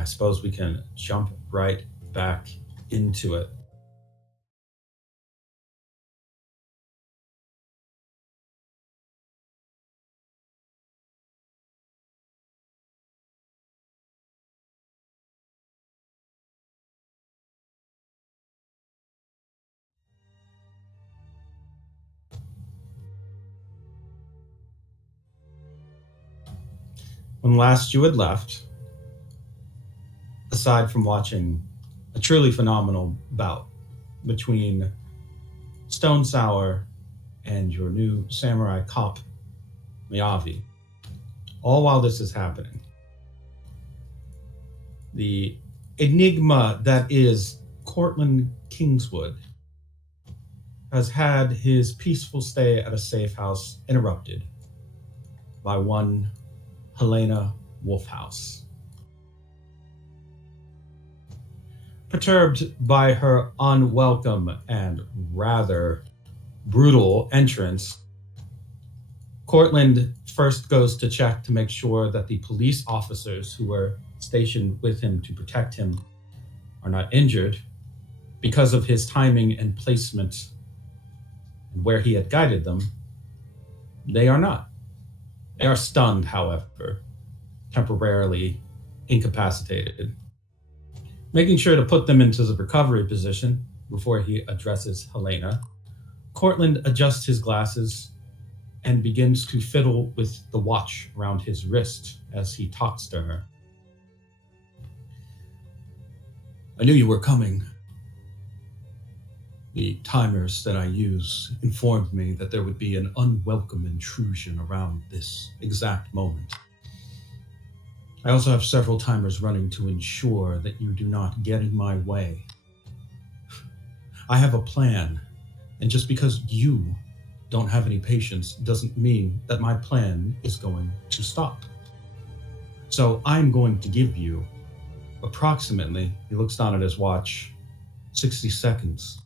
I suppose we can jump right back into it. When last you had left, aside from watching a truly phenomenal bout between Stone Sour and your new samurai cop, Miyavi, all while this is happening, the enigma that is Cortland Kingswood has had his peaceful stay at a safe house interrupted by one Helena Wolfhouse. Perturbed by her unwelcome and rather brutal entrance, Cortland first goes to check to make sure that the police officers who were stationed with him to protect him are not injured because of his timing and placement and where he had guided them. They are not. They are stunned, however, temporarily incapacitated. Making sure to put them into the recovery position before he addresses Helena, Cortland adjusts his glasses and begins to fiddle with the watch around his wrist as he talks to her. I knew you were coming. The timers that I use informed me that there would be an unwelcome intrusion around this exact moment. I also have several timers running to ensure that you do not get in my way. I have a plan, and just because you don't have any patience doesn't mean that my plan is going to stop. So I'm going to give you approximately, he looks down at his watch, 60 seconds.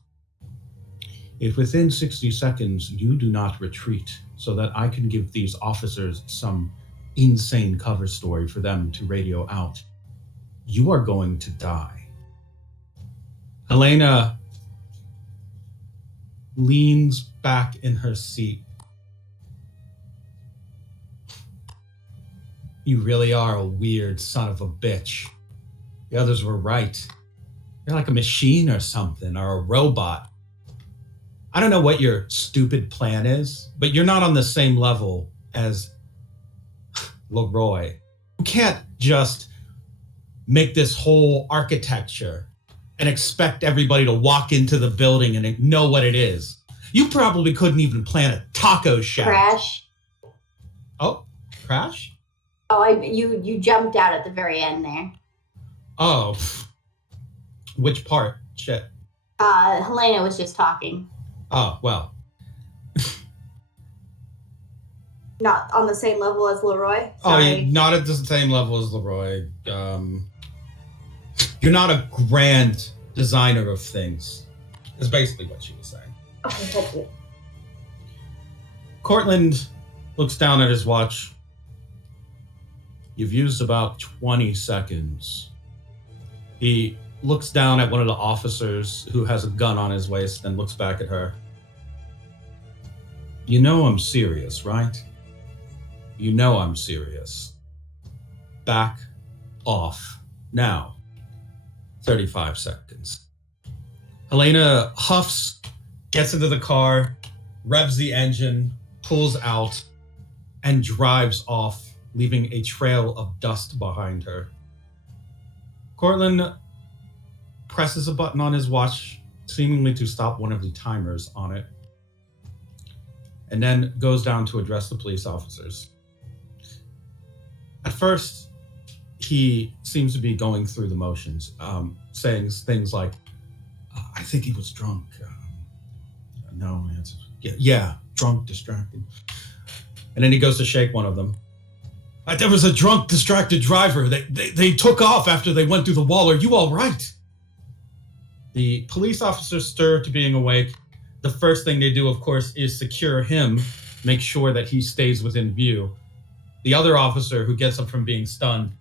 If within 60 seconds you do not retreat so that I can give these officers some insane cover story for them to radio out, you are going to die. Helena leans back in her seat. You really are a weird son of a bitch. The others were right. You're like a machine or something, or a robot. I don't know what your stupid plan is, but you're not on the same level as Leroy. You can't just make this whole architecture and expect everybody to walk into the building and know what it is. You probably couldn't even plan a taco shack. Crash. Oh, Crash? Oh, you jumped out at the very end there. Oh, which part? Shit. Helena was just talking. Oh, well. Not on the same level as Leroy? Sorry. Oh, yeah, not at the same level as Leroy. You're not a grand designer of things, is basically what she was saying. Okay, thank you. Cortland looks down at his watch. You've used about 20 seconds. He looks down at one of the officers who has a gun on his waist and looks back at her. You know I'm serious, right? You know I'm serious. Back off now. 35 seconds. Helena huffs, gets into the car, revs the engine, pulls out, and drives off, leaving a trail of dust behind her. Cortland presses a button on his watch, seemingly to stop one of the timers on it, and then goes down to address the police officers. At first, he seems to be going through the motions, saying things like, I think he was drunk. No, yeah, drunk, distracted. And then he goes to shake one of them. There was a drunk, distracted driver. They took off after they went through the wall. Are you all right? The police officers stir to being awake. The first thing they do, of course, is secure him, make sure that he stays within view. The other officer, who gets up from being stunned,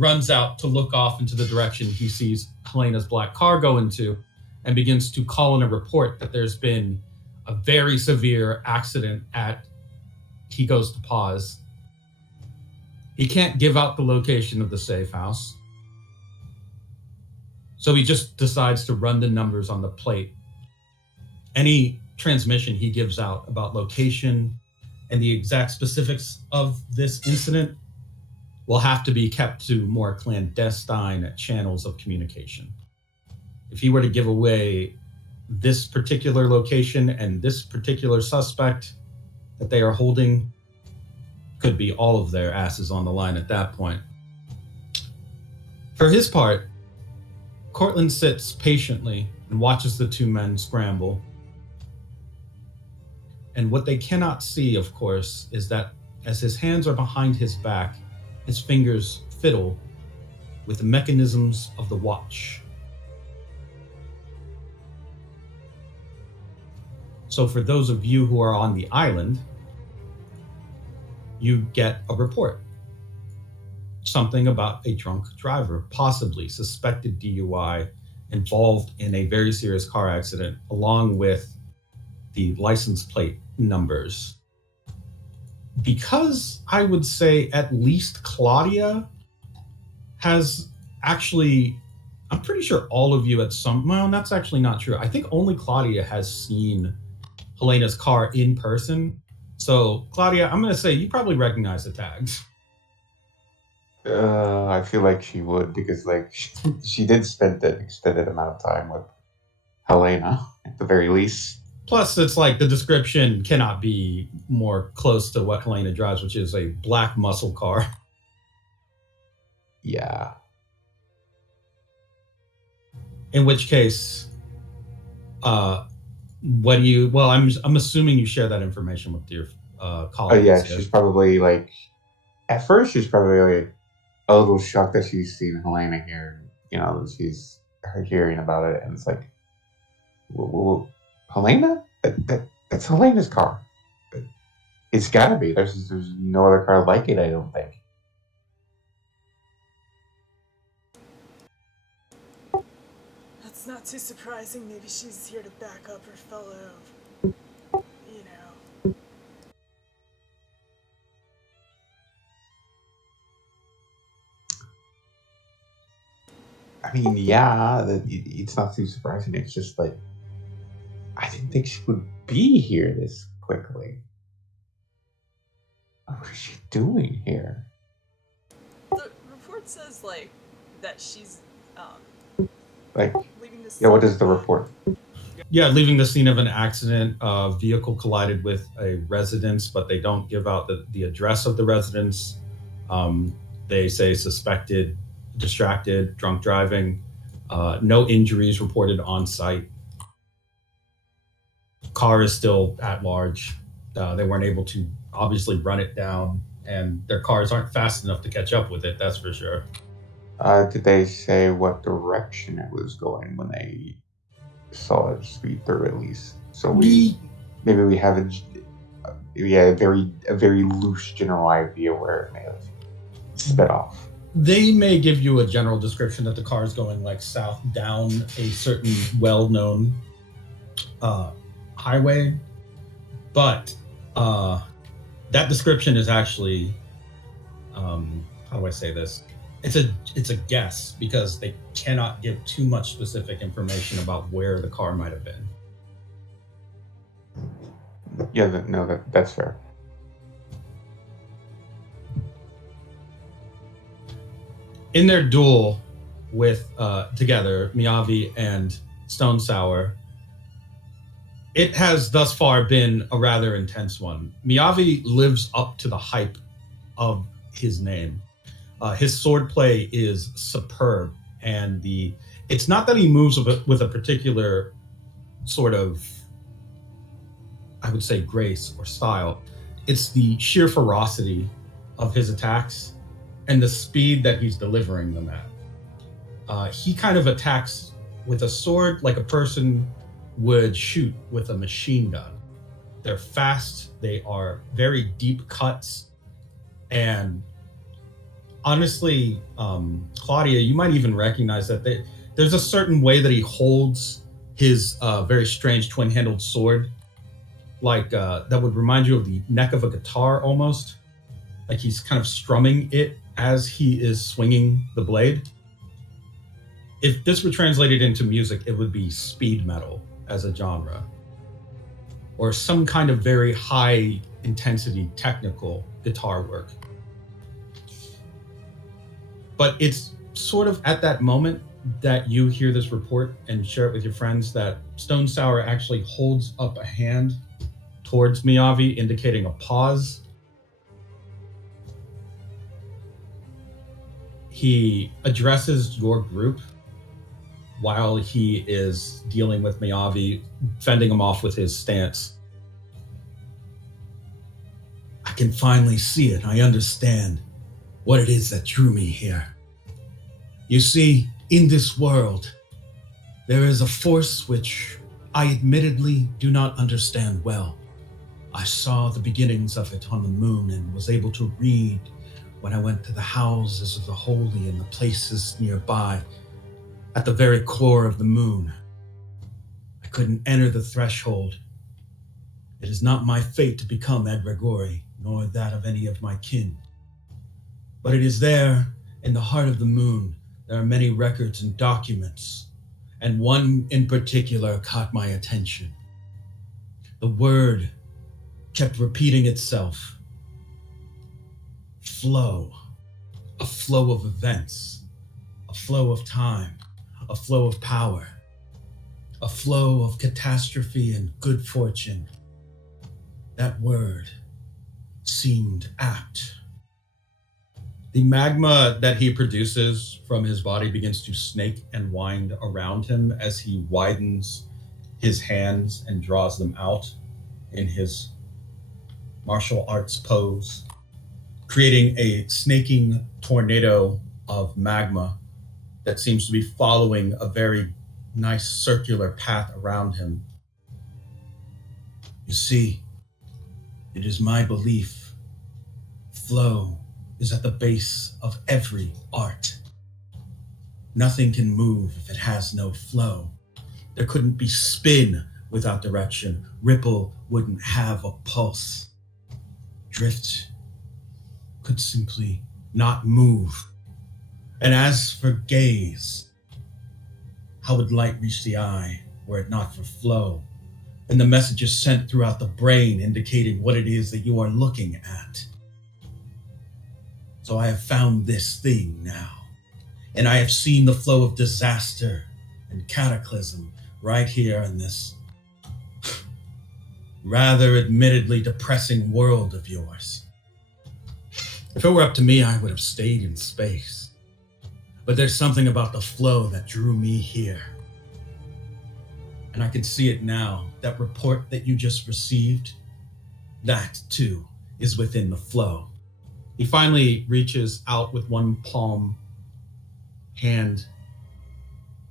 runs out to look off into the direction he sees Helena's black car go into and begins to call in a report that there's been a very severe accident at. He goes to pause. He can't give out the location of the safe house. So he just decides to run the numbers on the plate. Any transmission he gives out about location and the exact specifics of this incident will have to be kept to more clandestine channels of communication. If he were to give away this particular location and this particular suspect that they are holding, could be all of their asses on the line at that point. For his part, Cortland sits patiently and watches the two men scramble. And what they cannot see, of course, is that as his hands are behind his back, his fingers fiddle with the mechanisms of the watch. So for those of you who are on the island, you get a report. Something about a drunk driver, possibly suspected DUI, involved in a very serious car accident, along with the license plate numbers. Because I would say at least Claudia has actually, I'm pretty sure all of you at some, well, that's actually not true. I think only Claudia has seen Helena's car in person. So Claudia, I'm going to say you probably recognize the tags. I feel like she would, because like she did spend an extended amount of time with Helena at the very least. Plus, it's like the description cannot be more close to what Helena drives, which is a black muscle car. Yeah. In which case, what do you? Well, I'm assuming you share that information with your colleagues. Oh yeah, she's probably like. At first, she's probably like a little shocked that she's seen Helena here. You know, she's hearing about it, and it's like, well, Helena? That's Helena's car. It's got to be. There's no other car like it, I don't think. That's not too surprising. Maybe she's here to back up her fellow, you know. I mean, yeah, it's not too surprising. It's just like, I didn't think she would be here this quickly. What is she doing here? The report says, like, that she's, Like, leaving the yeah, what is the report? Yeah, leaving the scene of an accident, a vehicle collided with a residence, but they don't give out the address of the residence. They say suspected, distracted, drunk driving, no injuries reported on site. Car is still at large. They weren't able to obviously run it down, and their cars aren't fast enough to catch up with it, that's for sure. Did they say what direction it was going when they saw it speed through, at least? So maybe we have a very loose general idea where it may have sped off. They may give you a general description that the car is going like south down a certain well-known highway, but that description is actually, how do I say this? It's a guess, because they cannot give too much specific information about where the car might have been. Yeah, that's fair. In their duel with together, Miyavi and Stone Sour, it has thus far been a rather intense one. Miyavi lives up to the hype of his name. His swordplay is superb, and it's not that he moves with a particular sort of, I would say, grace or style. It's the sheer ferocity of his attacks and the speed that he's delivering them at. He kind of attacks with a sword like a person would shoot with a machine gun. They're fast, they are very deep cuts, and honestly, Claudia, you might even recognize that there's a certain way that he holds his very strange twin-handled sword, like that would remind you of the neck of a guitar almost. Like he's kind of strumming it as he is swinging the blade. If this were translated into music, it would be speed metal as a genre, or some kind of very high intensity technical guitar work. But it's sort of at that moment that you hear this report and share it with your friends that Stone Sour actually holds up a hand towards Miyavi, indicating a pause. He addresses your group while he is dealing with Miyavi, fending him off with his stance. I can finally see it. I understand what it is that drew me here. You see, in this world, there is a force which I admittedly do not understand well. I saw the beginnings of it on the moon and was able to read when I went to the houses of the holy and the places nearby at the very core of the moon. I couldn't enter the threshold. It is not my fate to become Egregori, nor that of any of my kin. But it is there, in the heart of the moon, there are many records and documents, and one in particular caught my attention. The word kept repeating itself. Flow. A flow of events. A flow of time. A flow of power. A flow of catastrophe and good fortune. That word seemed apt. The magma that he produces from his body begins to snake and wind around him as he widens his hands and draws them out in his martial arts pose, creating a snaking tornado of magma that seems to be following a very nice circular path around him. You see, it is my belief, flow is at the base of every art. Nothing can move if it has no flow. There couldn't be spin without direction. Ripple wouldn't have a pulse. Drift could simply not move. And as for gaze, how would light reach the eye were it not for flow? And the message is sent throughout the brain indicating what it is that you are looking at. So I have found this thing now, and I have seen the flow of disaster and cataclysm right here in this rather admittedly depressing world of yours. If it were up to me, I would have stayed in space. But there's something about the flow that drew me here. And I can see it now. That report that you just received, that too is within the flow. He finally reaches out with one palm hand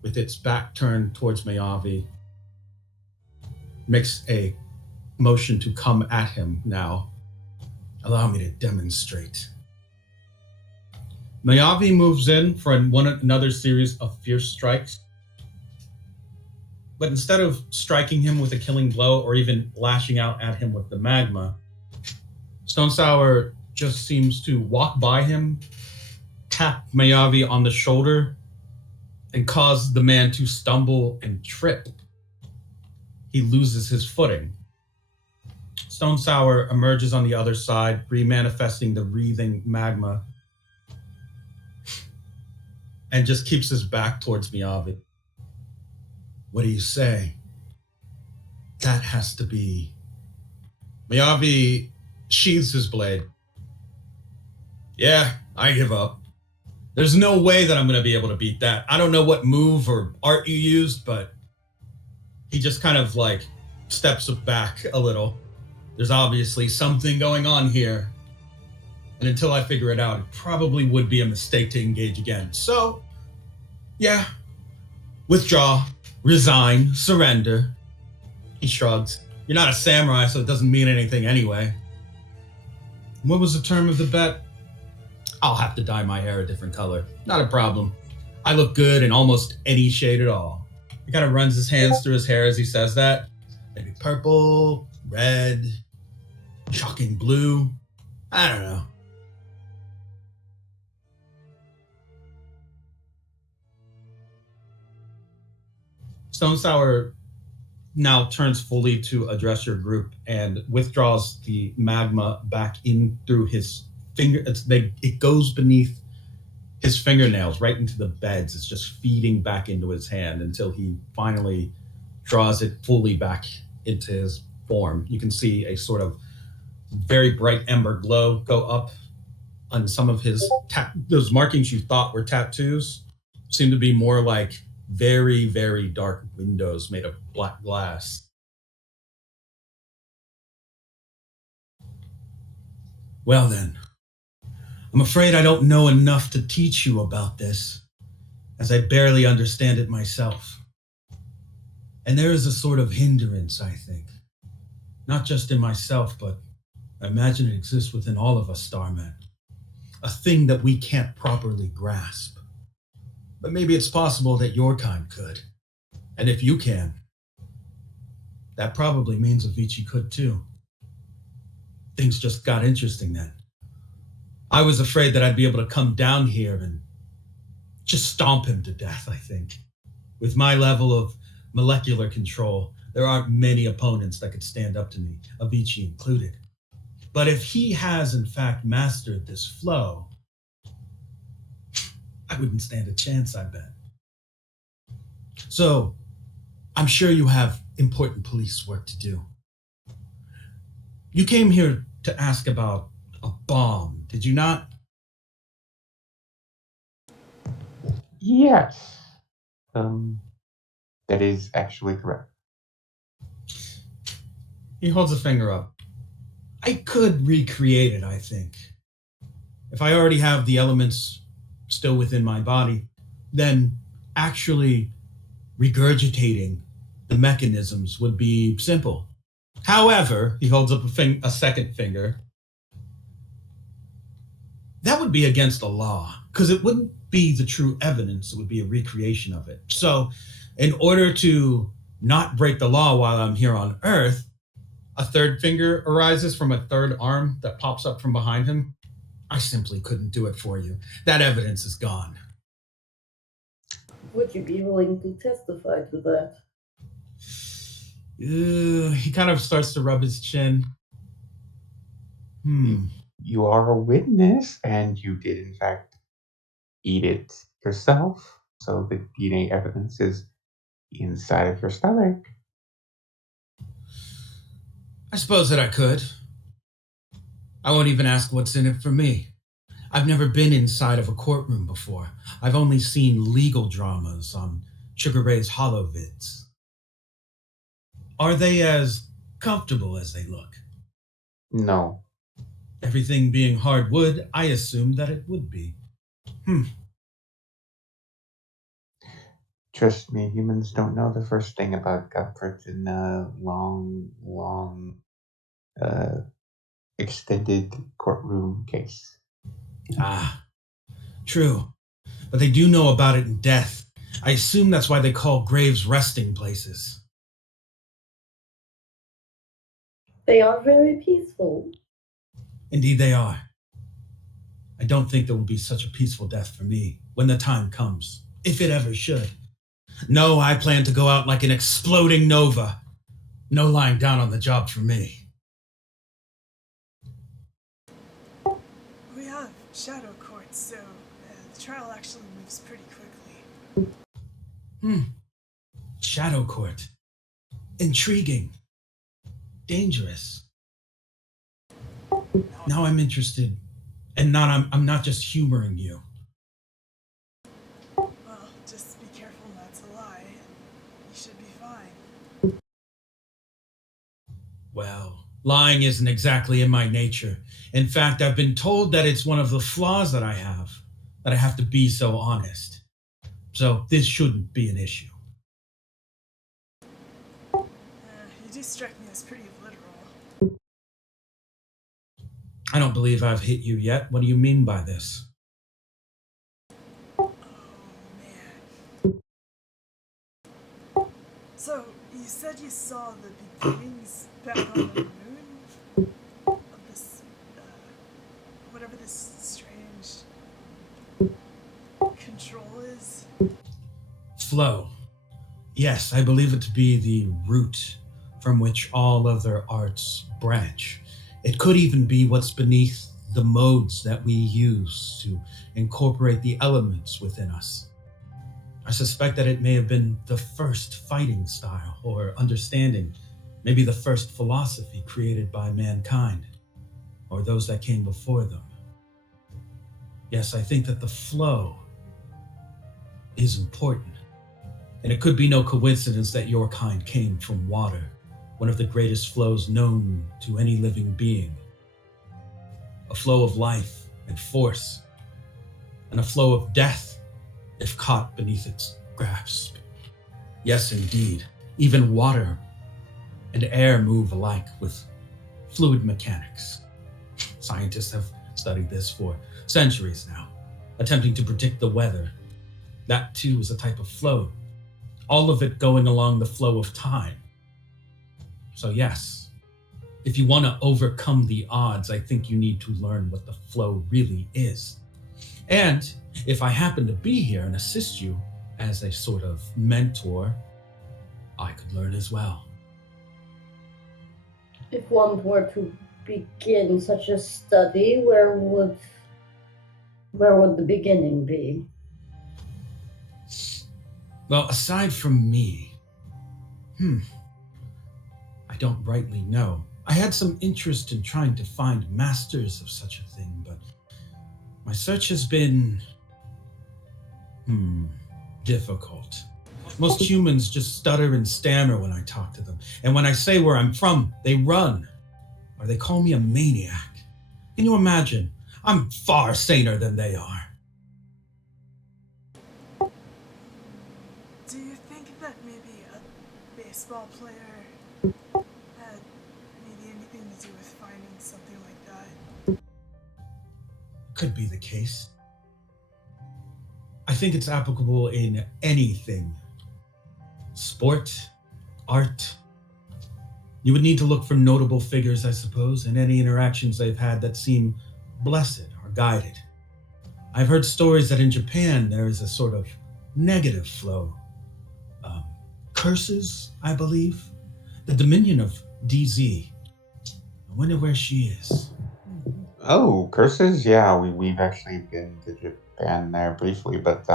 with its back turned towards Miyavi, makes a motion to come at him now. Allow me to demonstrate. Miyavi moves in for another series of fierce strikes. But instead of striking him with a killing blow or even lashing out at him with the magma, Stone Sour just seems to walk by him, tap Miyavi on the shoulder, and cause the man to stumble and trip. He loses his footing. Stone Sour emerges on the other side, remanifesting the breathing magma, and just keeps his back towards Miyavi. What do you say? That has to be... Miyavi sheathes his blade. Yeah, I give up. There's no way that I'm going to be able to beat that. I don't know what move or art you used, but he just kind of like steps back a little. There's obviously something going on here. And until I figure it out, it probably would be a mistake to engage again. So, yeah, withdraw, resign, surrender. He shrugs. You're not a samurai, so it doesn't mean anything anyway. What was the term of the bet? I'll have to dye my hair a different color. Not a problem. I look good in almost any shade at all. He kind of runs his hands through his hair as he says that. Maybe purple, red, shocking blue. I don't know. Stone Sour now turns fully to address your group and withdraws the magma back in through his finger. It goes beneath his fingernails right into the beds. It's just feeding back into his hand until he finally draws it fully back into his form. You can see a sort of very bright ember glow go up on some of his those markings you thought were tattoos seem to be more like very, very dark windows made of black glass. Well then, I'm afraid I don't know enough to teach you about this, as I barely understand it myself. And there is a sort of hindrance, I think. Not just in myself, but I imagine it exists within all of us Starmen. A thing that we can't properly grasp. But maybe it's possible that your kind could. And if you can, that probably means Avicii could too. Things just got interesting then. I was afraid that I'd be able to come down here and just stomp him to death, I think. With my level of molecular control, there aren't many opponents that could stand up to me, Avicii included. But if he has in fact mastered this flow, I wouldn't stand a chance, I bet. So, I'm sure you have important police work to do. You came here to ask about a bomb, did you not? Yes. That is actually correct. He holds a finger up. I could recreate it, I think. If I already have the elements still within my body, then actually regurgitating the mechanisms would be simple. However, he holds up a second finger. That would be against the law, because it wouldn't be the true evidence, it would be a recreation of it. So, in order to not break the law while I'm here on Earth, a third finger arises from a third arm that pops up from behind him. I simply couldn't do it for you. That evidence is gone. Would you be willing to testify to that? He kind of starts to rub his chin. You are a witness, and you did, in fact, eat it yourself. So the DNA evidence is inside of your stomach. I suppose that I could. I won't even ask what's in it for me. I've never been inside of a courtroom before. I've only seen legal dramas on Sugar Ray's holovids. Are they as comfortable as they look? No. Everything being hardwood, I assumed that it would be. Trust me, humans don't know the first thing about comfort in a long, extended courtroom case. Ah, true. But they do know about it in death. I assume that's why they call graves resting places. They are very peaceful. Indeed they are. I don't think there will be such a peaceful death for me when the time comes, if it ever should. No, I plan to go out like an exploding nova. No lying down on the job for me. We have shadow court, so the trial actually moves pretty quickly. Shadow court. Intriguing. Dangerous. Now I'm interested, and I'm not just humoring you. Well, just be careful not to lie, and you should be fine. Well, lying isn't exactly in my nature. In fact, I've been told that it's one of the flaws that I have to be so honest. So this shouldn't be an issue. You do strike me as pretty literal. I don't believe I've hit you yet. What do you mean by this? So, you said you saw the beginnings back on the moon of this, whatever this strange control is? Flow. Yes, I believe it to be the root from which all other arts branch. It could even be what's beneath the modes that we use to incorporate the elements within us. I suspect that it may have been the first fighting style or understanding, maybe the first philosophy created by mankind, or those that came before them. Yes, I think that the flow is important. And it could be no coincidence that your kind came from water, one of the greatest flows known to any living being. A flow of life and force, and a flow of death if caught beneath its grasp. Yes, indeed, even water and air move alike with fluid mechanics. Scientists have studied this for centuries now, attempting to predict the weather. That too is a type of flow, all of it going along the flow of time. So yes, if you want to overcome the odds, I think you need to learn what the flow really is. And if I happen to be here and assist you as a sort of mentor, I could learn as well. If one were to begin such a study, where would the beginning be? Well, aside from me, I don't rightly know. I had some interest in trying to find masters of such a thing, but my search has been difficult. Most humans just stutter and stammer when I talk to them. And when I say where I'm from, they run. Or they call me a maniac. Can you imagine? I'm far saner than they are. Do you think that maybe a baseball player had maybe anything to do with finding something like that? Could be the case. I think it's applicable in anything. Sport, art. You would need to look for notable figures, I suppose, in any interactions they've had that seem blessed or guided. I've heard stories that in Japan there is a sort of negative flow. Curses, I believe. The dominion of DZ. I wonder where she is. Oh, curses? Yeah, we've actually been to Japan there briefly, but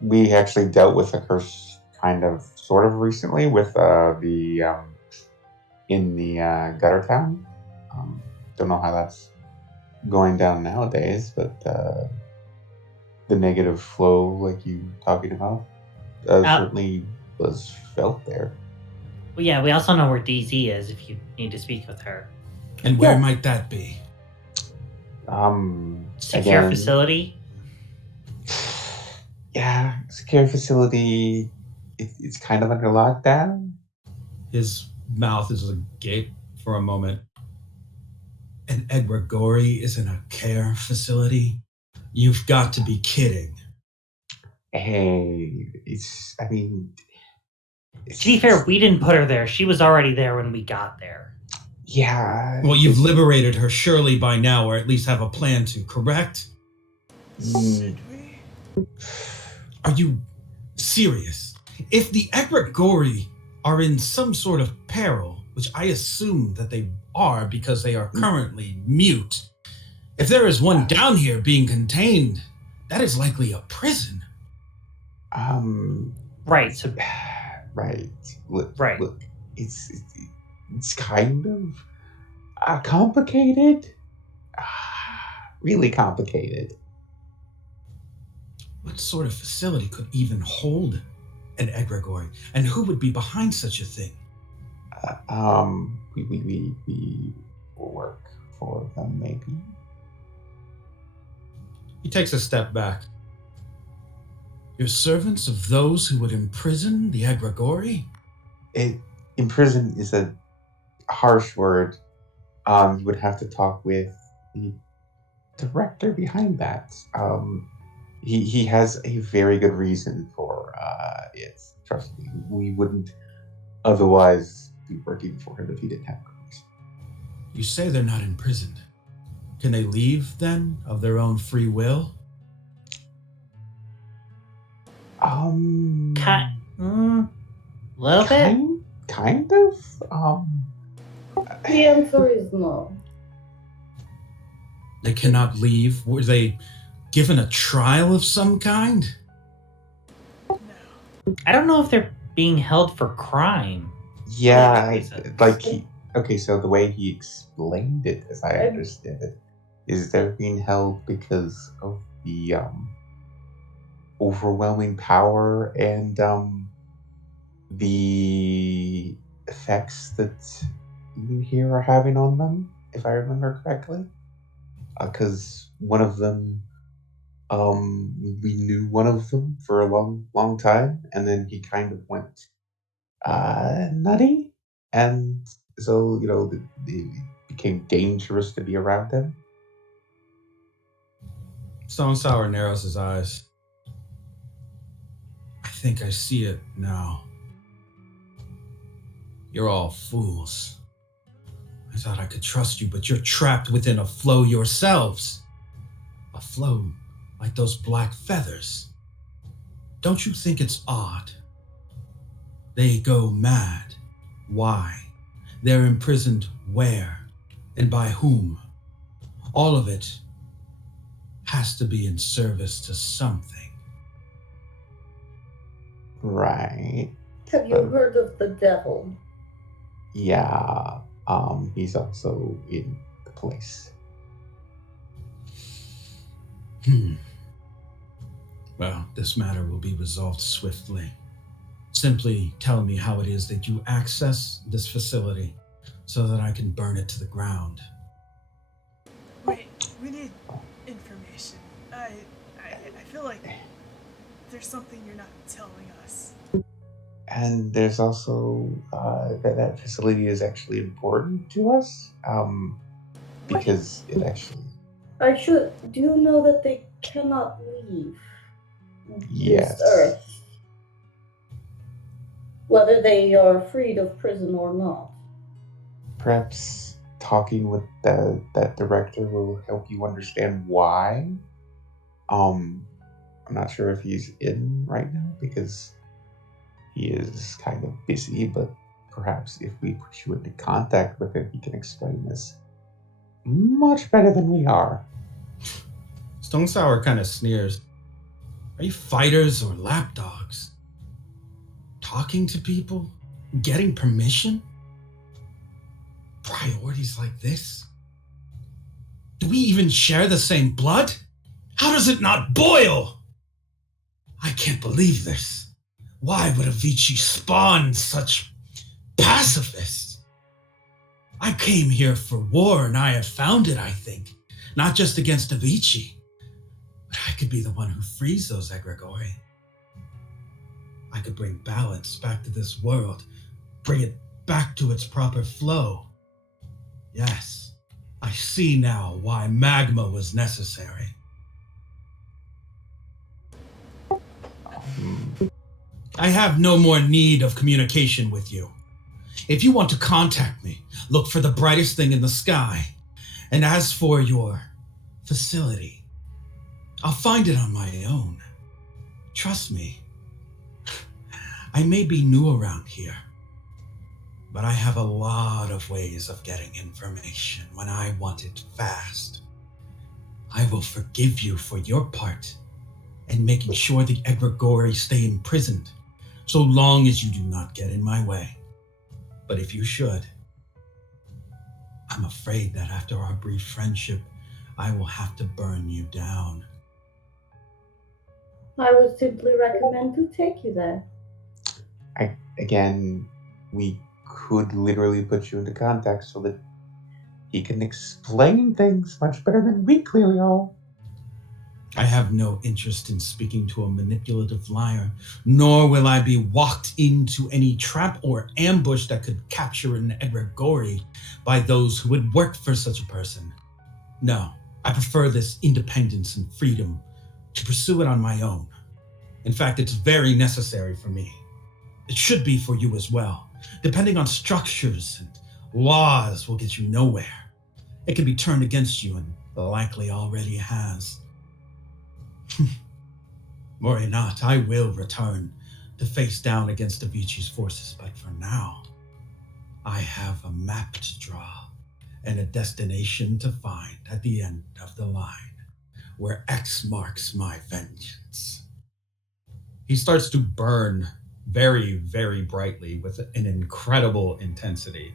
we actually dealt with a curse kind of sort of recently with the in the gutter town. Don't know how that's going down nowadays, but the negative flow, like you talking about, certainly was felt there. Well, yeah, we also know where DZ is if you need to speak with her. And where Yeah. might that be? Secure Again, facility? yeah, secure facility. It's kind of under lockdown. His mouth is agape for a moment. And Edward Gorey is in a care facility? You've got to be kidding. Hey, To be fair, we didn't put her there. She was already there when we got there. Yeah. Well, you've liberated her surely by now, or at least have a plan to, correct? Should we? Are you serious? If the Edward Gorey are in some sort of peril, which I assume that they are because they are currently mute, if there is one down here being contained, that is likely a prison. Right, so Right. Look, Right. Look, it's kind of complicated. Really complicated. What sort of facility could even hold an Edward Gorey? And who would be behind such a thing? We work for them, maybe. He takes a step back. You're servants of those who would imprison the Edward Gorey? Imprison is a harsh word. You would have to talk with the director behind that. He has a very good reason for Yes, trust me, we wouldn't otherwise be working for him if he didn't have cookies. You say they're not imprisoned. Can they leave then of their own free will? Little bit. Kind of. The answer is no. They cannot leave. Were they given a trial of some kind? No. I don't know if they're being held for crime. Yeah, okay, so the way he explained it, as I understand it, is they're being held because of the overwhelming power and the effects that you here are having on them, if I remember correctly. Because one of them, we knew one of them for a long time, and then he kind of went nutty, and so it became dangerous to be around him. Stone Sour narrows his eyes. I think I see it now. You're all fools. I thought I could trust you, but you're trapped within a flow yourselves. A flow like those black feathers. Don't you think it's odd? They go mad. Why? They're imprisoned where? And by whom? All of it has to be in service to something. Right. Have you heard of the devil? Yeah. He's also in the place. Well, this matter will be resolved swiftly. Simply tell me how it is that you access this facility so that I can burn it to the ground. Wait, we need information. I feel like there's something you're not telling us. And there's also that facility is actually important to us because it actually. Do you know that they cannot leave Yes. this earth? Whether they are freed of prison or not. Perhaps talking with that director will help you understand why. I'm not sure if he's in right now because he is kind of busy, but perhaps if we put you into contact with him, he can explain this much better than we are. Stone Sour kind of sneers. Are you fighters or lapdogs? Talking to people? Getting permission? Priorities like this? Do we even share the same blood? How does it not boil? I can't believe this. Why would Avicii spawn such pacifists? I came here for war and I have found it, I think. Not just against Avicii, but I could be the one who frees those egregori. I could bring balance back to this world, bring it back to its proper flow. Yes, I see now why magma was necessary. I have no more need of communication with you. If you want to contact me, look for the brightest thing in the sky. And as for your facility, I'll find it on my own. Trust me. I may be new around here, but I have a lot of ways of getting information when I want it fast. I will forgive you for your part in making sure the egregori stay imprisoned, so long as you do not get in my way. But if you should, I'm afraid that after our brief friendship, I will have to burn you down. I would simply recommend to take you there. Again, we could literally put you into contact so that he can explain things much better than we clearly are. I have no interest in speaking to a manipulative liar, nor will I be walked into any trap or ambush that could capture an egregori by those who would work for such a person. No, I prefer this independence and freedom to pursue it on my own. In fact, it's very necessary for me. It should be for you as well. Depending on structures and laws will get you nowhere. It can be turned against you and likely already has. Worry not, I will return to face down against Avicii's forces, but for now, I have a map to draw and a destination to find at the end of the line, where X marks my vengeance. He starts to burn very, very brightly with an incredible intensity.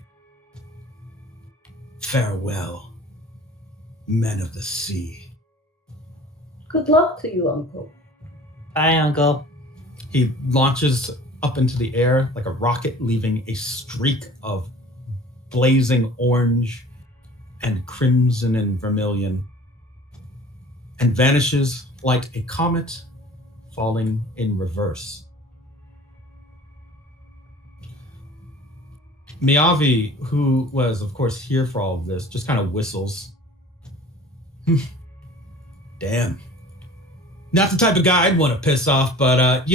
Farewell, men of the sea. Good luck to you, Uncle. Bye, Uncle. He launches up into the air like a rocket, leaving a streak of blazing orange and crimson and vermilion, and vanishes like a comet falling in reverse. Miyavi, who was, of course, here for all of this, just kind of whistles. Damn. Not the type of guy I'd want to piss off, but,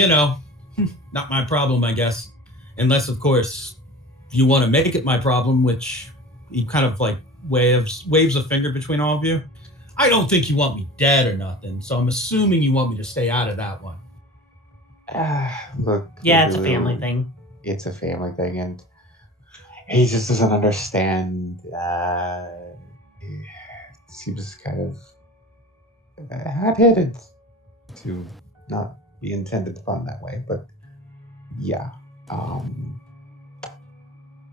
not my problem, I guess. Unless, of course, you want to make it my problem, which he kind of like waves a finger between all of you. I don't think you want me dead or nothing, so I'm assuming you want me to stay out of that one. Look. Yeah, it's a Lulu, family thing. It's a family thing, and he just doesn't understand. It seems kind of hot-headed to not be intended fun that way, but yeah,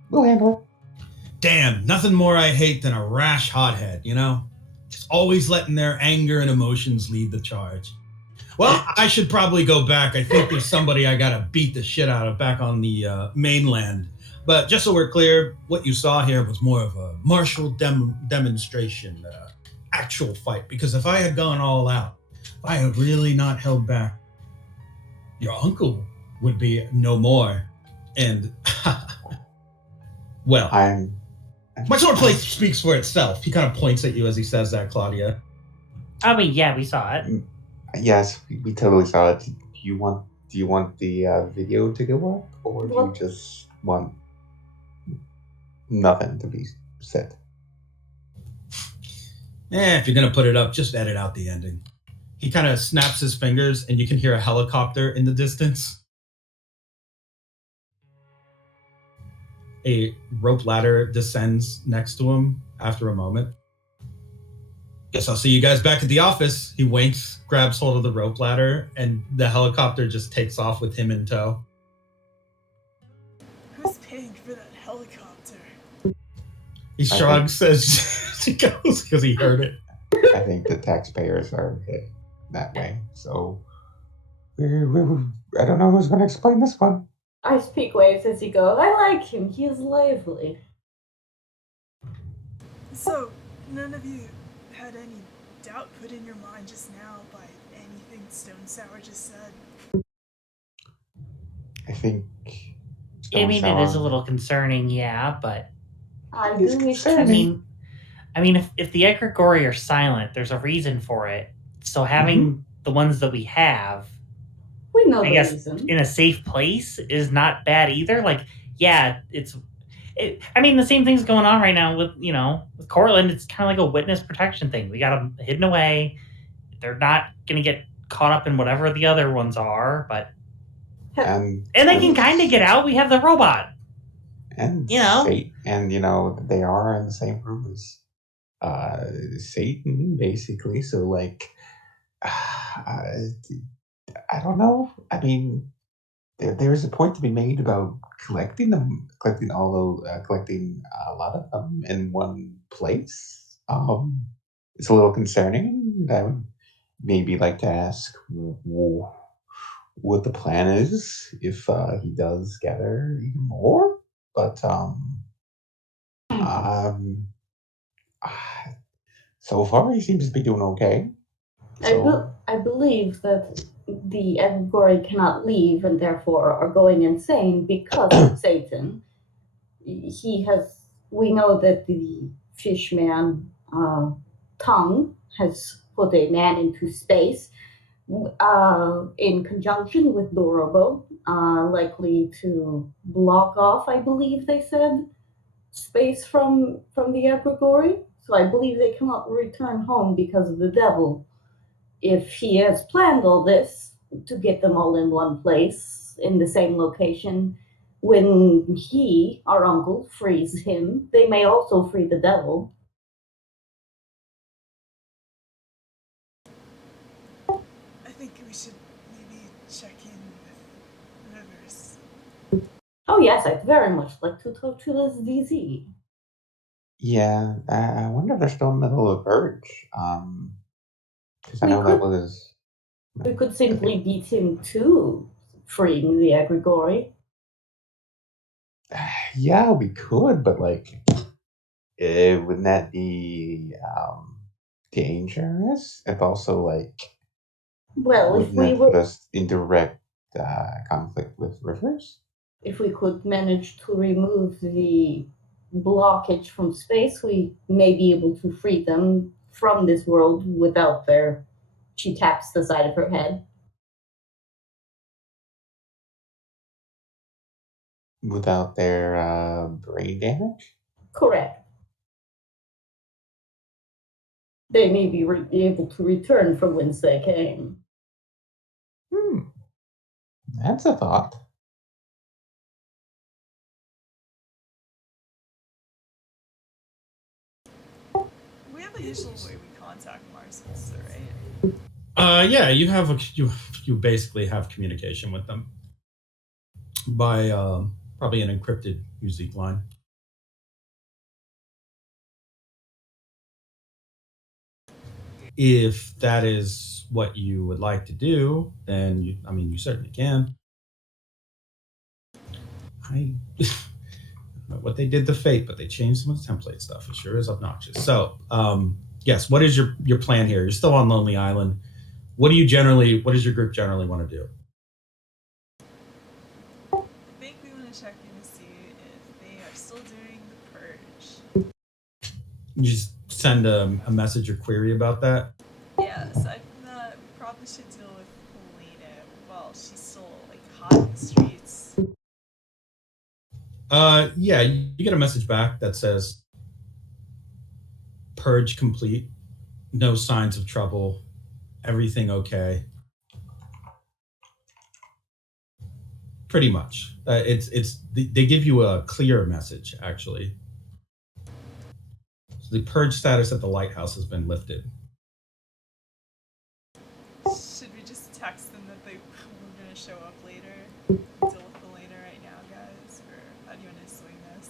we'll handle it. Damn, nothing more I hate than a rash hothead, you know? Just always letting their anger and emotions lead the charge. Well, I should probably go back. I think there's somebody I gotta beat the shit out of back on the mainland. But just so we're clear, what you saw here was more of a martial demonstration, actual fight. Because if I had gone all out, if I had really not held back, your uncle would be no more. And, well, my swordplay speaks for itself. He kind of points at you as he says that, Claudia. I mean, yeah, we saw it. Yes, we totally saw it. Do you want the video to go up, or do you just want nothing to be said? If you're gonna put it up, just edit out the ending. He kind of snaps his fingers, and you can hear a helicopter in the distance. A rope ladder descends next to him after a moment. Guess I'll see you guys back at the office. He winks, grabs hold of the rope ladder, and the helicopter just takes off with him in tow. Who's paying for that helicopter? He shrugs as he goes because he heard it. I think the taxpayers are hit that way. So I don't know who's going to explain this one. I speak waves as he goes. I like him. He is lively. So, none of you had any doubt put in your mind just now by anything Stone Sour just said? I think. I mean, it is a little concerning, yeah, but I It's do wish concerning. I mean, if the Egregori are silent, there's a reason for it. So having the ones that we have, we know I the guess, reason. in a safe place is not bad either. Like, yeah, I mean, the same thing's going on right now with Cortland. It's kind of like a witness protection thing. We got them hidden away. They're not going to get caught up in whatever the other ones are, but And they can kind of get out. We have the robot. And they are in the same room as Satan, basically. So, like, I don't know. I mean, there's a point to be made about collecting a lot of them in one place. It's a little concerning. I would maybe like to ask what the plan is if he does gather even more. But so far he seems to be doing okay. So, I believe that the Egregori cannot leave and therefore are going insane because of Satan. We know that the fishman tongue has put a man into space. in conjunction with Dorobo, likely to block off, I believe they said, space from the Egregore. So I believe they cannot return home because of the devil. If he has planned all this to get them all in one place, in the same location, when he, our uncle, frees him, they may also free the devil. I think we should maybe check in with Rivers. Oh yes, I'd very much like to talk to this DZ. Yeah, I wonder if they're still in the middle of Purge. Because I We know that could- was. We could simply beat him to freeing the Egregore. Yeah, we could, but like, wouldn't that be dangerous? If also like, Well, wouldn't that put us in direct conflict with Rivers? if we could manage to remove the blockage from space, we may be able to free them from this world without their. She taps the side of her head. Without their brain damage? Correct. They may be able to return from whence they came. That's a thought. We have a usual way we contact Marcus, right? Yeah, you basically have communication with them by probably an encrypted music line. If that is what you would like to do, then you certainly can. I what they did to Fate, but they changed some of the template stuff. It sure is obnoxious. So, yes, what is your plan here? You're still on Lonely Island. What does your group generally want to do? I think we want to check in to see if they are still doing the purge. You just send a message or query about that. Yeah, aside from that, we probably should deal with Helena while she's still like hot in the streets. Yeah, you get a message back that says purge complete, no signs of trouble, everything okay. Pretty much. They give you a clear message actually. So the purge status at the lighthouse has been lifted. Should we just text them that we're gonna show up later? Deal with Helena right now, guys? Or how do you want to swing this?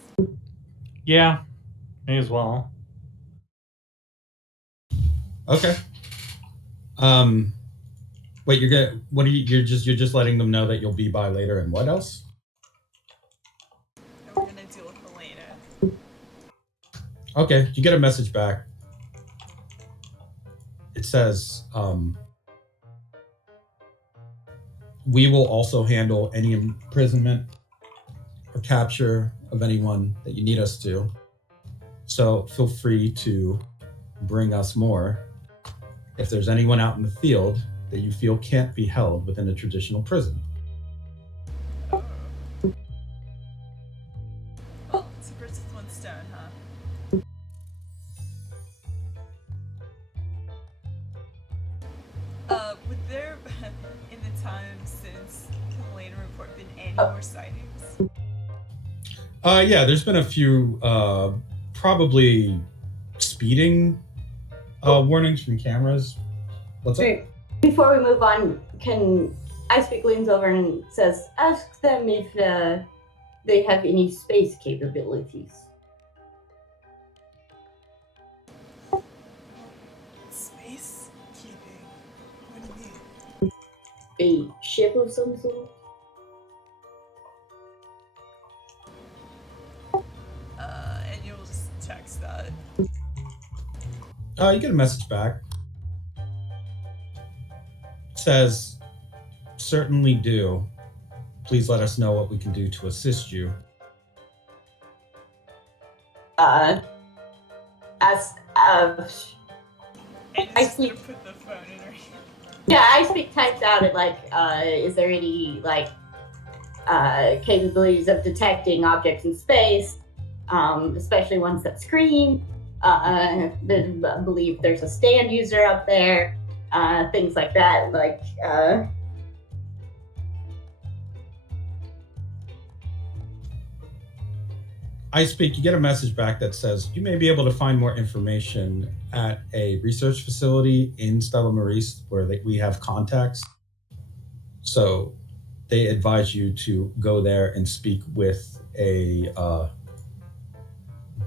Yeah, may as well. Okay. Wait, you're just letting them know that you'll be by later, and what else? And we're gonna deal with Helena. Okay, you get a message back. It says, we will also handle any imprisonment or capture of anyone that you need us to. So feel free to bring us more. If there's anyone out in the field that you feel can't be held within a traditional prison. Oh. Well, two birds with one stone, huh? Would there, in the time since Helena report, been any more sightings? Yeah, there's been a few, probably speeding warnings from cameras. What's up? Before we move on, can Icepeak leans over and says, ask them if they have any space capabilities. Space keeping? What do you mean? A ship of some sort? And you'll just text that. You get a message back. It says, certainly do. Please let us know what we can do to assist you. And I just see. gonna put the phone in her hand. Yeah, I speak types out at like, is there any like capabilities of detecting objects in space, especially ones that scream? I believe there's a stand user up there, things like that. Like, I speak, you get a message back that says you may be able to find more information at a research facility in Stella Maris where we have contacts. So they advise you to go there and speak with a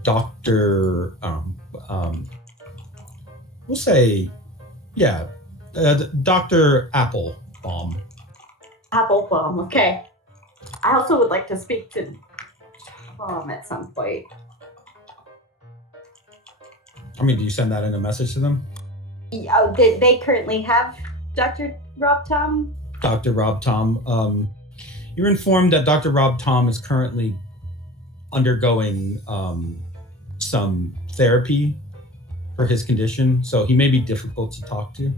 doctor. We'll say, yeah, Dr. Applebaum. Applebaum, okay. I also would like to speak to Tom at some point. I mean, do you send that in a message to them? Oh, they currently have Dr. Rob Tom? Dr. Rob Tom. You're informed that Dr. Rob Tom is currently undergoing some therapy for his condition, so he may be difficult to talk to.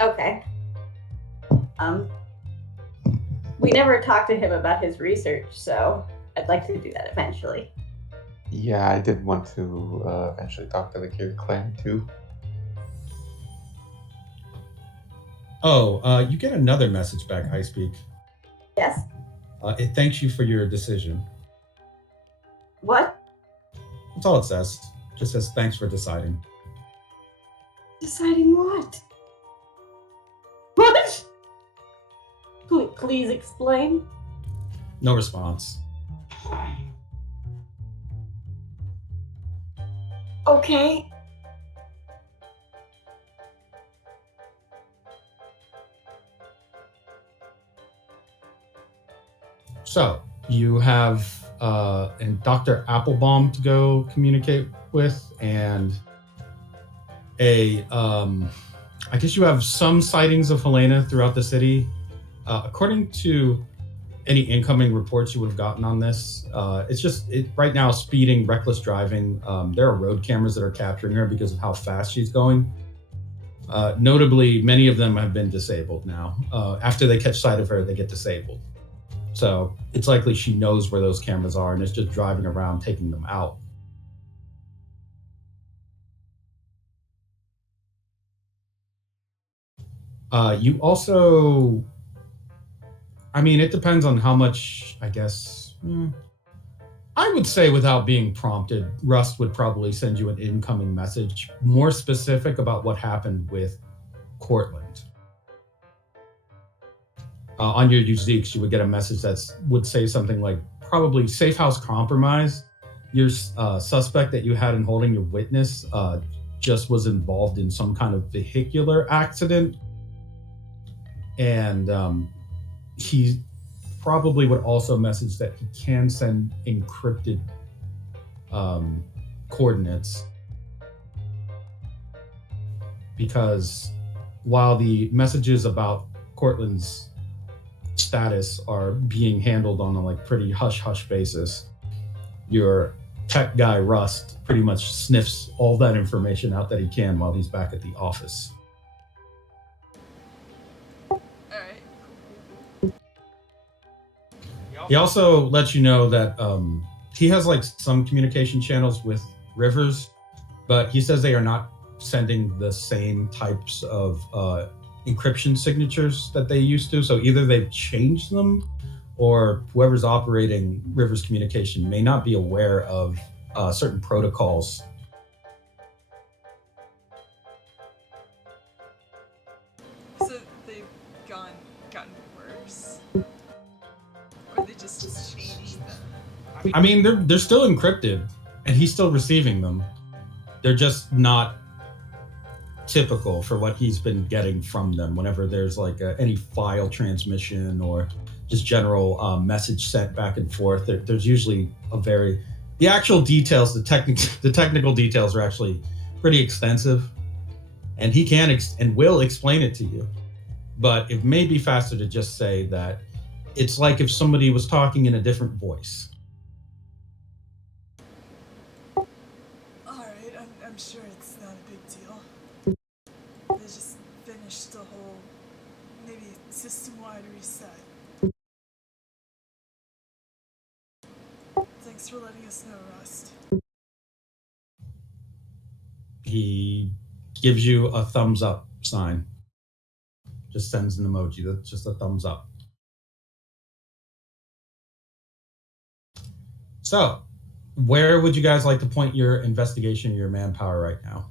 Okay. We never talked to him about his research, so I'd like to do that eventually. Yeah, I did want to eventually talk to the Kid Clan too. Oh, you get another message back, I speak. Yes? It thanks you for your decision. What? That's all it says. Just says thanks for deciding. Deciding what? What? Please explain. No response. Okay. So you have and Dr. Applebaum to go communicate with, and I guess you have some sightings of Helena throughout the city. According to any incoming reports you would have gotten on this, it's just right now speeding, reckless driving. There are road cameras that are capturing her because of how fast she's going. Notably, many of them have been disabled now. After they catch sight of her, they get disabled. So it's likely she knows where those cameras are and is just driving around taking them out. You also, I mean, it depends on how much, I guess. I would say without being prompted, Rust would probably send you an incoming message more specific about what happened with Cortland. On your Zeeks, you would get a message that would say something like, probably safe house compromise. Your suspect that you had in holding your witness just was involved in some kind of vehicular accident. And he probably would also message that he can send encrypted coordinates. Because while the messages about Cortland's status are being handled on a like pretty hush-hush basis, your tech guy Rust pretty much sniffs all that information out that he can while he's back at the office. Alright. He also lets you know that he has like some communication channels with Rivers, but he says they are not sending the same types of encryption signatures that they used to. So either they've changed them, or whoever's operating Rivers communication may not be aware of certain protocols. So they've gotten worse? Or they just changed them? I mean, they're still encrypted, and he's still receiving them. They're just not typical for what he's been getting from them whenever there's like any file transmission or just general message sent back and forth. There's usually the actual details, the technical details are actually pretty extensive, and he can and will explain it to you. But it may be faster to just say that it's like if somebody was talking in a different voice. Alright, I'm sure it's not a big deal. They just reset. Thanks for letting us know, Rust. He gives you a thumbs up sign. Just sends an emoji. That's just a thumbs up. So, where would you guys like to point your investigation, your manpower right now?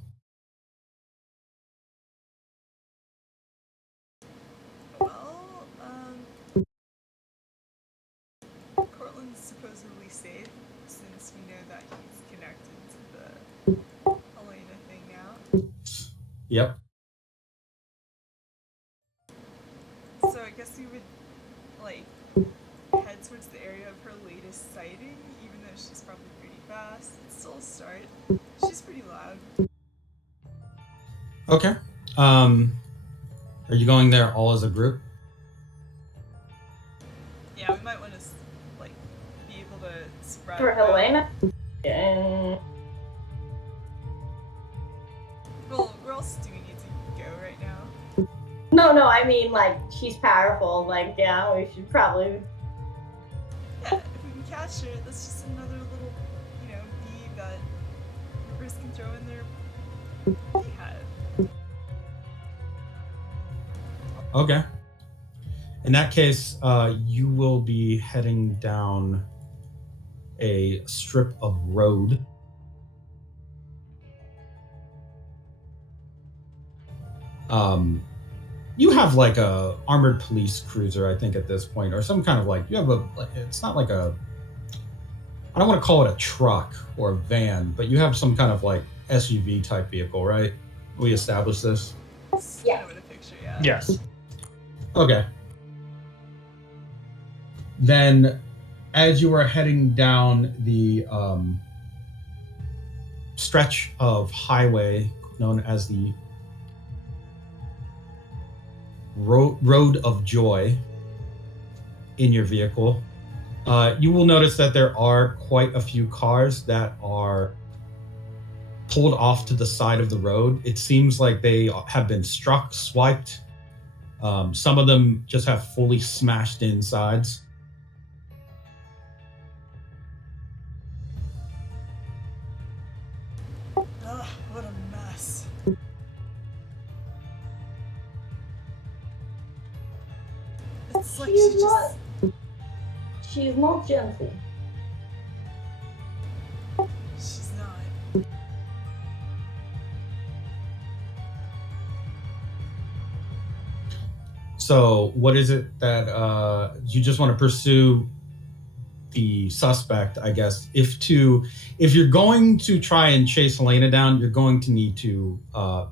Well, Cortland's supposedly safe, since we know that he's connected to the Elena thing now. Yep. So I guess we would, like, head towards the area of her latest sighting, even though she's probably pretty fast. It's still a start. She's pretty loud. Okay. Are you going there all as a group? Yeah, we might want to, like, be able to spread For out. Helena? Yeah. Well, we're all still need to go right now. No, I mean, like, she's powerful. Like, yeah, we should probably. Yeah, if we can catch her, that's just another little, bee that Rivers can throw in their beehive. Okay. In that case, you will be heading down a strip of road. You have like a armored police cruiser, I think, at this point, or some kind of like, you have a, like, it's not like a, I don't want to call it a truck or a van, but you have some kind of like SUV type vehicle, right? We established this. That's Yeah. kind of what I picture, yeah. Yes. Okay. Then, as you are heading down the stretch of highway known as the Road of Joy in your vehicle, you will notice that there are quite a few cars that are pulled off to the side of the road. It seems like they have been struck, swiped. Some of them just have fully smashed insides. Ugh, what a mess. It's like She's she just... She's not gentle. She's not. So, what is it that you just want to pursue the suspect? I guess if you're going to try and chase Helena down, you're going to need to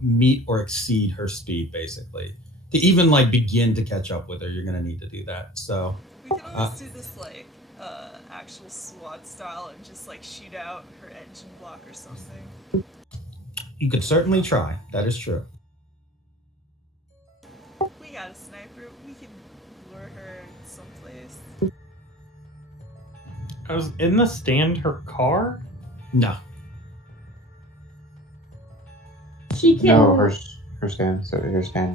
meet or exceed her speed, basically. To even like begin to catch up with her, you're going to need to do that. So, We can always do this, like, actual SWAT style and just, like, shoot out her engine block or something. you could certainly try. That is true. We got a sniper. We can lure her someplace. I was in the stand her car? No. She can. No, her stand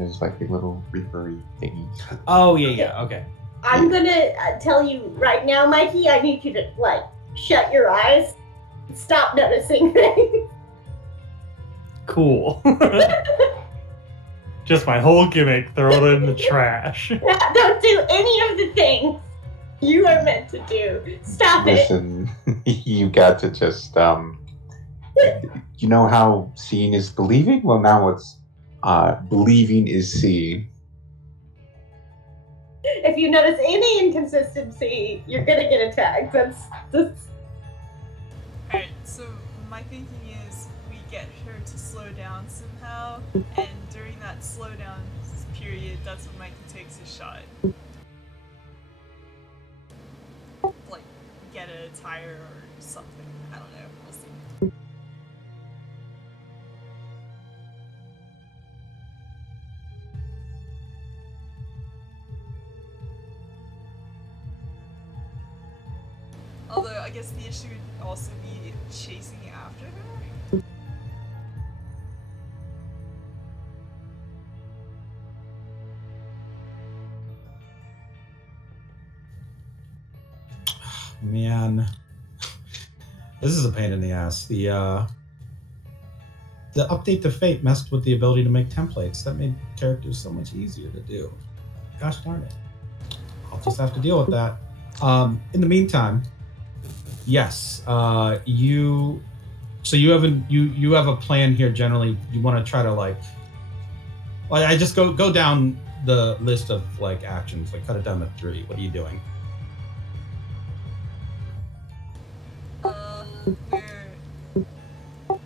is like a little reapery thingy. Oh, yeah, okay. I'm gonna tell you right now, Mikey. I need you to like shut your eyes, and stop noticing things. Cool. Just my whole gimmick, throw it in the trash. Don't do any of the things you are meant to do. Stop it. Listen, you got to just you know how seeing is believing? Well, now it's believing is seeing. If you notice any inconsistency, you're gonna get attacked. That's Alright, so my thinking is we get her to slow down somehow, and during that slowdown period, that's when Mikey takes his shot. Like, get a tire or something. I don't know. We'll see. Although, I guess the issue would also be chasing after her. Man, this is a pain in the ass. The update to Fate messed with the ability to make templates. That made characters so much easier to do. Gosh darn it. I'll just have to deal with that. In the meantime, yes, you have a plan here. Generally, you want to try to like I just go down the list of like actions, like cut it down to 3. What are you doing? We're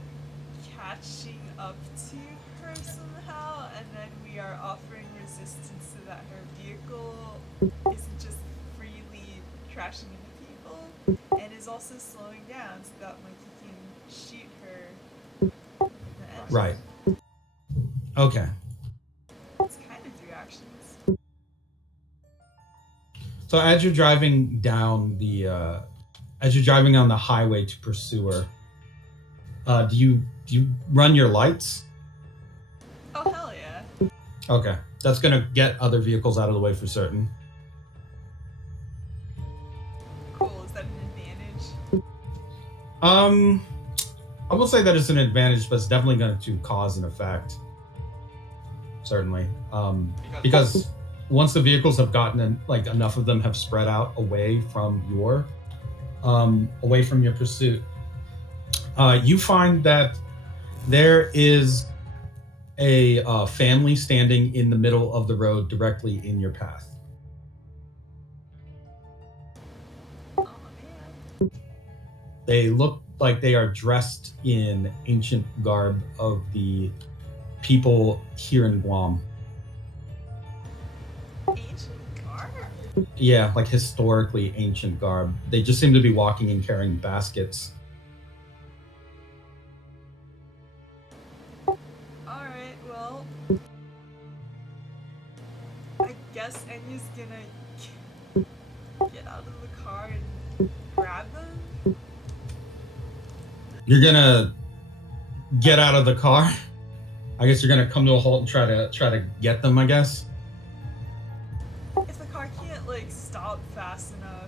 catching up to her somehow, and then we are offering resistance so that her vehicle isn't just freely crashing into people, and is also slowing down so that Mikey can shoot her in the engine. Right. Okay. It's kind of 3 actions. So as you're driving down on the highway to pursue her, do you run your lights? Oh, hell yeah. Okay, that's gonna get other vehicles out of the way for certain. Cool, is that an advantage? I will say that it's an advantage, but it's definitely going to cause an effect. Certainly, because once the vehicles have gotten enough of them have spread out away from your pursuit, you find that there is a family standing in the middle of the road directly in your path. Oh man. They look like they are dressed in ancient garb of the people here in Guam. Ancient garb? Yeah, like historically ancient garb. They just seem to be walking and carrying baskets. Alright, well, I guess Enya's gonna get out of the car and grab them? You're gonna get out of the car. I guess you're gonna come to a halt and try to get them, I guess. If the car can't, like, stop fast enough,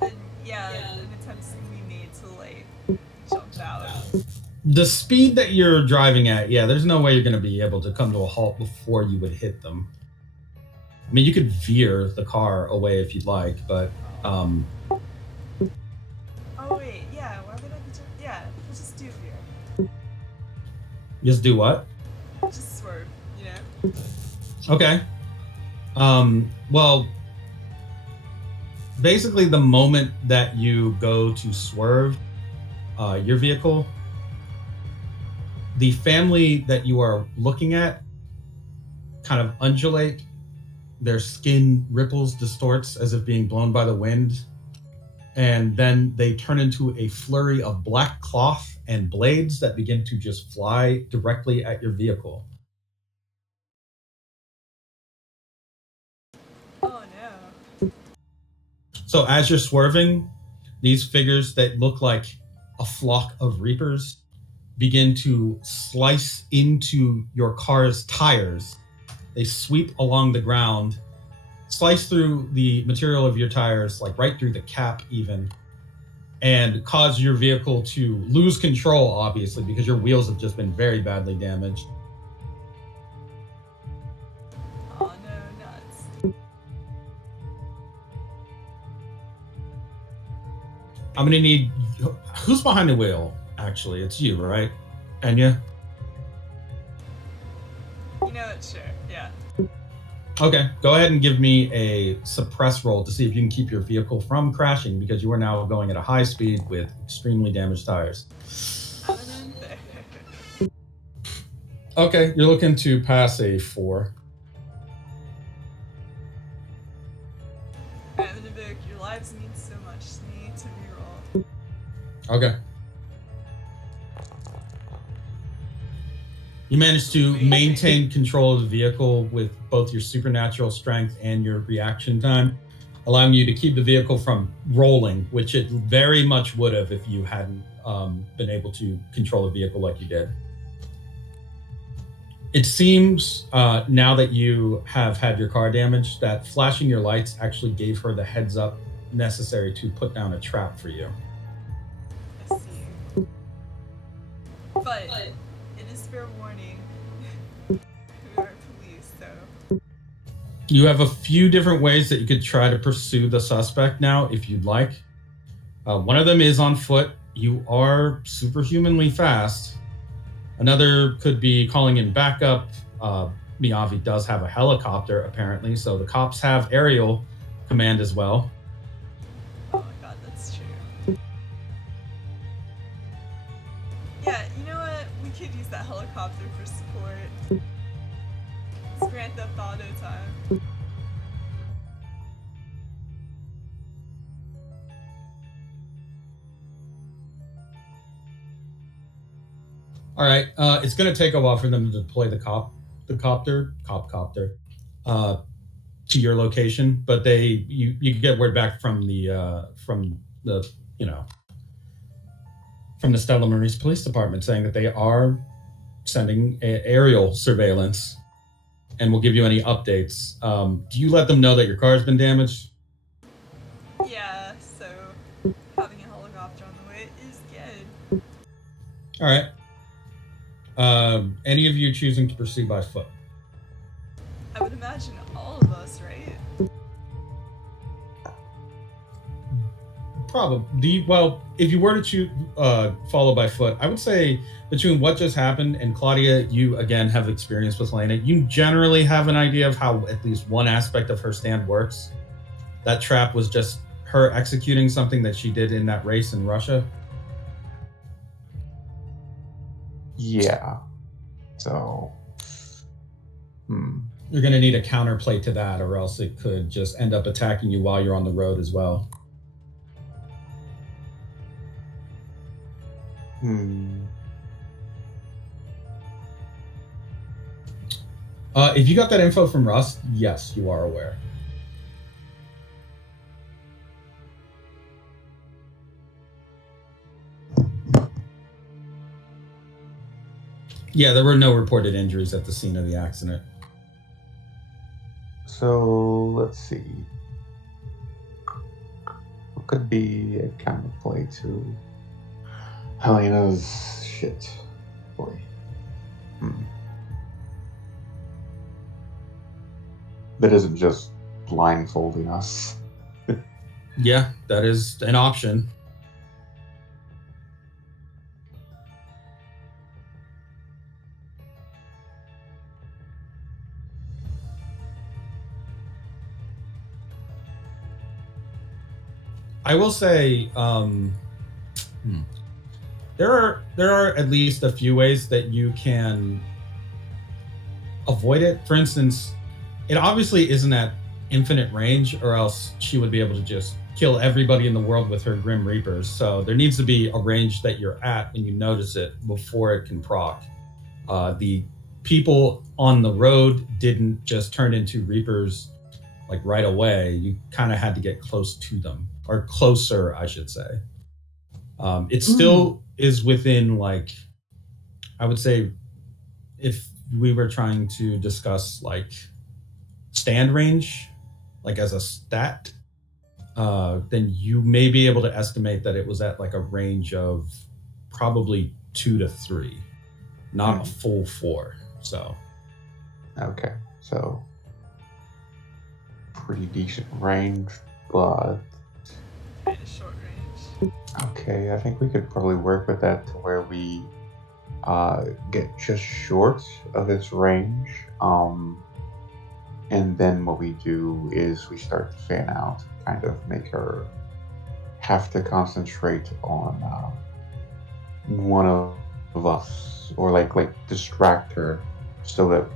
then yeah, an attempt's gonna be made to, like, jump out. The speed that you're driving at, yeah, there's no way you're gonna be able to come to a halt before you would hit them. I mean, you could veer the car away if you'd like, but Oh wait, yeah, why would I be yeah, we'll just do here. just do what? Just swerve, you know? Okay. Well, basically the moment that you go to swerve your vehicle, the family that you are looking at kind of undulate. Their skin ripples, distorts as if being blown by the wind. And then they turn into a flurry of black cloth and blades that begin to just fly directly at your vehicle. Oh no. So as you're swerving, these figures that look like a flock of reapers begin to slice into your car's tires. They sweep along the ground, slice through the material of your tires, like right through the cap even, and cause your vehicle to lose control, obviously, because your wheels have just been very badly damaged. Oh no, nuts. I'm gonna need... Who's behind the wheel, actually? It's you, right? Enya? You know what, sure, yeah. Okay, go ahead and give me a suppress roll to see if you can keep your vehicle from crashing, because you are now going at a high speed with extremely damaged tires. I'm in there. Okay, you're looking to pass a 4. Alright, Lindenberg, your lives mean so much to me to reroll. Okay. You managed to maintain control of the vehicle with both your supernatural strength and your reaction time, allowing you to keep the vehicle from rolling, which it very much would have if you hadn't been able to control the vehicle like you did. It seems, now that you have had your car damaged, that flashing your lights actually gave her the heads up necessary to put down a trap for you. I see. But it is fair warning. We are police, so You have a few different ways that you could try to pursue the suspect now, if you'd like. One of them is on foot. You are superhumanly fast. Another could be calling in backup. Miyavi does have a helicopter, apparently, so the cops have aerial command as well. oh my god, that's true. Yeah, you know what? We could use that helicopter for support. It's Grand Theft Auto time. All right, it's going to take a while for them to deploy the copter, to your location, but you get word back from the from the Stella Maris Police Department saying that they are sending aerial surveillance and will give you any updates. Do you let them know that your car's been damaged? Yeah, so having a helicopter on the way is good. All right. Any of you choosing to pursue by foot? I would imagine all of us, right? Probably. Well, if you were to follow by foot, I would say between what just happened and Claudia, you again have experience with Lena. You generally have an idea of how at least one aspect of her stand works. That trap was just her executing something that she did in that race in Russia. Yeah. So. You're going to need a counterplay to that, or else it could just end up attacking you while you're on the road as well. If you got that info from Russ, yes, you are aware. Yeah, there were no reported injuries at the scene of the accident. So let's see. What could be a counterplay to Helena's shit? Boy. That isn't just blindfolding us. Yeah, that is an option. I will say, there are at least a few ways that you can avoid it. For instance, it obviously isn't at infinite range, or else she would be able to just kill everybody in the world with her Grim Reapers. So there needs to be a range that you're at when you notice it before it can proc. The people on the road didn't just turn into Reapers like right away. You kind of had to get close to them, or closer, I should say. It still is within, like, I would say, if we were trying to discuss like stand range, like as a stat, then you may be able to estimate that it was at like a range of probably 2 to 3, not a full 4. So Okay, so pretty decent range, but Kind of short range. okay, I think we could probably work with that to where we get just short of its range. And then what we do is we start to fan out, kind of make her have to concentrate on one of us, or like distract her, so that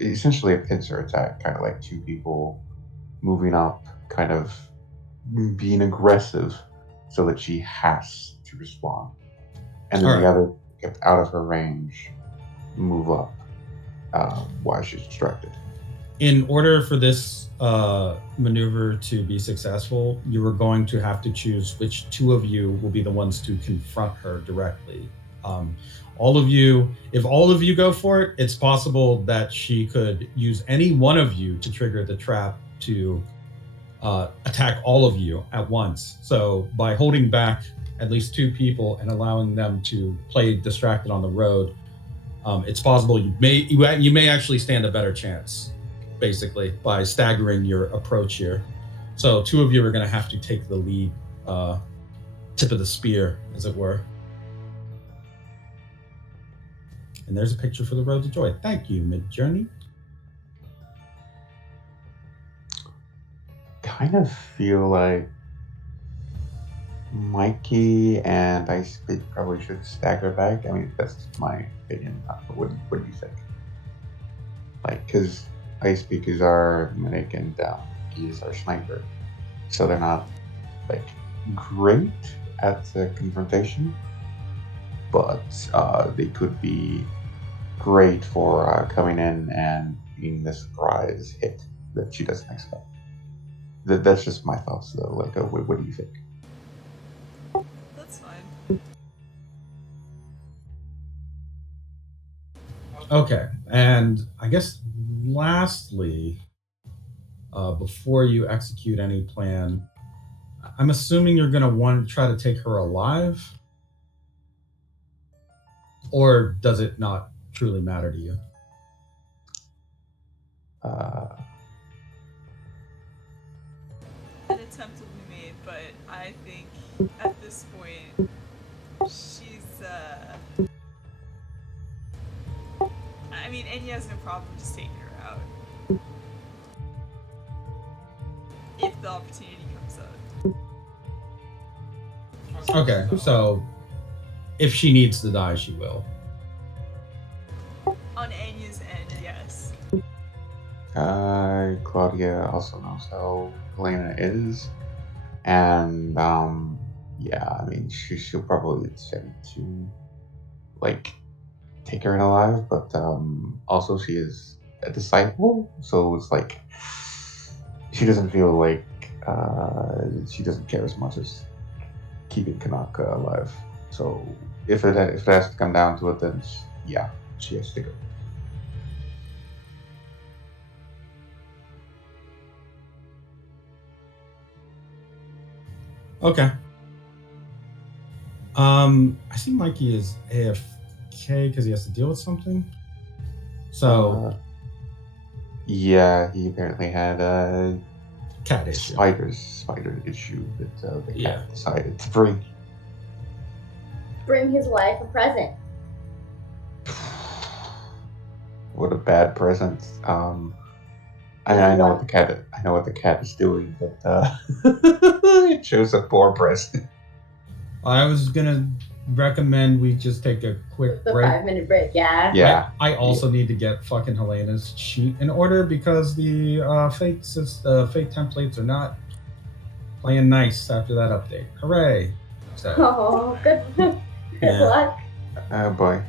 essentially a pincer attack, kind of like 2 people moving up, kind of being aggressive, so that she has to respond, and then the other get out of her range, move up while she's distracted. in order for this maneuver to be successful, you are going to have to choose which 2 of you will be the ones to confront her directly. All of you, if all of you go for it, it's possible that she could use any one of you to trigger the trap to attack all of you at once. So by holding back at least two people and allowing them to play distracted on the road, it's possible you may actually stand a better chance, basically, by staggering your approach here. So two of you are going to have to take the lead, tip of the spear, as it were. And there's a picture for the Road to Joy. Thank you, Midjourney. Kind of feel like Mikey and Ice Peak probably should stagger back. I mean, that's just my opinion. What do you think? Like, because Ice Peak is our medic and he is our sniper. So they're not, like, great at the confrontation, but they could be great for coming in and being the surprise hit that she doesn't expect. That's just my thoughts, though. Like, what do you think? That's fine. Okay, and I guess lastly, before you execute any plan, I'm assuming you're going to want to try to take her alive? Or does it not truly matter to you? An attempt will be made, but I think at this point, she's, I mean, Enya has no problem just taking her out. If the opportunity comes up. Okay, so if she needs to die, she will. On Enya's end, yes. Claudia also knows how Helena is, and yeah, I mean, she'll probably attempt to, like, take her in alive, but also she is a disciple, so it's like she doesn't feel like she doesn't care as much as keeping Kanaka alive. So if it has to come down to it, then yeah, she has to go. Okay. I see Mikey is AFK because he has to deal with something. So yeah, he apparently had a cat issue. spider issue that the cat decided to bring. Bring his wife a present. What a bad present. I know what the cat is doing, but it shows a poor present. I was gonna recommend we just take a quick The break. 5-minute break, yeah. Yeah. I also need to get fucking Helena's sheet in order because the fake templates are not playing nice after that update. Hooray! So, Oh, good Yeah. luck. Oh boy.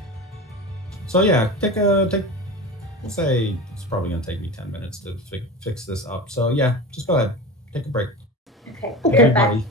so yeah, we'll say it's probably gonna take me 10 minutes to fix this up. So yeah, just go ahead, take a break, Okay, we'll get back. everybody.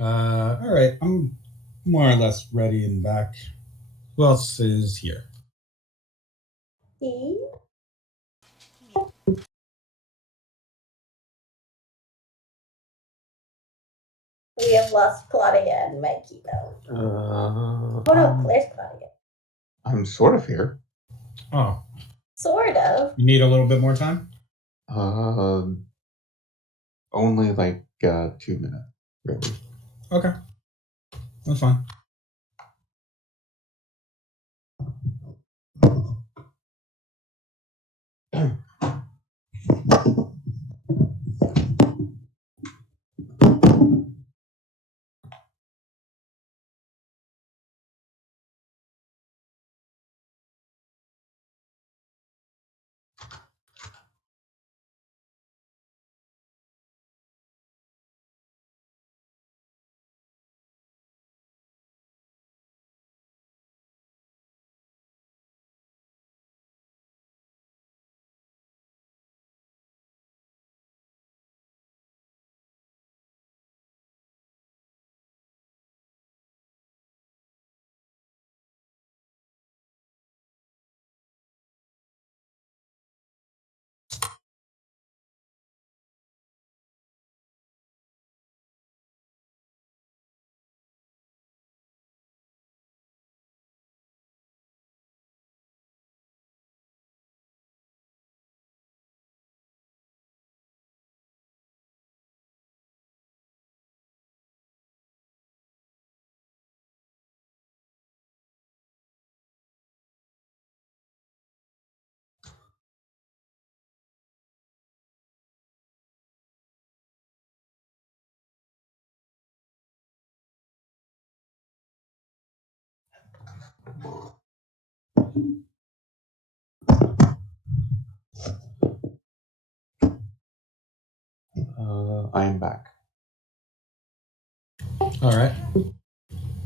All right, I'm more or less ready and back. Who else is here? E? We have lost Claudia and Mikey though. Oh no, where's Claudia? I'm sort of here. Oh, Sort of. you need a little bit more time? Only like 2 minutes, really. Okay, that's fine. I am back. All right,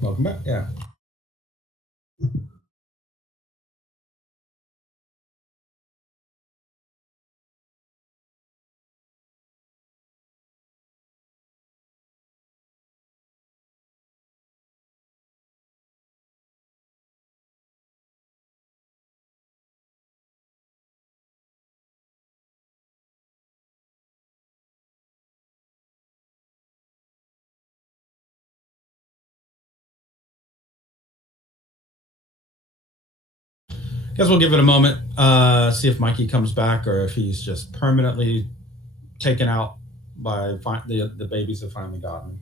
welcome back. Yeah. Guess we'll give it a moment. See if Mikey comes back or if he's just permanently taken out by the babies have finally gotten him.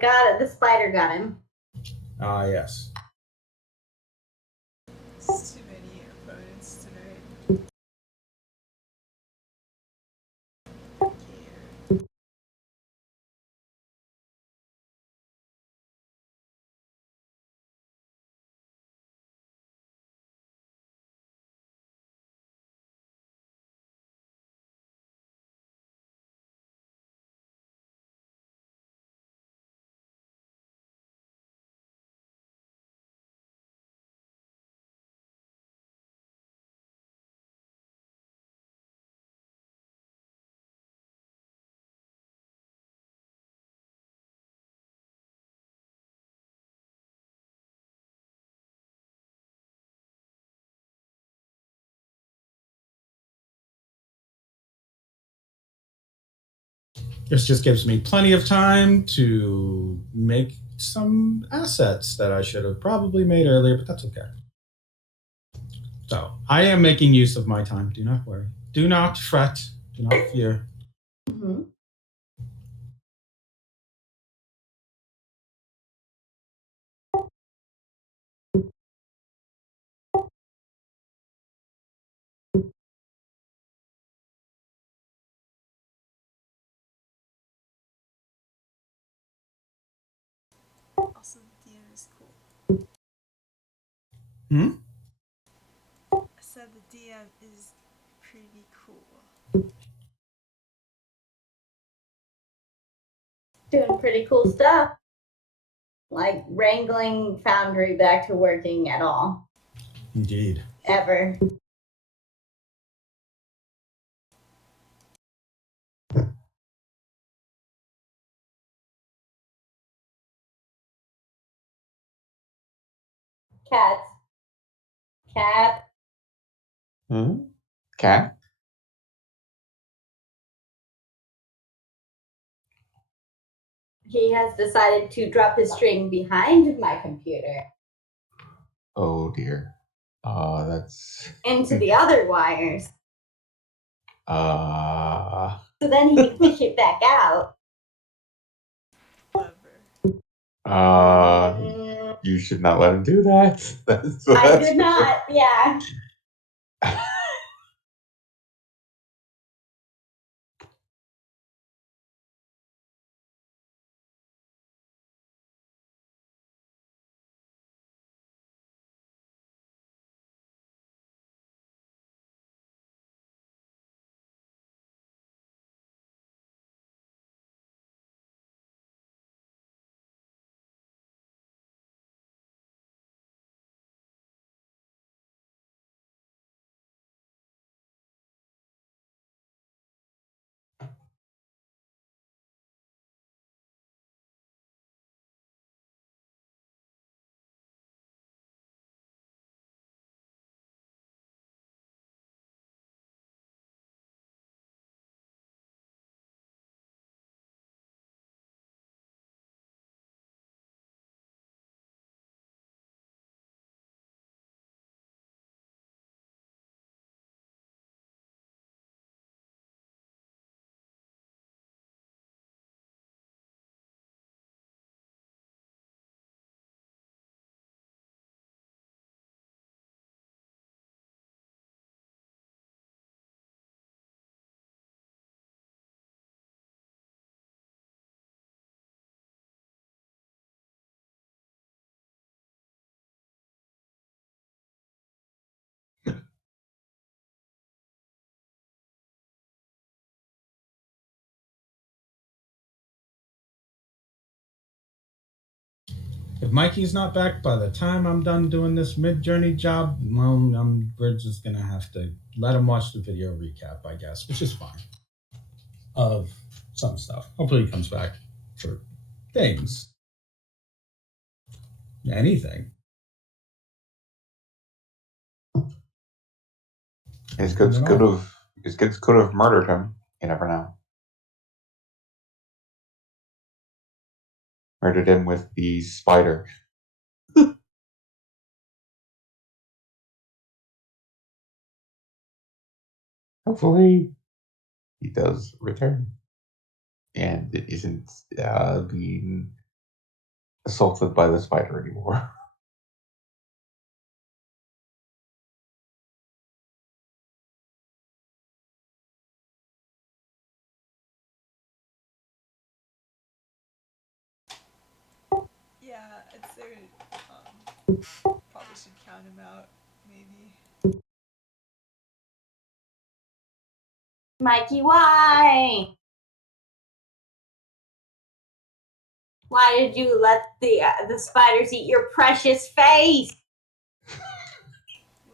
Got it. The spider got him. Ah, yes. It's too many opponents tonight. Here. This just gives me plenty of time to make some assets that I should have probably made earlier, but that's okay. So I am making use of my time. Do not worry. Do not fret. Do not fear. Mm-hmm. Also, the DM is cool. Hmm? I said the DM is pretty cool. Doing pretty cool stuff. Like wrangling Foundry back to working at all. Indeed. Ever. Cat. Cat. Hmm? Cat? He has decided to drop his string behind my computer Oh dear. That's. into the other wires. Uh. So then he can fish it back out. Clever. Mm, You should not let him do that. That's, I that's did not. Yeah. If Mikey's not back by the time I'm done doing this mid-journey job, well, we're just gonna have to let him watch the video recap, I guess, which is fine. Of some stuff. Hopefully he comes back for things. Anything. His kids could have murdered him. You never know. Murdered him with the spider. Hopefully, he does return, and it isn't being assaulted by the spider anymore. Yeah, I'd say probably should count him out, maybe. Mikey, why? Why did you let the spiders eat your precious face?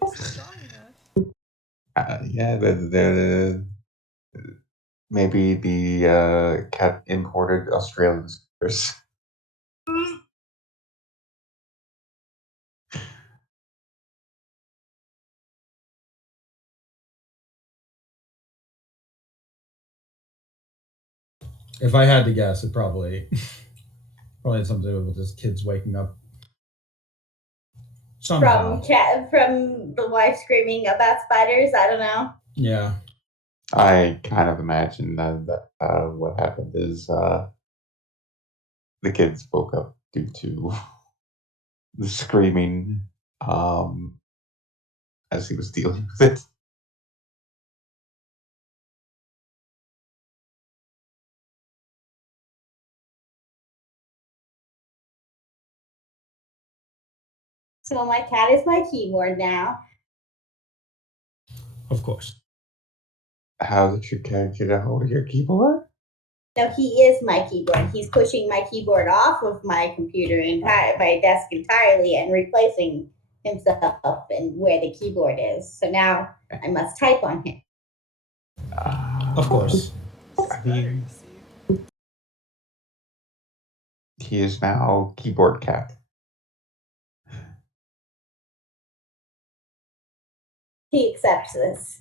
Was strong enough. Yeah, maybe the cat imported Australian spiders. If I had to guess, it probably had something to do with his kids waking up somehow. From the wife screaming about spiders. I don't know. Yeah. I kind of imagine that what happened is the kids woke up due to the screaming as he was dealing with it. So my cat is my keyboard now. Of course. How did your cat get a hold of your keyboard? No, he is my keyboard. He's pushing my keyboard off of my computer my desk entirely and replacing himself and where the keyboard is. So now I must type on him. Of course. It's I better, mean- you see. He is now keyboard cat. He accepts this.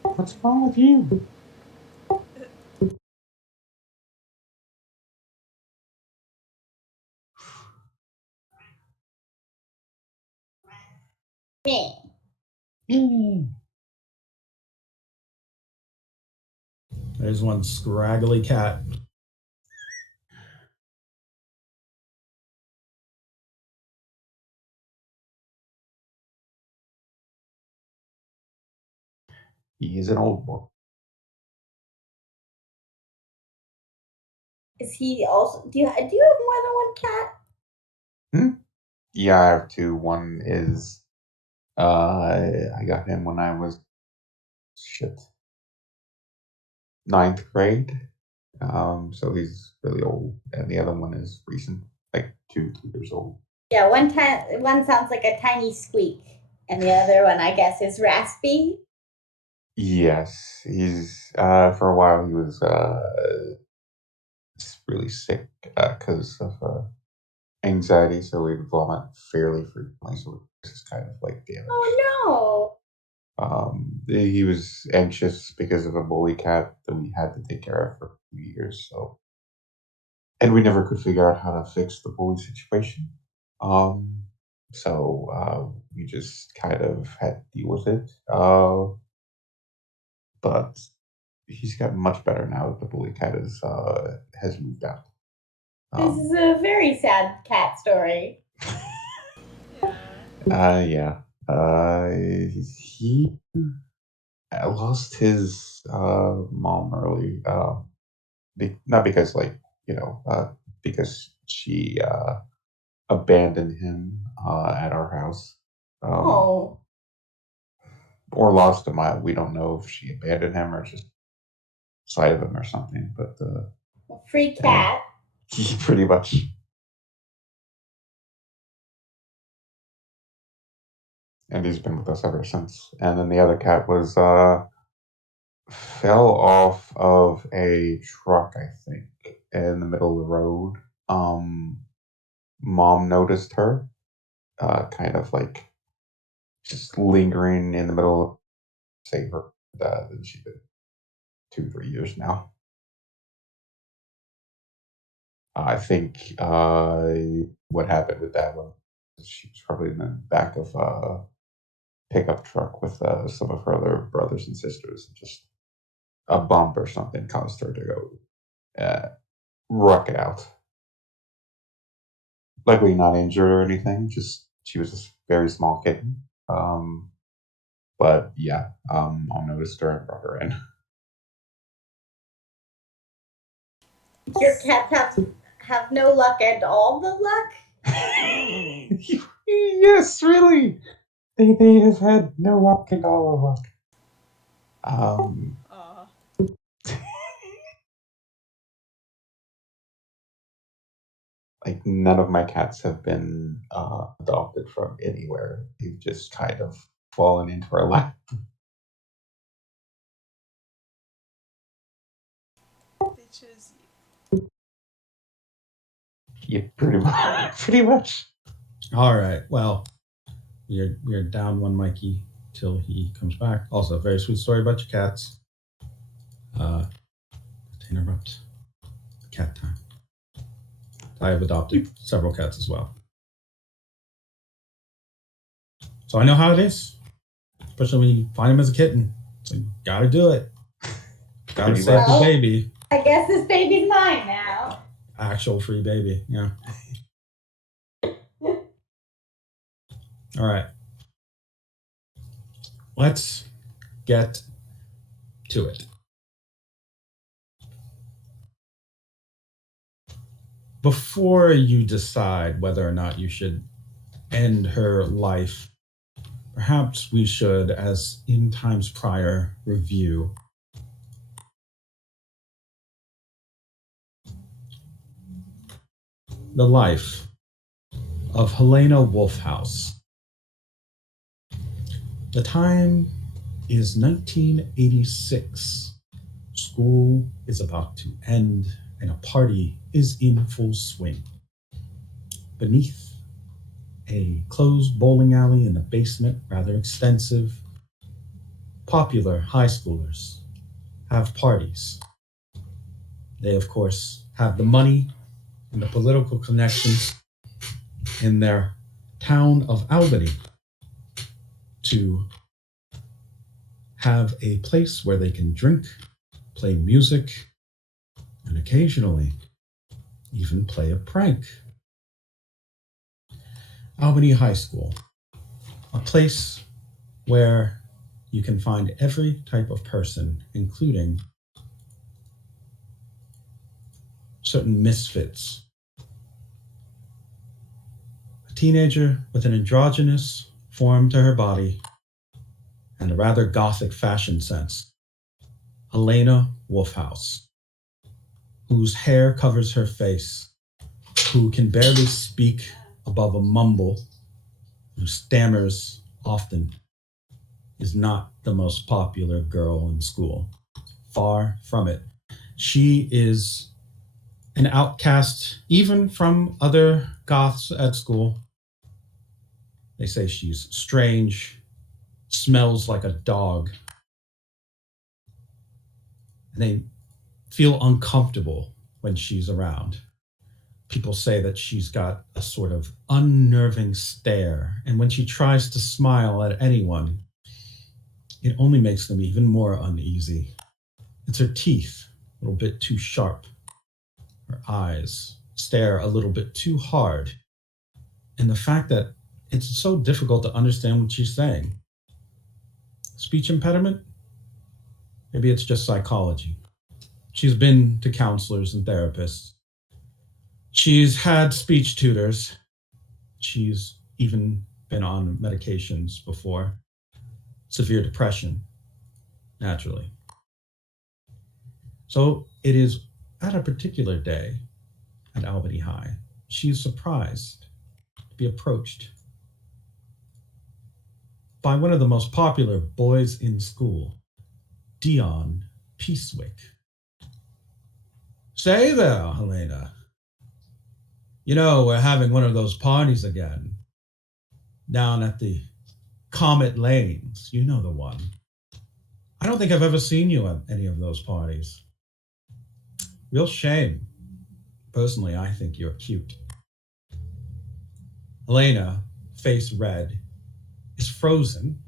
What's wrong with you? Meh. There's one scraggly cat. He is an old boy. Is he also? Do you have more than one cat? Yeah, I have two. One is I got him when I was ninth grade. So he's really old, and the other one is recent, like 2 years old. Yeah, one sounds like a tiny squeak, and the other one, I guess, is raspy. Yes, he's for a while he was really sick because of anxiety, so he'd vomit fairly frequently. So it's just kind of like damage. Oh He was anxious because of a bully cat that we had to take care of for a few years. So, and we never could figure out how to fix the bully situation. So we just kind of had to deal with it. But he's gotten much better now that the bully cat has moved out. no! This is a very sad cat story. Yeah. He lost his mom early. Not because because she abandoned him at our house. Oh, Or lost him. We don't know if she abandoned him or just sight of him or something. But free cat. he pretty much. And he's been with us ever since. And then the other cat was fell off of a truck, I think, in the middle of the road. Mom noticed her, kind of like just lingering in the middle of save her. And she's been 2-3 years now. I think what happened with that one, she was probably in the back of a pickup truck with some of her other brothers and sisters. Just a bump or something caused her to go ruck it out. Luckily, not injured or anything. Just she was a very small kitten. But yeah, Mom noticed her and brought her in. Your cats have no luck and all the luck. Yes, really. They have had no luck and all of luck. Aw. Like none of my cats have been adopted from anywhere. They've just kind of fallen into our lap. They chose you. Yeah, pretty much. Pretty much. All right. Well, we're down one Mikey till he comes back. Also, a very sweet story about your cats. To interrupt cat time. I have adopted several cats as well. So I know how it is. Especially when you find them as a kitten. So you gotta do it. Gotta Pretty save much. the baby. I guess this baby's mine now. Actual free baby. Yeah. All right. Let's get to it. Before you decide whether or not you should end her life, perhaps we should, as in times prior, review the life of Helena Wolfhouse. The time is 1986. School is about to end and a party is in full swing. Beneath a closed bowling alley in the basement, rather extensive. Popular high schoolers have parties. They, of course, have the money and the political connections in their town of Albany to have a place where they can drink, play music, and occasionally even play a prank. Albany High School, a place where you can find every type of person, including certain misfits. A teenager with an androgynous form to her body and a rather gothic fashion sense, Helena Wolfhouse, whose hair covers her face, who can barely speak above a mumble, who stammers often, is not the most popular girl in school. Far from it. She is an outcast, even from other goths at school. They say she's strange, smells like a dog. And they feel uncomfortable when she's around. People say that she's got a sort of unnerving stare, and when she tries to smile at anyone, it only makes them even more uneasy. It's her teeth, a little bit too sharp. Her eyes stare a little bit too hard. And the fact that it's so difficult to understand what she's saying. Speech impediment? Maybe it's just psychology. She's been to counselors and therapists. She's had speech tutors. She's even been on medications before. Severe depression, naturally. So it is at a particular day at Albany High, she's surprised to be approached by one of the most popular boys in school, Dion Peacewick. Say there, Helena. You know, we're having one of those parties again. Down at the Comet Lanes. You know the one. I don't think I've ever seen you at any of those parties. Real shame. Personally, I think you're cute. Helena, face red, is frozen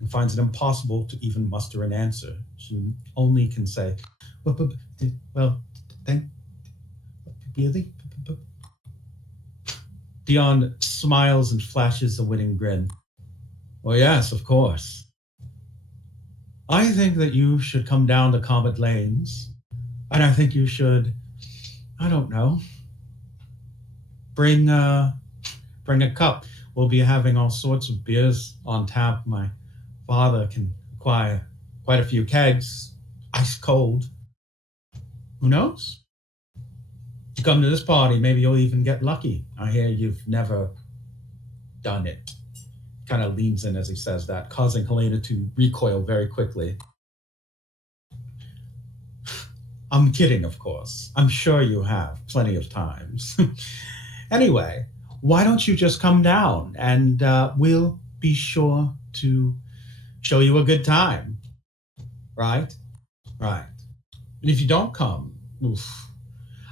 and finds it impossible to even muster an answer. She only can say, well, thank, really? Dion smiles and flashes a winning grin. Well, yes, of course. I think that you should come down to Comet Lanes, and I think you should, I don't know, bring a cup. We'll be having all sorts of beers on tap. My father can acquire quite a few kegs, ice cold. Who knows? You come to this party, maybe you'll even get lucky. I hear you've never done it. Kind of leans in as he says that, causing Helena to recoil very quickly. I'm kidding, of course. I'm sure you have plenty of times. Anyway, why don't you just come down and we'll be sure to show you a good time. Right? Right. And if you don't come, oof.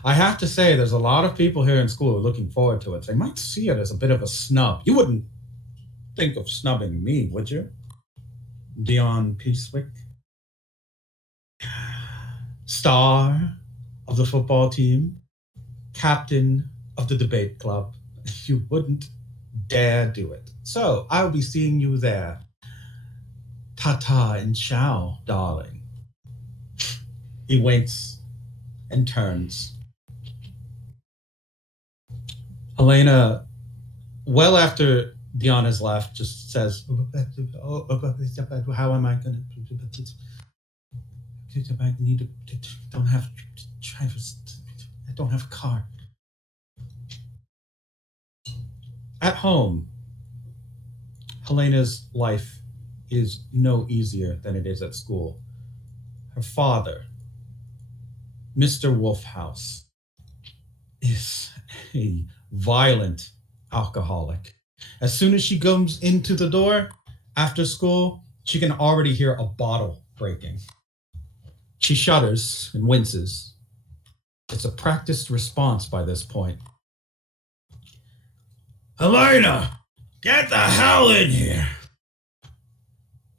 I have to say, there's a lot of people here in school who are looking forward to it. They might see it as a bit of a snub. You wouldn't think of snubbing me, would you? Dion Peacewick? Star of the football team, captain of the debate club. You wouldn't dare do it. So I'll be seeing you there. Ta-ta and ciao, darling. He winks and turns. Helena, well after Dion has left, just says, how am I going to... I need to... don't have drivers. I don't have a car. At home, Helena's life is no easier than it is at school. Her father, Mr. Wolfhouse, is a violent alcoholic. As soon as she goes into the door after school, she can already hear a bottle breaking. She shudders and winces. It's a practiced response by this point. Elena, get the hell in here.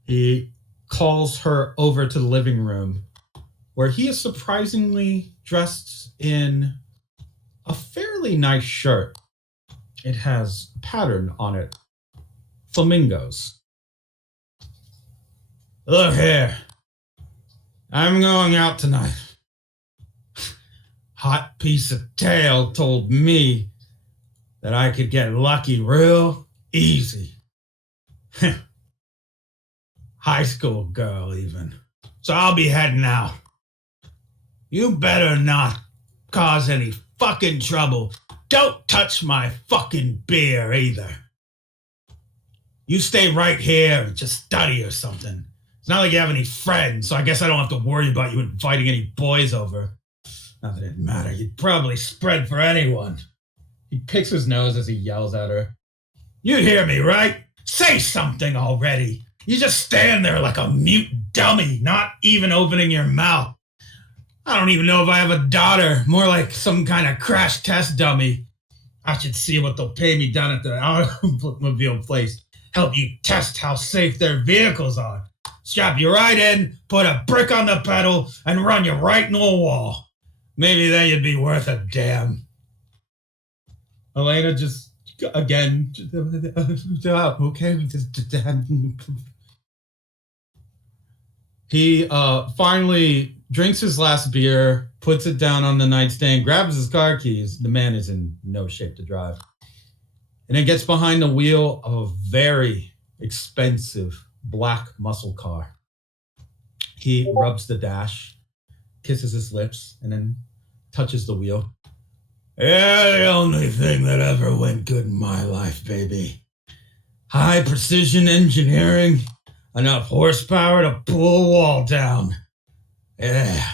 He calls her over to the living room, where he is surprisingly dressed in a fairly nice shirt. It has pattern on it. Flamingos. Look here. I'm going out tonight. Hot piece of tail told me that I could get lucky real easy. High school girl, even. So I'll be heading out. You better not cause any fucking trouble. Don't touch my fucking beer either. You stay right here and just study or something. It's not like you have any friends, so I guess I don't have to worry about you inviting any boys over. Not that it'd matter. You'd probably spread for anyone. He picks his nose as he yells at her. You hear me, right? Say something already. You just stand there like a mute dummy, not even opening your mouth. I don't even know if I have a daughter, more like some kind of crash test dummy. I should see what they'll pay me down at the automobile place. Help you test how safe their vehicles are. Strap you right in, put a brick on the pedal, and run you right into a wall. Maybe then you'd be worth a damn. Elena just, again, okay. He finally drinks his last beer, puts it down on the nightstand, grabs his car keys. The man is in no shape to drive. And then gets behind the wheel of a very expensive black muscle car. He rubs the dash, kisses his lips, and then touches the wheel. Yeah, the only thing that ever went good in my life, baby. High precision engineering, enough horsepower to pull a wall down. Yeah,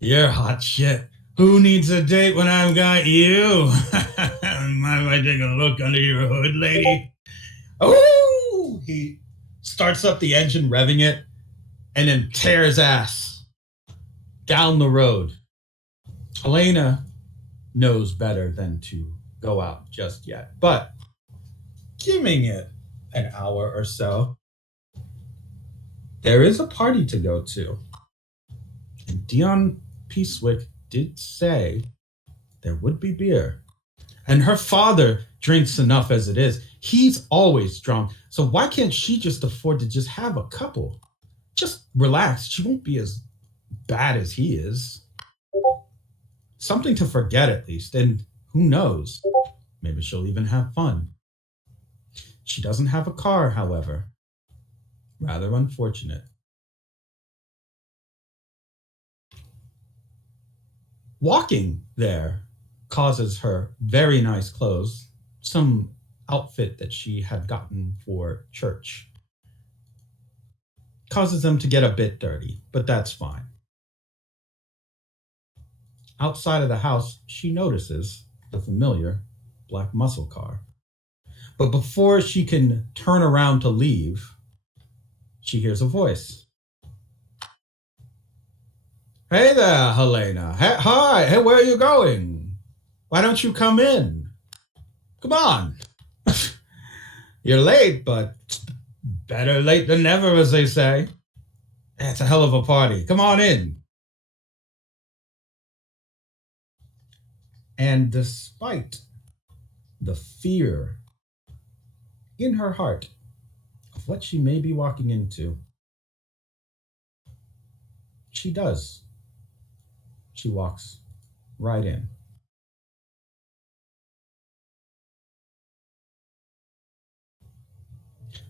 you're hot shit. Who needs a date when I've got you? Mind if I take a look under your hood, lady? Oh! He starts up the engine, revving it, and then tears ass down the road. Elena knows better than to go out just yet, but giving it an hour or so, there is a party to go to. And Dion Peacewick did say there would be beer. And her father drinks enough as it is. He's always drunk. So why can't she just afford to just have a couple? Just relax. She won't be as bad as he is. Something to forget at least. And who knows? Maybe she'll even have fun. She doesn't have a car, however. Rather unfortunate. Walking there causes her very nice clothes, some outfit that she had gotten for church. Causes them to get a bit dirty, but that's fine. Outside of the house, she notices the familiar black muscle car. But before she can turn around to leave, she hears a voice. Hey there, Helena. Hi, hey, where are you going? Why don't you come in? Come on. You're late, but better late than never, as they say. It's a hell of a party. Come on in. And despite the fear in her heart of what she may be walking into, she does. She walks right in.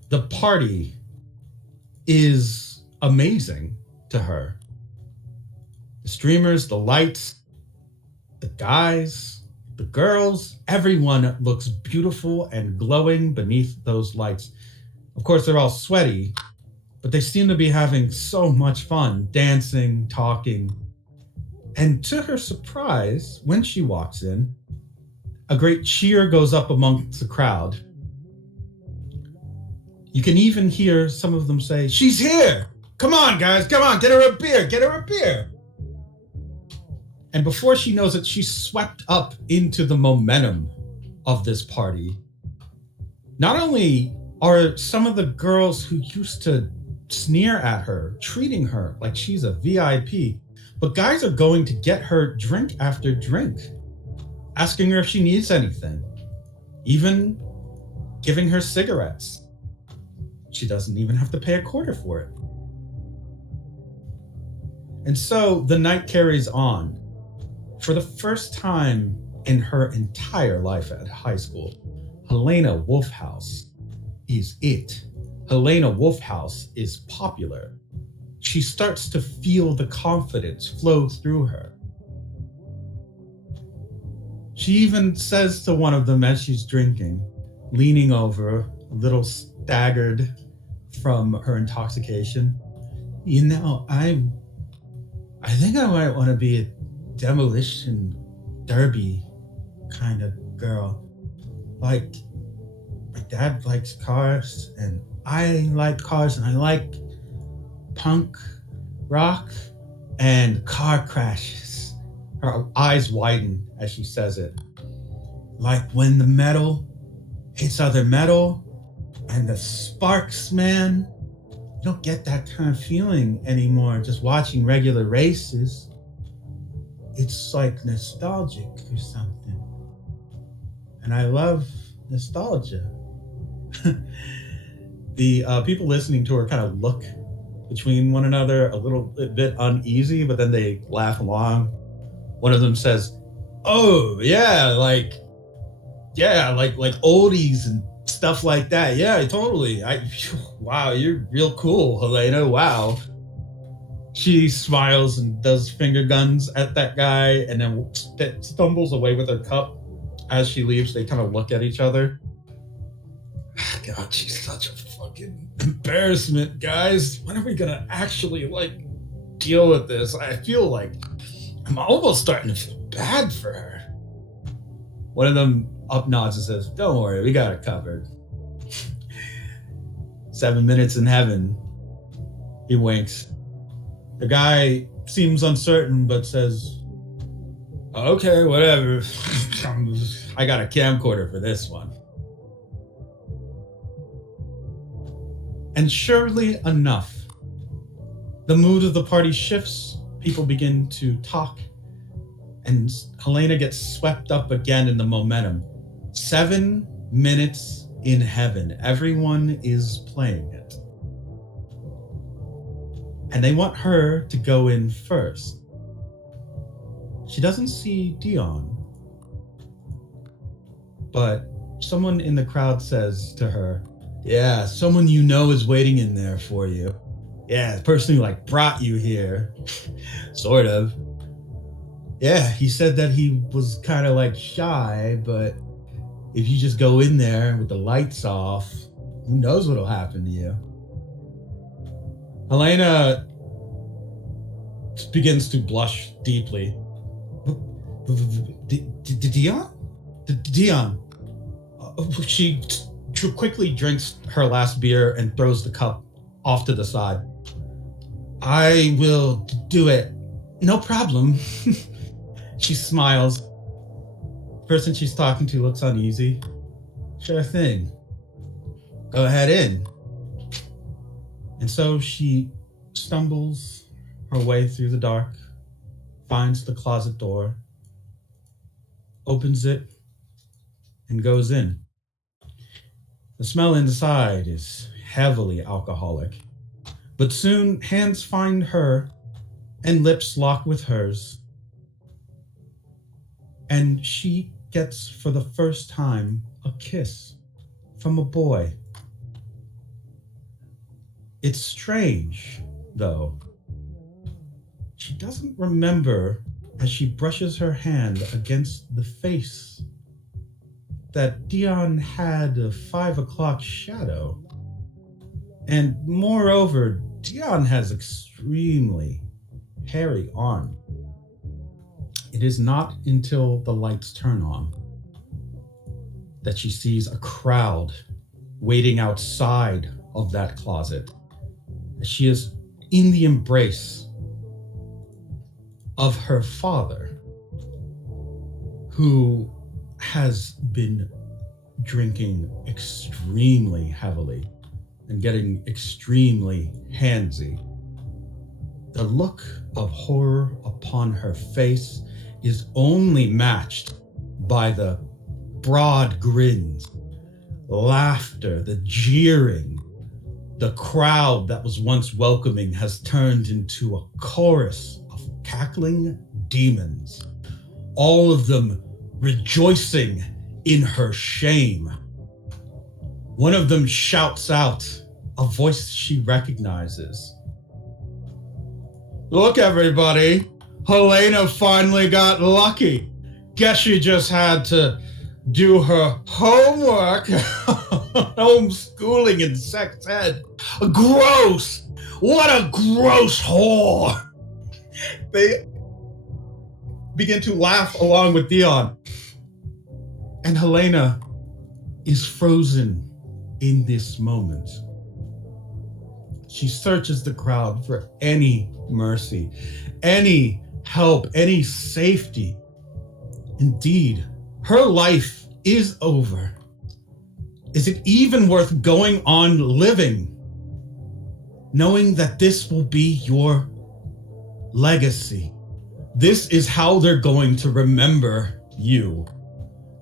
The party is amazing to her. The streamers, the lights, the guys, the girls, everyone looks beautiful and glowing beneath those lights. Of course, they're all sweaty, but they seem to be having so much fun, dancing, talking. And to her surprise, when she walks in, A great cheer goes up amongst the crowd. You can even hear some of them say, "She's here! Come on, guys, come on, get her a beer, get her a beer!" And before she knows it, she's swept up into the momentum of this party. Not only are some of the girls who used to sneer at her treating her like she's a VIP, but guys are going to get her drink after drink, asking her if she needs anything, even giving her cigarettes. She doesn't even have to pay a quarter for it. And so the night carries on. For the first time in her entire life at high school, Helena Wolfhouse is it. Helena Wolfhouse is popular. She starts to feel the confidence flow through her. She even says to one of them as she's drinking, leaning over, a little staggered from her intoxication, "You know, I think I might want to be a demolition derby kind of girl. Like, my dad likes cars, and I like cars, and I like punk rock and car crashes." Her eyes widen as she says it. "Like when the metal hits other metal and the sparks, man. You don't get that kind of feeling anymore just watching regular races. It's like nostalgic or something. And I love nostalgia." The people listening to her kind of look between one another a little bit uneasy, but then they laugh along. One of them says, "Oh, yeah, like oldies and stuff like that. Yeah, totally. Wow, you're real cool, Helena. Wow." She smiles and does finger guns at that guy and then stumbles away with her cup. As she leaves, they kind of look at each other. God, she's such a fucking embarrassment, guys. When are we gonna actually, deal with this? I feel like I'm almost starting to feel bad for her. One of them up nods and says, "Don't worry, we got it covered." 7 minutes in heaven. He winks. The guy seems uncertain, but says, "Okay, whatever. I got a camcorder for this one." And surely enough, the mood of the party shifts. People begin to talk, and Helena gets swept up again in the momentum. 7 minutes in heaven. Everyone is playing it. And they want her to go in first. She doesn't see Dion, but someone in the crowd says to her, "Yeah, someone you know is waiting in there for you. Yeah, the person who brought you here." Sort of. "Yeah, he said that he was kind of shy, but if you just go in there with the lights off, who knows what'll happen to you." Helena begins to blush deeply. Dion? Dion. She quickly drinks her last beer and throws the cup off to the side. "I will do it. No problem." She smiles. The person she's talking to looks uneasy. "Sure thing. Go ahead in." And so she stumbles her way through the dark, finds the closet door, opens it, and goes in. The smell inside is heavily alcoholic, but soon hands find her and lips lock with hers. And she gets, for the first time, a kiss from a boy. It's strange, though. She doesn't remember, as she brushes her hand against the face, that Dion had a 5 o'clock shadow. And moreover, Dion has extremely hairy arms. It is not until the lights turn on that she sees a crowd waiting outside of that closet. She is in the embrace of her father, who has been drinking extremely heavily and getting extremely handsy. The look of horror upon her face is only matched by the broad grins, laughter, the jeering. The crowd that was once welcoming has turned into a chorus of cackling demons, all of them rejoicing in her shame. One of them shouts out, a voice she recognizes. "Look, everybody, Helena finally got lucky. Guess she just had to do her homework." Homeschooling and sex ed. Gross! What a gross whore! They begin to laugh along with Dion. And Helena is frozen in this moment. She searches the crowd for any mercy, any help, any safety. Indeed, her life is over. Is it even worth going on living, knowing that this will be your legacy? This is how they're going to remember you.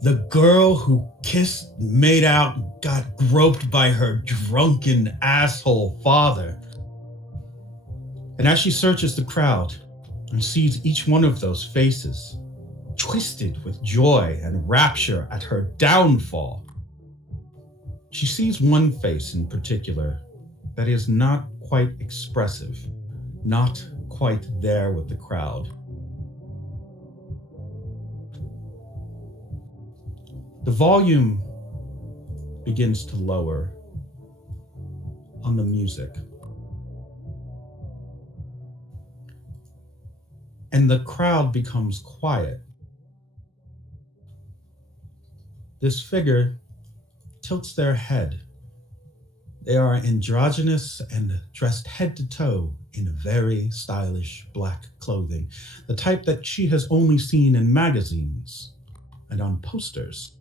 The girl who kissed, made out, got groped by her drunken asshole father. And as she searches the crowd and sees each one of those faces, twisted with joy and rapture at her downfall, she sees one face in particular that is not quite expressive, not quite there with the crowd. The volume begins to lower on the music. And the crowd becomes quiet. This figure tilts their head. They are androgynous and dressed head to toe in very stylish black clothing, the type that she has only seen in magazines and on posters.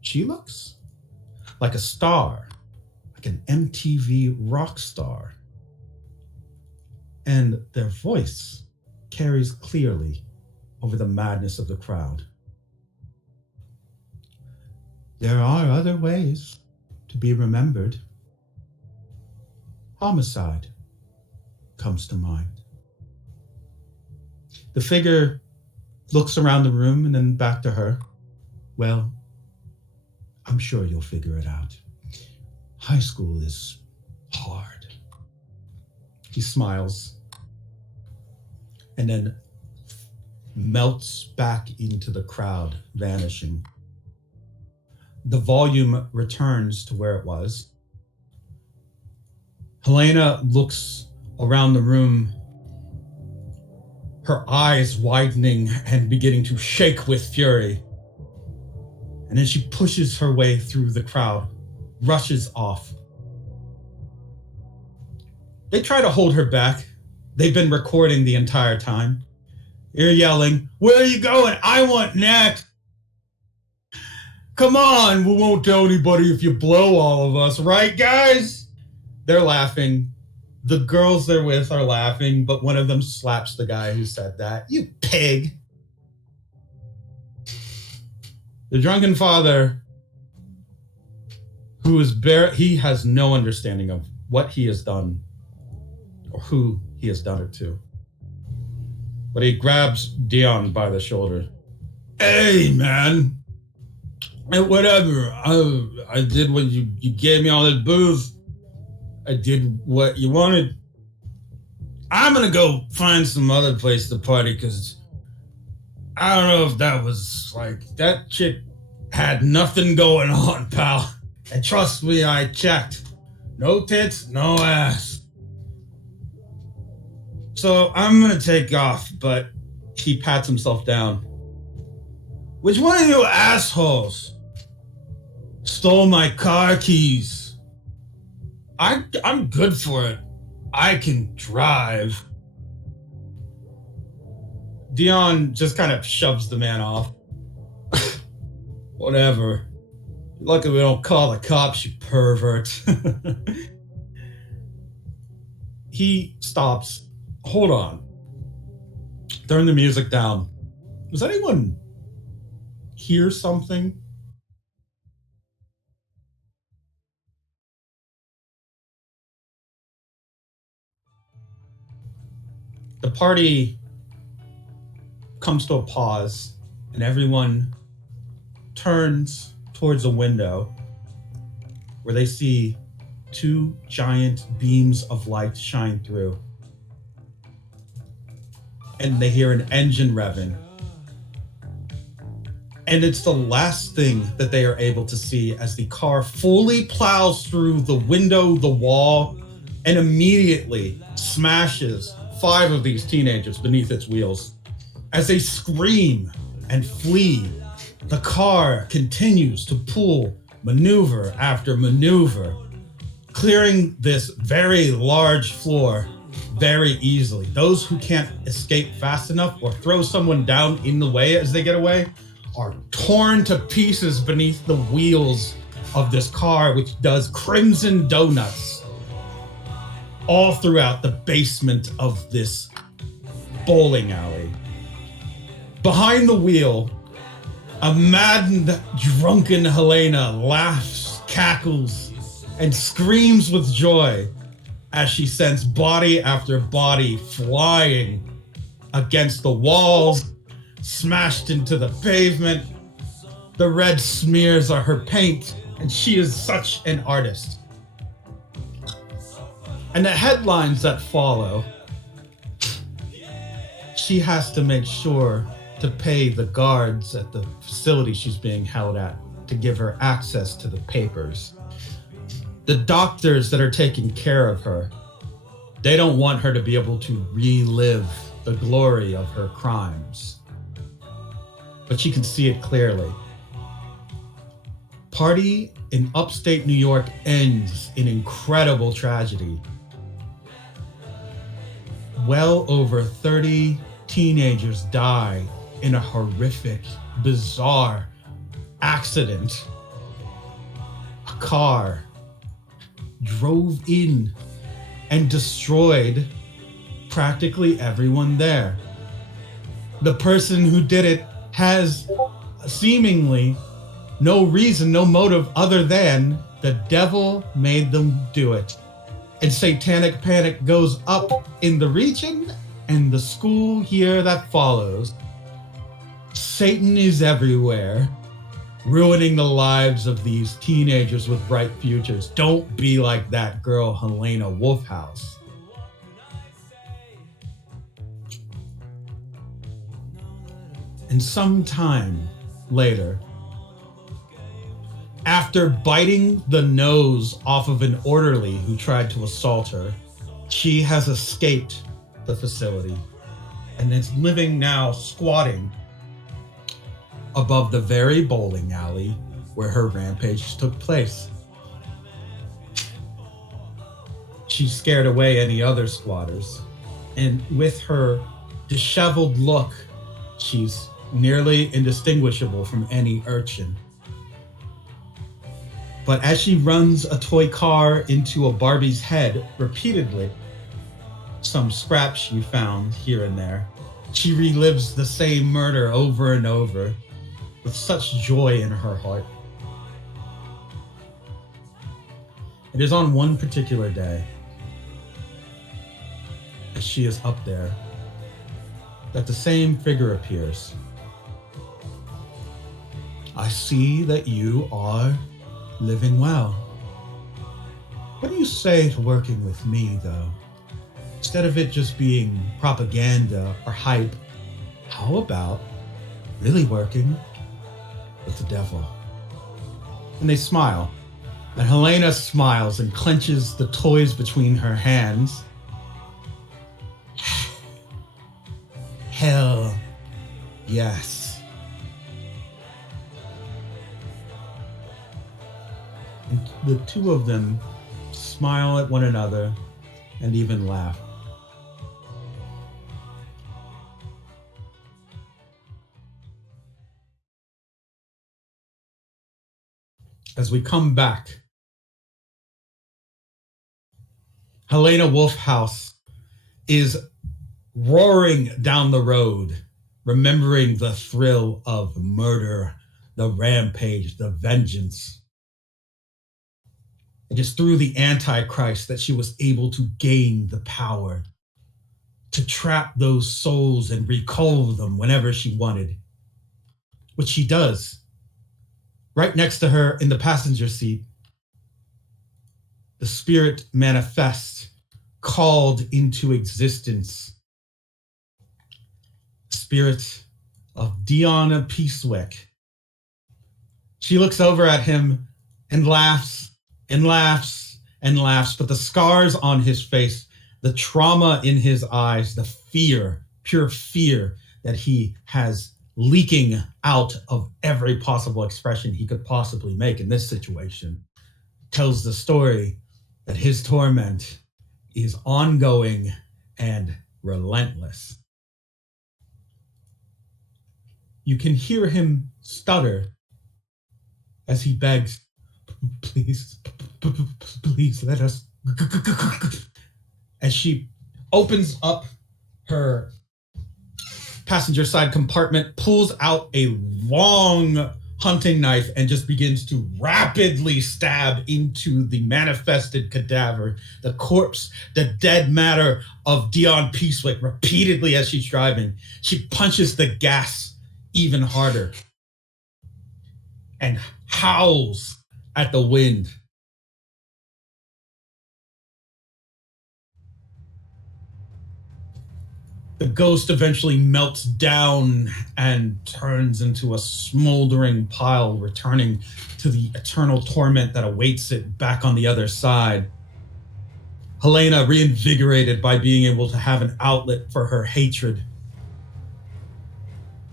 She looks like a star, like an MTV rock star. And their voice carries clearly over the madness of the crowd. There are other ways to be remembered. Homicide comes to mind. The figure looks around the room and then back to her. Well, I'm sure you'll figure it out. High school is hard. He smiles and then melts back into the crowd, vanishing. The volume returns to where it was. Helena looks around the room, her eyes widening and beginning to shake with fury. And then she pushes her way through the crowd, rushes off. They try to hold her back. They've been recording the entire time. You're yelling, "Where are you going? I want next. Come on, we won't tell anybody if you blow all of us, right, guys?" They're laughing. The girls they're with are laughing, but one of them slaps the guy who said that. "You pig." The drunken father, who is he has no understanding of what he has done or who he has done it to. But he grabs Dion by the shoulder. "Hey, man. Whatever. I did what you gave me all that booze. I did what you wanted. I'm gonna go find some other place to party because I don't know if that was that chick had nothing going on, pal. And trust me, I checked. No tits, no ass. So I'm gonna take off," but he pats himself down. "Which one of you assholes stole my car keys. I'm good for it. I can drive. Dion just kind of shoves the man off. Whatever. Lucky we don't call the cops, you pervert. He stops. Hold on. Turn the music down. Does anyone hear something? The party comes to a pause, and everyone turns towards a window where they see two giant beams of light shine through. And they hear an engine revving. And it's the last thing that they are able to see as the car fully plows through the window, the wall, and immediately smashes 5 of these teenagers beneath its wheels. As they scream and flee, the car continues to pull maneuver after maneuver, clearing this very large floor very easily. Those who can't escape fast enough or throw someone down in the way as they get away are torn to pieces beneath the wheels of this car, which does crimson donuts all throughout the basement of this bowling alley. Behind the wheel, a maddened, drunken Helena laughs, cackles, and screams with joy as she sends body after body flying against the walls, smashed into the pavement. The red smears are her paint, and she is such an artist. And the headlines that follow, she has to make sure to pay the guards at the facility she's being held at to give her access to the papers. The doctors that are taking care of her, they don't want her to be able to relive the glory of her crimes. But she can see it clearly. Party in upstate New York ends in incredible tragedy. Well over 30 teenagers die in a horrific, bizarre accident. A car drove in and destroyed practically everyone there. The person who did it has seemingly no reason, no motive other than the devil made them do it. And satanic panic goes up in the region and the school year that follows. Satan is everywhere, ruining the lives of these teenagers with bright futures. Don't be like that girl, Helena Wolfhouse. And some time later, after biting the nose off of an orderly who tried to assault her, she has escaped the facility and is living now squatting above the very bowling alley where her rampage took place. She scared away any other squatters, and with her disheveled look, she's nearly indistinguishable from any urchin. But as she runs a toy car into a Barbie's head repeatedly, some scraps she found here and there, she relives the same murder over and over with such joy in her heart. It is on one particular day, as she is up there, that the same figure appears. I see that you are living well. What do you say to working with me, though? Instead of it just being propaganda or hype, how about really working with the devil? And they smile. And Helena smiles and clenches the toys between her hands. Hell yes. And the two of them smile at one another and even laugh. As we come back, Helena Wolfhouse is roaring down the road, remembering the thrill of murder, the rampage, the vengeance. It is through the Antichrist that she was able to gain the power to trap those souls and recall them whenever she wanted, which she does. Right next to her in the passenger seat, the spirit manifests, called into existence. Spirit of Diana Peacewick. She looks over at him and laughs and laughs and laughs, but the scars on his face, the trauma in his eyes, the fear, pure fear that he has leaking out of every possible expression he could possibly make in this situation, tells the story that his torment is ongoing and relentless. You can hear him stutter as he begs, please, please let us. As she opens up her passenger side compartment, pulls out a long hunting knife, and just begins to rapidly stab into the manifested cadaver, the corpse, the dead matter of Dion Peacewick, repeatedly as she's driving. She punches the gas even harder and howls at the wind. The ghost eventually melts down and turns into a smoldering pile, returning to the eternal torment that awaits it back on the other side. Helena, reinvigorated by being able to have an outlet for her hatred,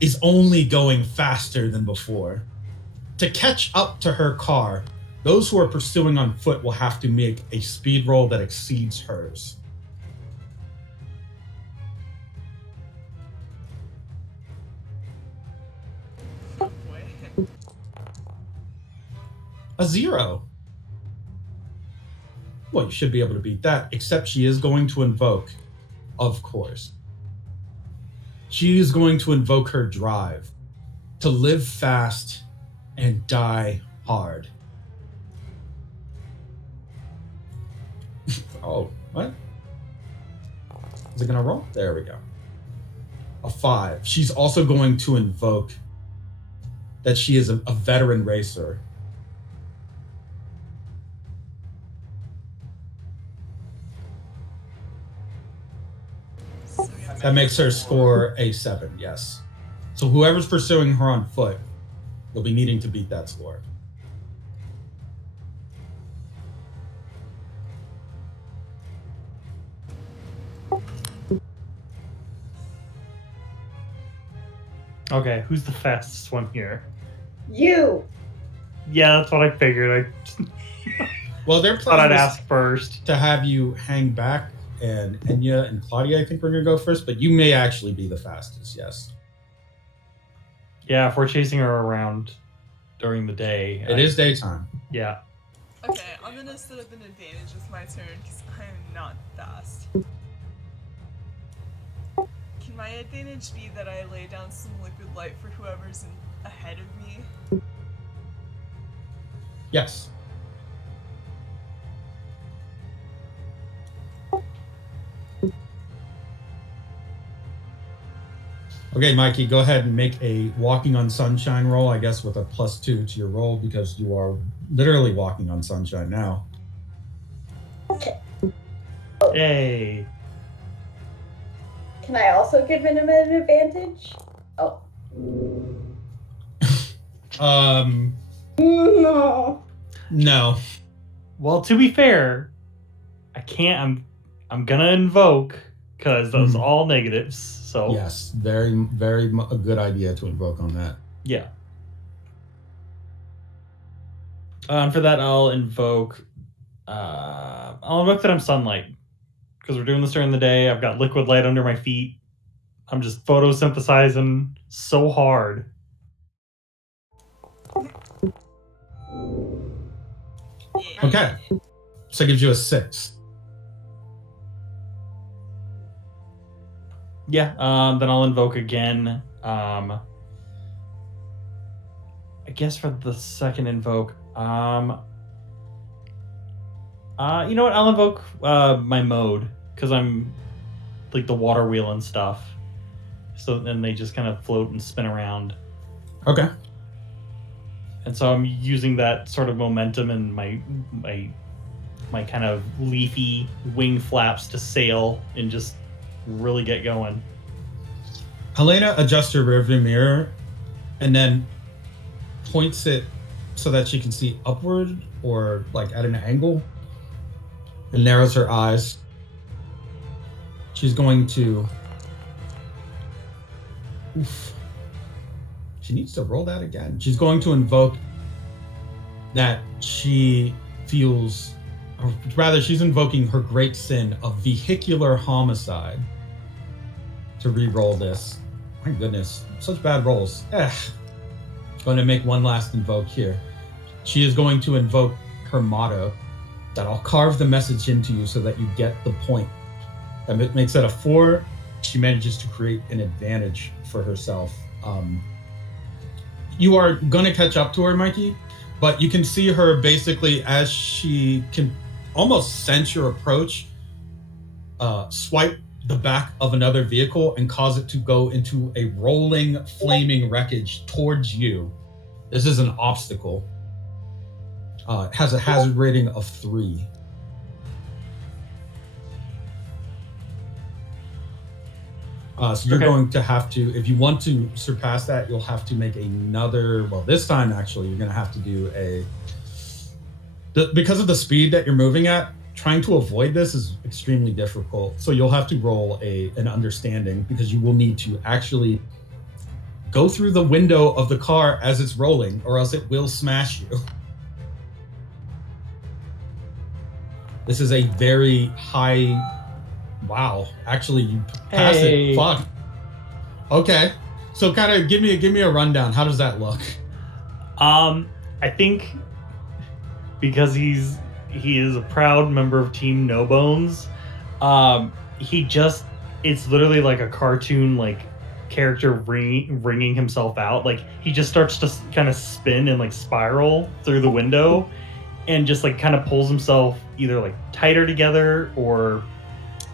is only going faster than before. To catch up to her car, those who are pursuing on foot will have to make a speed roll that exceeds hers. Oh boy. A 0. Well, you should be able to beat that, except she is going to invoke, of course. She is going to invoke her drive to live fast and die hard. Oh, what? Is it going to roll? There we go. A 5. She's also going to invoke that she is a veteran racer. So we have That makes her score a 7, yes. So whoever's pursuing her on foot, they'll be needing to beat that score. Okay, who's the fastest one here? You. Yeah, that's what I figured. Well, their I thought I'd plan was ask first. to have you hang back, and Enya and Claudia, I think, we're going to go first, but you may actually be the fastest, yes. Yeah, if we're chasing her around during the day. It is daytime. Yeah. Okay, I'm gonna set up an advantage with my turn because I am not fast. Can my advantage be that I lay down some liquid light for whoever's ahead of me? Yes. Okay, Mikey, go ahead and make a walking on sunshine roll, I guess, with a +2 to your roll, because you are literally walking on sunshine now. Yay. Can I also give him an advantage? Oh. No. No. Well, to be fair, I can't. I'm gonna invoke because those are all negatives. So Yes, very a good idea to invoke on that. yeah. And for that, I'll invoke that I'm sunlight. Because we're doing this during the day. I've got liquid light under my feet. I'm just photosynthesizing so hard. Okay. So it gives you a 6. Yeah, then I'll invoke again. I guess for the second invoke, you know what? I'll invoke my mode because I'm like the water wheel and stuff. So then they just kind of float and spin around. Okay. And so I'm using that sort of momentum and my kind of leafy wing flaps to sail and just really get going. Helena adjusts her rearview mirror and then points it so that she can see upward or like at an angle and narrows her eyes. She's going to... Oof. She needs to roll that again. She's going to invoke that she feels, or rather she's invoking her great sin of vehicular homicide to re-roll this. My goodness, such bad rolls. Going to make one last invoke here. She is going to invoke her motto that I'll carve the message into you so that you get the point. That makes it a 4. She manages to create an advantage for herself. You are going to catch up to her, Mikey, but you can see her basically as she can almost sense your approach, swipe the back of another vehicle and cause it to go into a rolling, flaming wreckage towards you. This is an obstacle. It has a hazard rating of 3. So you're going to have to, if you want to surpass that, you'll have to make another, well, this time actually, you're going to have to do because of the speed that you're moving at, trying to avoid this is extremely difficult. So you'll have to roll an understanding because you will need to actually go through the window of the car as it's rolling or else it will smash you. This is a very high... Wow, actually you pass it. Fuck. Okay. So kind of give me a rundown. How does that look? I think because he is a proud member of Team No Bones, it's literally like a cartoon like character wringing himself out. Like he just starts to kind of spin and like spiral through the window and just like kind of pulls himself either like tighter together or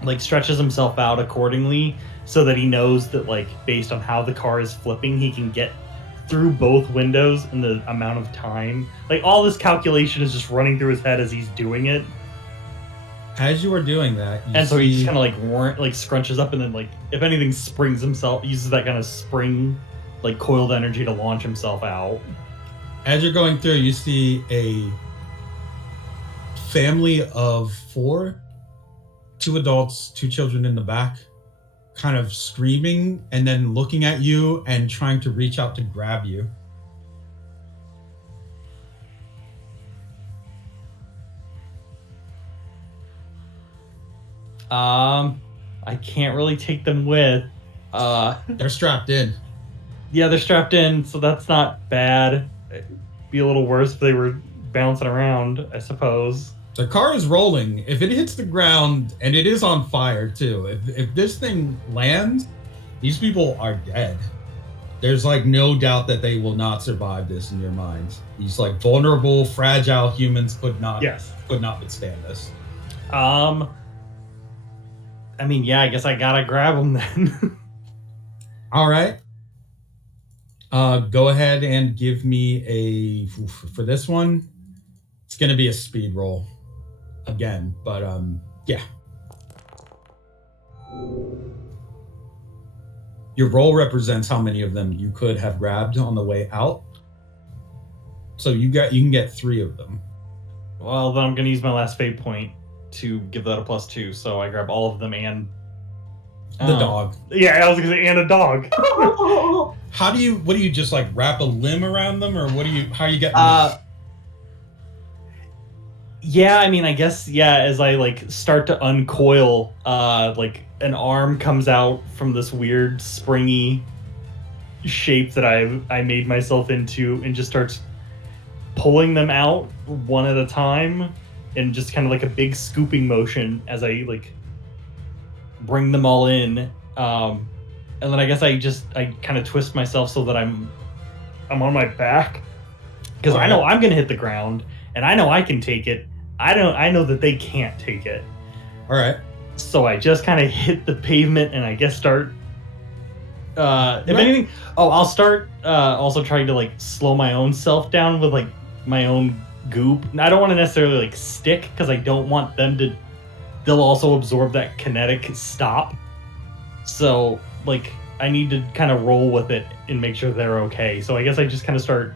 like stretches himself out accordingly so that he knows that like based on how the car is flipping he can get through both windows in the amount of time. Like all this calculation is just running through his head as he's doing it. As you are doing that, so he just kind of like scrunches up and then like if anything springs himself, uses that kind of spring like coiled energy to launch himself out. As you're going through, you see a family of 4, 2 adults, 2 children in the back, kind of screaming and then looking at you and trying to reach out to grab you. I can't really take them with. They're strapped in. Yeah, they're strapped in, so that's not bad. It'd be a little worse if they were bouncing around, I suppose. The car is rolling. If it hits the ground, and it is on fire too, if this thing lands, these people are dead. There's like no doubt that they will not survive this in your minds. These like vulnerable, fragile humans could not withstand this. I mean, yeah, I guess I gotta grab them then. All right. Go ahead and give me for this one, it's gonna be a speed roll. Again, but yeah. Your roll represents how many of them you could have grabbed on the way out. So you can get 3 of them. Well, then I'm gonna use my last fate point to give that a +2, so I grab all of them and the dog. Yeah, I was gonna say and a dog. What do you just like wrap a limb around them, or how you get? Yeah, I mean, I guess, yeah, as I like start to uncoil, like an arm comes out from this weird springy shape that I made myself into and just starts pulling them out one at a time and just kind of like a big scooping motion as I like bring them all in. And then I guess I kind of twist myself so that I'm on my back because I know I'm gonna hit the ground and I know I can take it. I know that they can't take it. All right. So I just kind of hit the pavement and I guess start. If Right. anything, I'll start also trying to like slow my own self down with like my own goop. I don't want to necessarily like stick because I don't want them to. They'll also absorb that kinetic stop. So like I need to kind of roll with it and make sure they're okay. So I guess I just kind of start.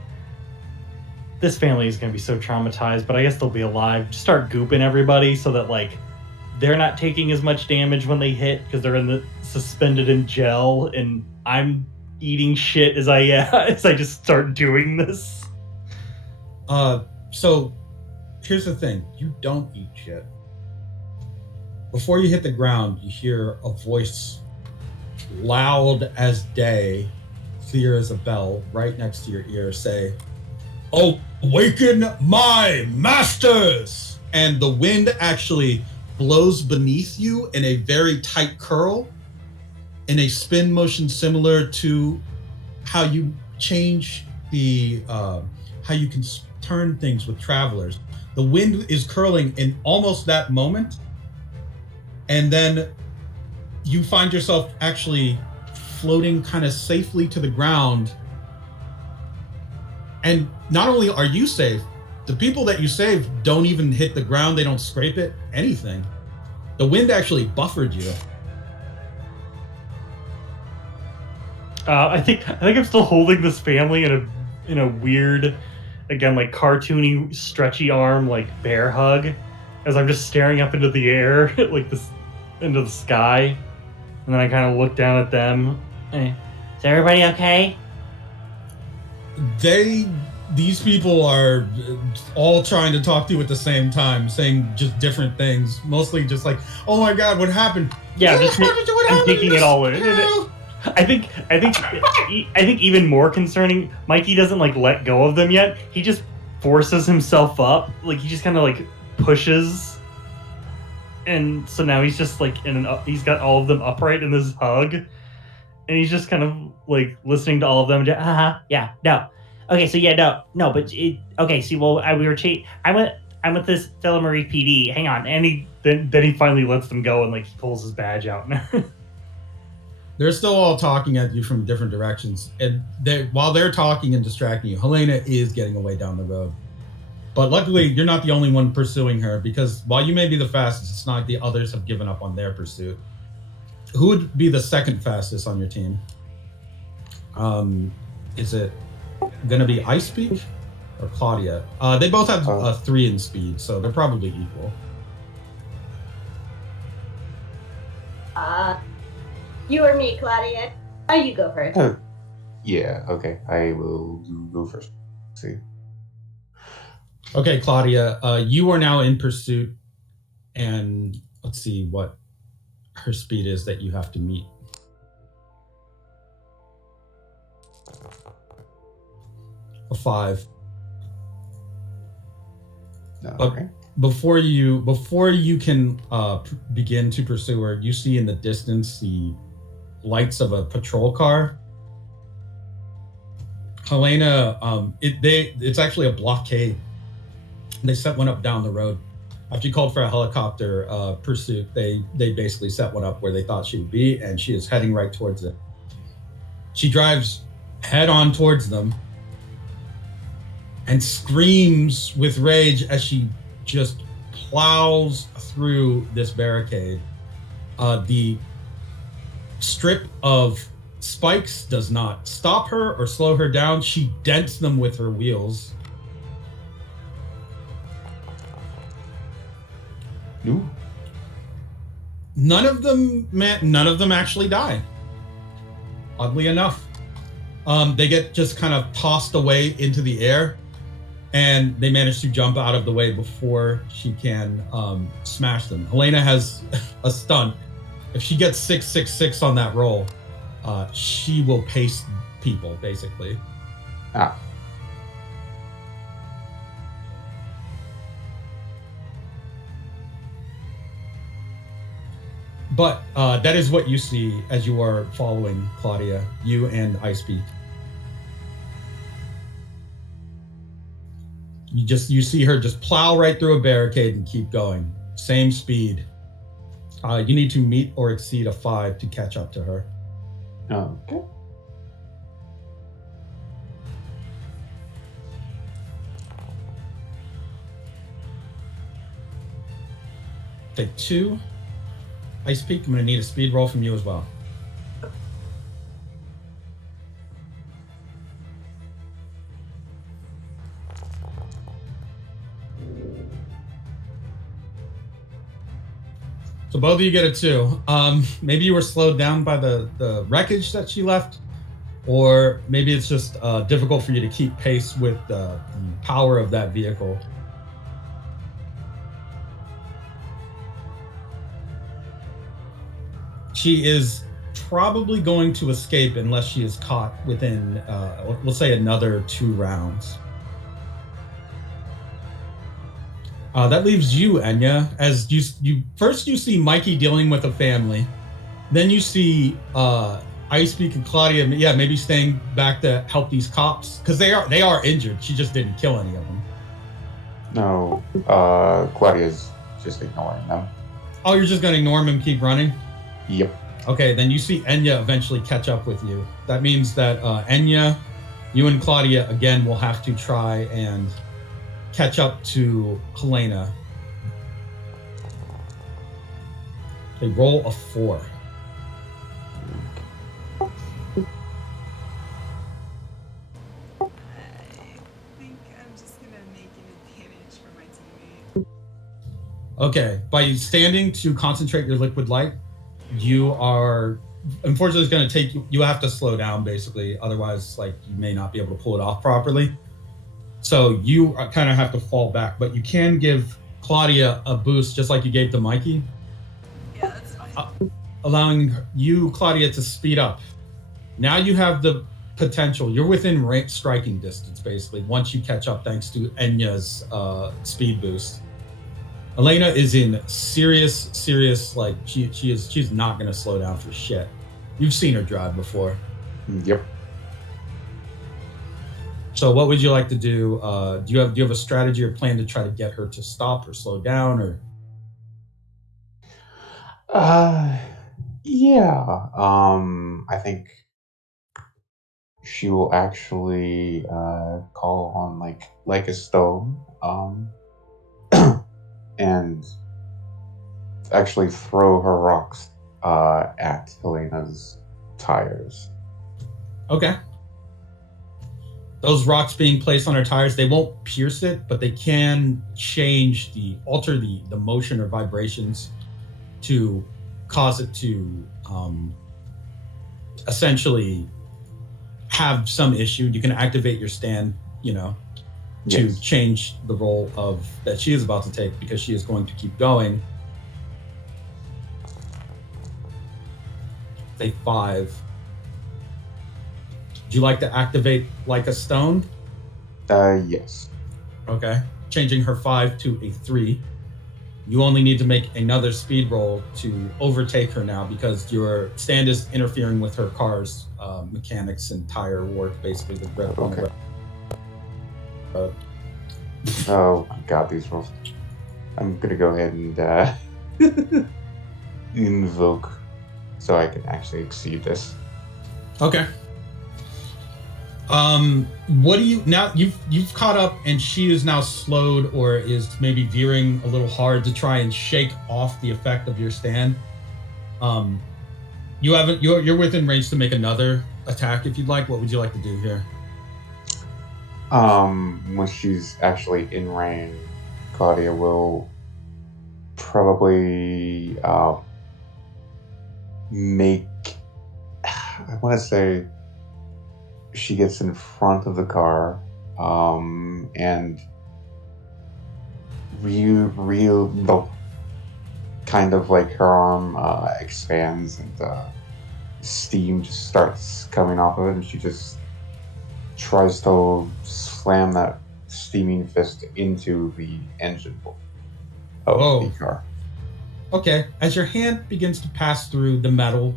This family is going to be so traumatized, but I guess they'll be alive. Just start gooping everybody so that like they're not taking as much damage when they hit because they're in the suspended in gel, and I'm eating shit as I just start doing this. So here's the thing: you don't eat shit. Before you hit the ground, you hear a voice, loud as day, clear as a bell, right next to your ear, say, "Awaken my masters!" And the wind actually blows beneath you in a very tight curl, in a spin motion similar to how you change the, how you can turn things with travelers. The wind is curling in almost that moment, and then you find yourself actually floating kind of safely to the ground. And not only are you safe, the people that you saved don't even hit the ground. They don't scrape it, anything. The wind actually buffered you. I think I'm still holding this family in a weird, again like cartoony stretchy arm like bear hug, as I'm just staring up into the air like this into the sky, and then I kind of look down at them. Hey, is everybody okay? These people are all trying to talk to you at the same time, saying just different things. Mostly just like, "Oh my God, what happened?" Yeah, What happened? What I'm happened? taking it all in. Girl? I think even more concerning, Mikey doesn't like let go of them yet. He just forces himself up. Like he just kind of like pushes, and so now he's just like he's got all of them upright in this hug, and he's just kind of like listening to all of them. Yeah, no, okay, so yeah, no, but okay. See, well, I'm with this Philomary PD. Hang on, and then he finally lets them go and like he pulls his badge out. They're still all talking at you from different directions, and while they're talking and distracting you, Helena is getting away down the road. But luckily, you're not the only one pursuing her, because while you may be the fastest, it's not like the others have given up on their pursuit. Who would be the second fastest on your team? Is it gonna be Ice Peak or Claudia? They both have a 3 in speed, so they're probably equal. You or me, Claudia? You go first. Yeah, okay. I will go first. See. Okay, Claudia, you are now in pursuit, and let's see what her speed is that you have to meet. A 5. No, But okay. before you can begin to pursue her, you see in the distance the lights of a patrol car. Helena, it's actually a blockade. They set one up down the road. After you called for a helicopter pursuit, they basically set one up where they thought she would be, and she is heading right towards it. She drives head on towards them and screams with rage as she just plows through this barricade. The strip of spikes does not stop her or slow her down. She dents them with her wheels. Ooh. None of them actually die. Oddly enough, they get just kind of tossed away into the air, and they manage to jump out of the way before she can smash them. Helena has a stunt. If she gets 666 on that roll, she will pace people, basically. Ah. But that is what you see as you are following Claudia, you and Icebeak. You see her just plow right through a barricade and keep going. Same speed. You need to meet or exceed a 5 to catch up to her. Okay. Take 2. Icebeak, I'm going to need a speed roll from you as well. So both of you get a 2. Maybe you were slowed down by the wreckage that she left, or maybe it's just difficult for you to keep pace with the power of that vehicle. She is probably going to escape unless she is caught within, we'll say, another 2 rounds. That leaves you, Enya, as you first you see Mikey dealing with a family, then you see Icebeak and Claudia, maybe staying back to help these cops because they are injured. She just didn't kill any of them. No, Claudia's just ignoring them. Oh, you're just gonna ignore him and keep running? Yep. Okay, then you see Enya eventually catch up with you. That means that Enya, you and Claudia again will have to try and catch up to Helena. They roll a 4. I think I'm just gonna make an advantage for my teammate. Okay, by standing to concentrate your liquid light, you are, unfortunately, it's going to take you have to slow down basically, otherwise like you may not be able to pull it off properly. So you kind of have to fall back, but you can give Claudia a boost just like you gave to Mikey, Yeah, that's fine. allowing you, Claudia, to speed up. Now you have the potential, you're within striking distance basically once you catch up thanks to Enya's speed boost. Helena is in serious, like she's not gonna slow down for shit. You've seen her drive before. Yep. So what would you like to do? Do you have a strategy or plan to try to get her to stop or slow down or? Yeah. I think she will actually call on like a stone. And actually throw her rocks at Helena's tires. Okay. Those rocks being placed on her tires, they won't pierce it, but they can alter the motion or vibrations to cause it to essentially have some issue. You can activate your stand, to Yes. change the role of that she is about to take because she is going to keep going. Say 5. Would you like to activate like a stone? Yes. Okay. Changing her 5 to a 3. You only need to make another speed roll to overtake her now because your stand is interfering with her car's mechanics and tire work, basically the grip on the Okay. road. Oh my god, these rolls. I'm gonna go ahead and invoke so I can actually exceed this. Okay. What do you now? You've caught up, and she is now slowed, or is maybe veering a little hard to try and shake off the effect of your stand. You're within range to make another attack if you'd like. What would you like to do here? When she's actually in range, Claudia will probably make. I want to say she gets in front of the car and the kind of like her arm expands and steam just starts coming off of it, and she just tries to slam that steaming fist into the engine of Oh. the car. Okay, as your hand begins to pass through the metal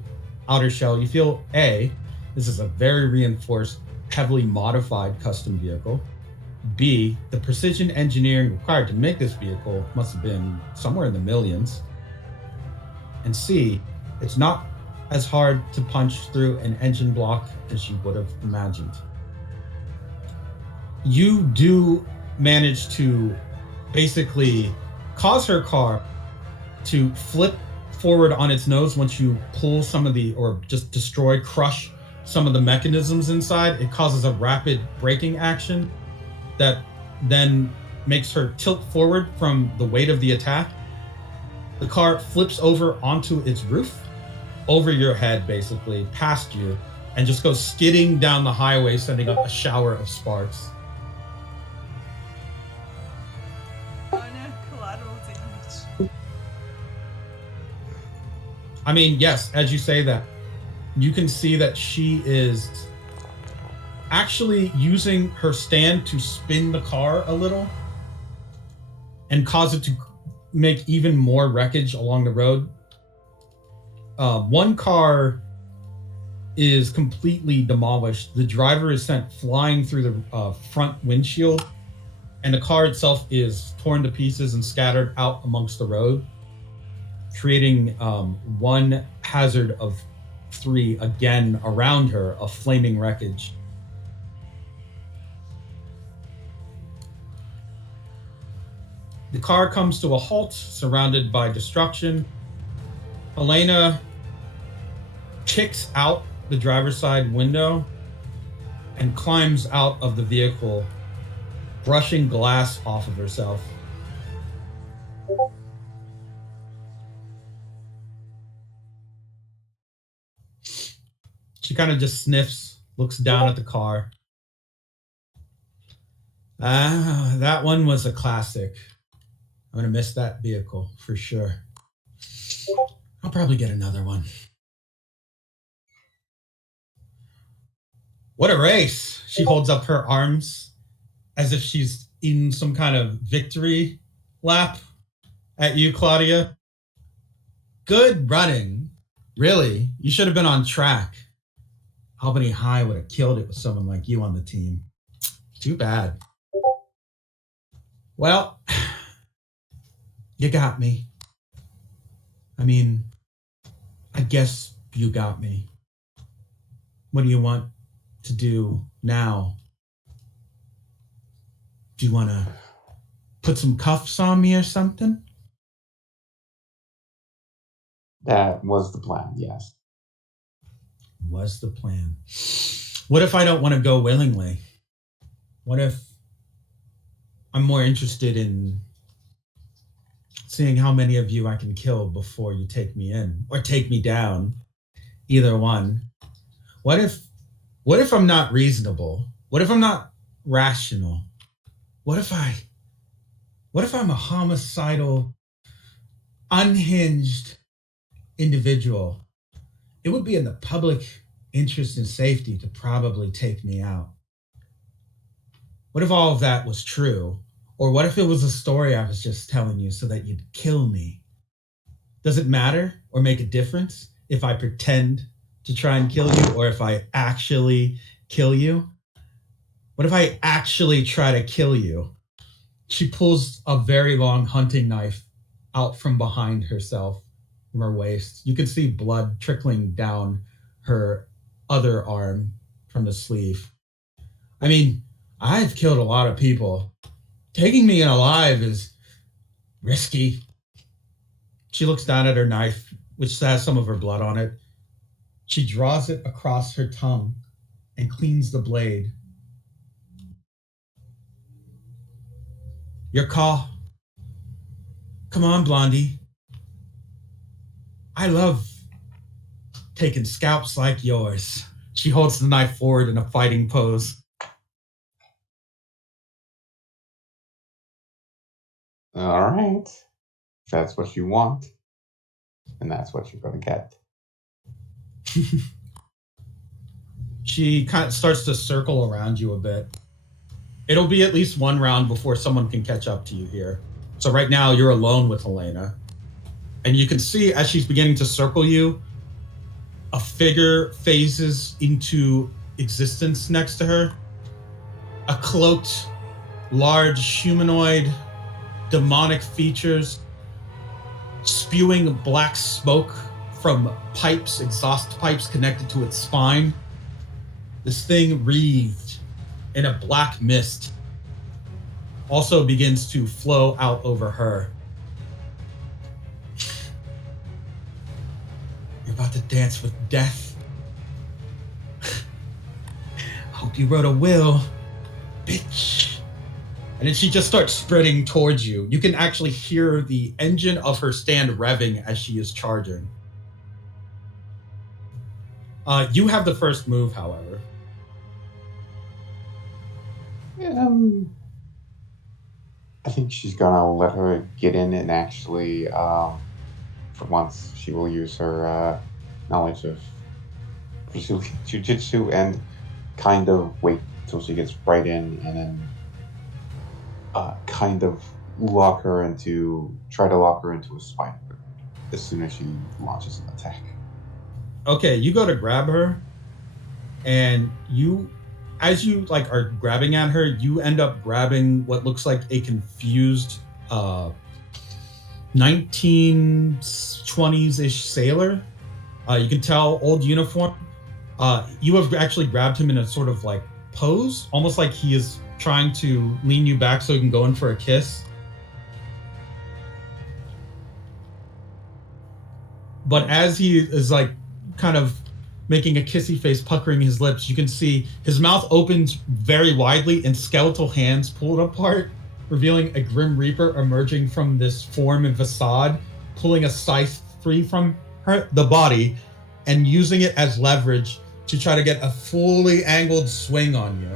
outer shell, you feel A, this is a very reinforced, heavily modified custom vehicle. B, the precision engineering required to make this vehicle must have been somewhere in the millions. And C, it's not as hard to punch through an engine block as you would have imagined. You do manage to basically cause her car to flip forward on its nose once you pull some of the, or just destroy, crush some of the mechanisms inside. It causes a rapid braking action that then makes her tilt forward from the weight of the attack. The car flips over onto its roof, over your head basically, past you, and just goes skidding down the highway, sending up a shower of sparks. Oh no, collateral damage. I mean, yes, as you say that, you can see that she is actually using her stand to spin the car a little and cause it to make even more wreckage along the road. One car is completely demolished. The driver is sent flying through the front windshield, and the car itself is torn to pieces and scattered out amongst the road, creating one hazard of 3 again around her of flaming wreckage. The car comes to a halt, surrounded by destruction. Elena kicks out the driver's side window and climbs out of the vehicle, brushing glass off of herself. She kind of just sniffs, looks down at the car. That one was a classic. I'm gonna miss that vehicle for sure. I'll probably get another one. What a race. She holds up her arms as if she's in some kind of victory lap at you, Claudia. Good running. Really, you should have been on track. Albany High would have killed it with someone like you on the team. Too bad. Well, you got me. I mean, I guess you got me. What do you want to do now? Do you want to put some cuffs on me or something? That was the plan, yes. Was the plan. What if I don't want to go willingly? What if I'm more interested in seeing how many of you I can kill before you take me in or take me down? Either one. What if I'm not reasonable? What if I'm not rational? What if I'm a homicidal, unhinged individual? It would be in the public interest and safety to probably take me out. What if all of that was true? Or what if it was a story I was just telling you so that you'd kill me? Does it matter or make a difference if I pretend to try and kill you or if I actually kill you? What if I actually try to kill you? She pulls a very long hunting knife out from behind herself, from her waist. You can see blood trickling down her other arm from the sleeve. I mean, I've killed a lot of people. Taking me in alive is risky. She looks down at her knife, which has some of her blood on it. She draws it across her tongue and cleans the blade. Your call. Come on, Blondie. I love taking scalps like yours. She holds the knife forward in a fighting pose. All right. If that's what you want, and that's what you're going to get. She kind of starts to circle around you a bit. It'll be at least one round before someone can catch up to you here. So right now you're alone with Helena. And you can see as she's beginning to circle you, a figure phases into existence next to her. A cloaked, large humanoid, demonic features, spewing black smoke from pipes, exhaust pipes connected to its spine. This thing wreathed in a black mist also begins to flow out over her. You're about to dance with death. Hope you wrote a will, bitch. And then she just starts spreading towards you. You can actually hear the engine of her stand revving as she is charging. You have the first move, however. I think she's gonna let her get in and actually, for once, she will use her knowledge of Brazilian Jiu-Jitsu and kind of wait till she gets right in and then kind of try to lock her into a spine as soon as she launches an attack. Okay, you go to grab her, and as you like are grabbing at her, you end up grabbing what looks like a confused 1920s-ish sailor. You can tell old uniform. You have actually grabbed him in a sort of like pose, almost like he is trying to lean you back so he can go in for a kiss. But as he is like kind of making a kissy face, puckering his lips, you can see his mouth opens very widely and skeletal hands pull it apart, revealing a Grim Reaper emerging from this form and facade, pulling a scythe free from the body and using it as leverage to try to get a fully angled swing on you.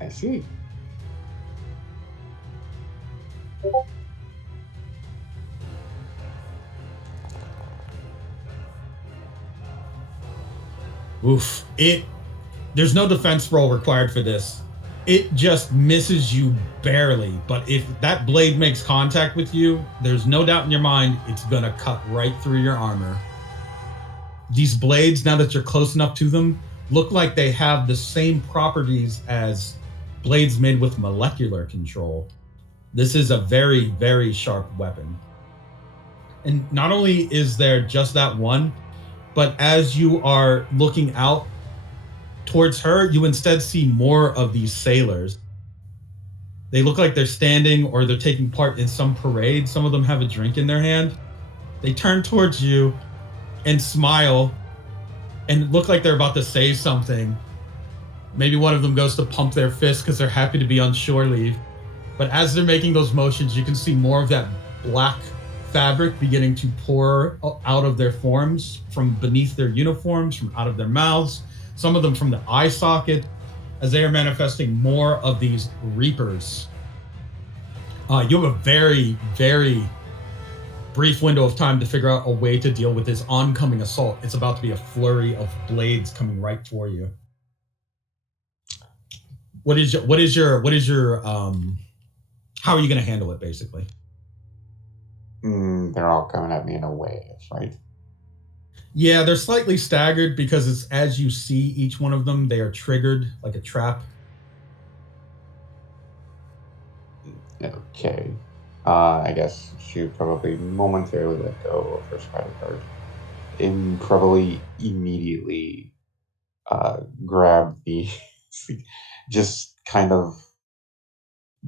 I see. Oof. There's no defense roll required for this. It just misses you barely, but if that blade makes contact with you, there's no doubt in your mind it's gonna cut right through your armor. These blades, now that you're close enough to them, look like they have the same properties as blades made with molecular control. This is a very, very sharp weapon. And not only is there just that one, but as you are looking out towards her, you instead see more of these sailors. They look like they're standing or they're taking part in some parade. Some of them have a drink in their hand. They turn towards you and smile and look like they're about to say something. Maybe one of them goes to pump their fist because they're happy to be on shore leave. But as they're making those motions, you can see more of that black fabric beginning to pour out of their forms, from beneath their uniforms, from out of their mouths, some of them from the eye socket, as they are manifesting more of these reapers. You have a very, very brief window of time to figure out a way to deal with this oncoming assault. It's about to be a flurry of blades coming right for you. What is your how are you going to handle it, basically? They're all coming at me in a wave, right? Yeah, they're slightly staggered because it's as you see each one of them, they are triggered like a trap. Okay. I guess she would probably momentarily let go of her spider card and probably immediately grab the just kind of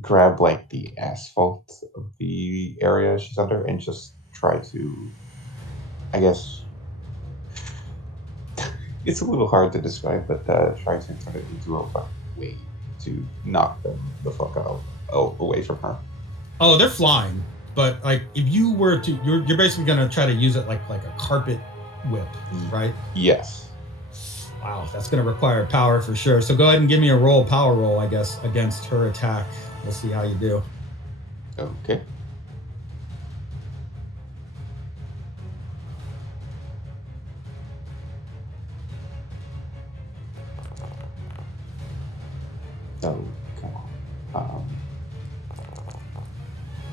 grab like the asphalt of the area she's under and just try to, I guess, it's a little hard to describe, but try to turn it into a way to knock them the fuck out away from her. Oh, they're flying, but like if you were to, you're basically gonna try to use it like a carpet whip, right? Yes. Wow, that's going to require power for sure. So go ahead and give me a power roll, I guess, against her attack. We'll see how you do. Okay. Oh, come on.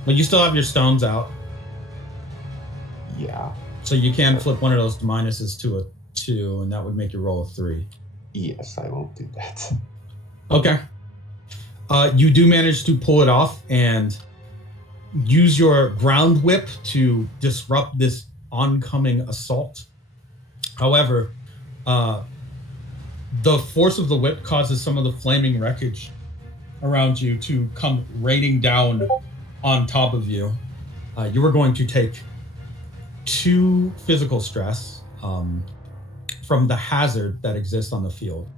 But you still have your stones out, Yeah. so you can flip one of those minuses to a 2, and that would make you roll a 3. Yes, I will do that. Okay. You do manage to pull it off and use your ground whip to disrupt this oncoming assault. However, the force of the whip causes some of the flaming wreckage around you to come raining down on top of you. You are going to take 2 physical stress from the hazard that exists on the field.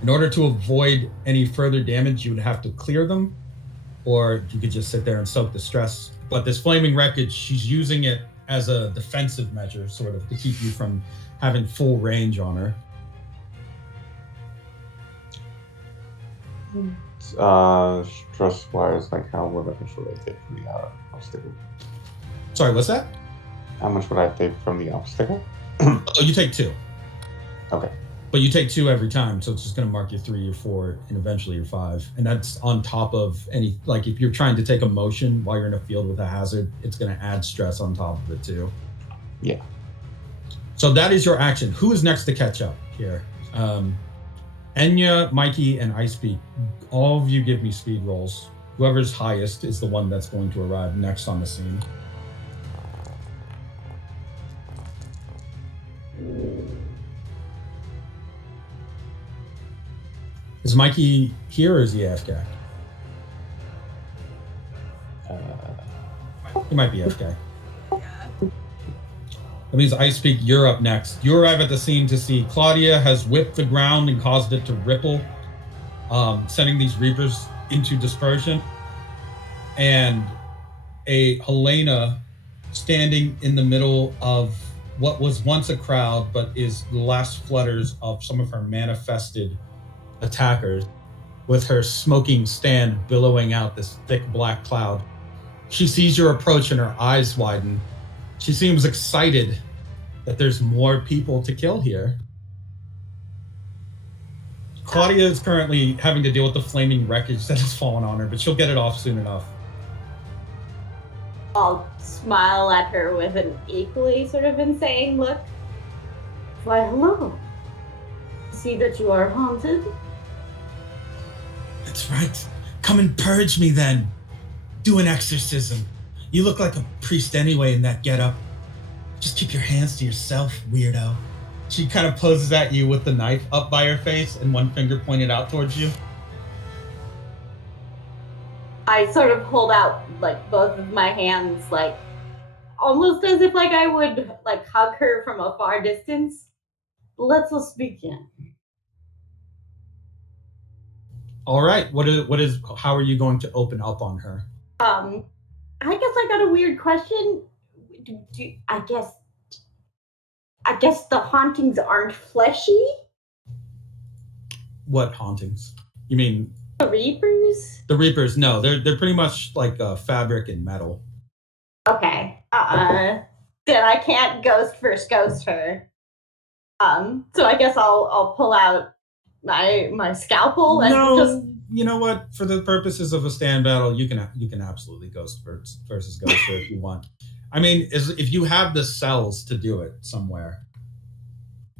In order to avoid any further damage, you would have to clear them, or you could just sit there and soak the stress. But this flaming wreckage, she's using it as a defensive measure, sort of, to keep you from having full range on her. Stress-wise, like how much would I take from the obstacle? Sorry, what's that? How much would I take from the obstacle? Oh, you take 2. Okay. But you take 2 every time, so it's just going to mark your 3, your 4, and eventually your 5. And that's on top of any, like, if you're trying to take a motion while you're in a field with a hazard, it's going to add stress on top of it too. Yeah. So that is your action. Who is next to catch up here? Enya, Mikey, and Icebeak. All of you give me speed rolls. Whoever's highest is the one that's going to arrive next on the scene. Is Mikey here or is he AFK? He might be AFK. Yeah. That means Icebeak, you're up next. You arrive at the scene to see Claudia has whipped the ground and caused it to ripple, sending these Reapers into dispersion. And a Helena standing in the middle of what was once a crowd, but is the last flutters of some of her manifested attackers, with her smoking stand billowing out this thick black cloud. She sees your approach and her eyes widen. She seems excited that there's more people to kill here. Claudia is currently having to deal with the flaming wreckage that has fallen on her, but she'll get it off soon enough. I'll smile at her with an equally sort of insane look. Why, hello. See that you are haunted? That's right. Come and purge me then. Do an exorcism. You look like a priest anyway in that getup. Just keep your hands to yourself, weirdo. She kind of poses at you with the knife up by her face and one finger pointed out towards you. I sort of hold out like both of my hands, like almost as if like I would like hug her from a far distance. Let us begin. All right. How are you going to open up on her? I guess I got a weird question. I guess the hauntings aren't fleshy? What hauntings? You mean The Reapers? the Reapers? No, they're pretty much like fabric and metal. Okay. Then I can't ghost her. So I guess I'll pull out my scalpel and just. You know what? For the purposes of a stand battle, you can absolutely ghost versus ghost her if you want. I mean, if you have the cells to do it somewhere.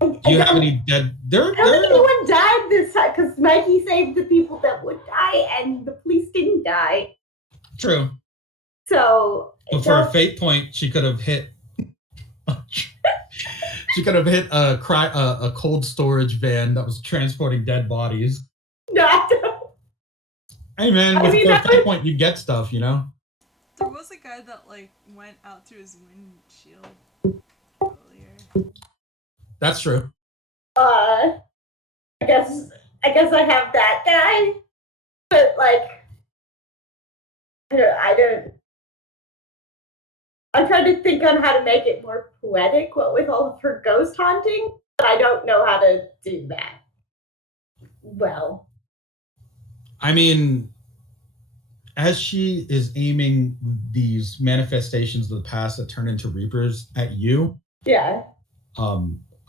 Do you have any dead? I don't think anyone died this time because Mikey saved the people that would die, and the police didn't die. True. So. But for a fate point, she could have hit. She could have hit a cold storage van that was transporting dead bodies. No, I don't. Hey man, with a fate point, you get stuff, you know. There was a guy that like went out through his windshield earlier. That's true. I guess I have that guy, but like, I don't. I'm trying to think on how to make it more poetic. What with all of her ghost haunting. But I don't know how to do that. Well, I mean, as she is aiming these manifestations of the past that turn into Reapers at you, yeah.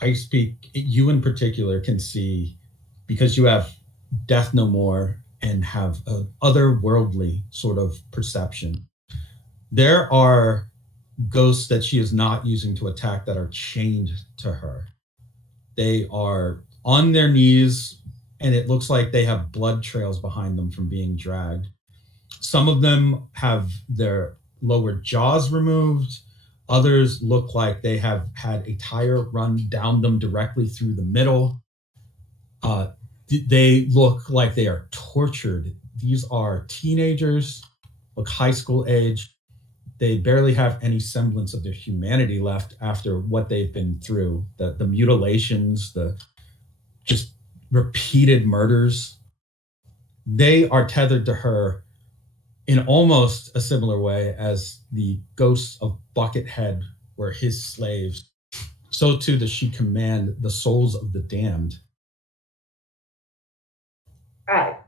I speak, you in particular can see, because you have Death No More and have an otherworldly sort of perception. There are ghosts that she is not using to attack that are chained to her. They are on their knees, and it looks like they have blood trails behind them from being dragged. Some of them have their lower jaws removed. Others look like they have had a tire run down them directly through the middle. They look like they are tortured. These are teenagers, look high school age. They barely have any semblance of their humanity left after what they've been through. The mutilations, the just repeated murders. They are tethered to her in almost a similar way as the ghosts of Buckethead were his slaves. So too does she command the souls of the damned.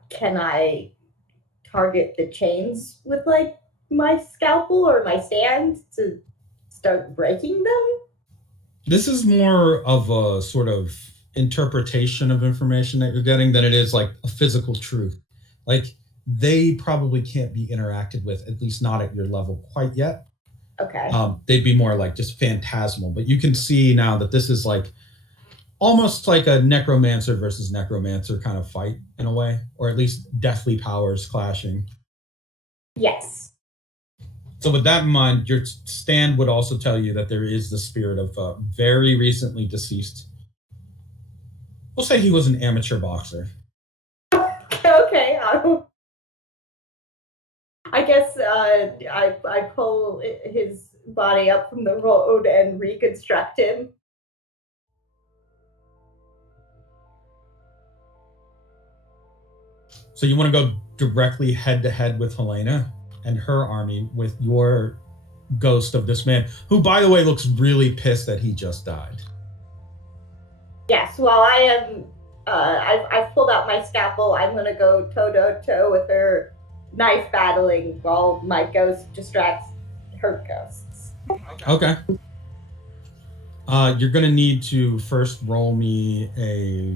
Can I target the chains with like my scalpel or my stand to start breaking them? This is more of a sort of interpretation of information that you're getting than it is like a physical truth. Like, they probably can't be interacted with, at least not at your level quite yet. Okay. They'd be more like just phantasmal, but you can see now that this is like almost like a necromancer versus necromancer kind of fight in a way, or at least deathly powers clashing. Yes. So with that in mind, your stand would also tell you that there is the spirit of a very recently deceased. We'll say he was an amateur boxer. Okay. I guess I pull his body up from the road and reconstruct him. So you want to go directly head to head with Helena and her army with your ghost of this man, who, by the way, looks really pissed that he just died. Yes, while I am, I've pulled out my scalpel. I'm gonna go toe to toe with her, knife battling while my ghost distracts her ghosts. Okay. You're gonna need to first roll me a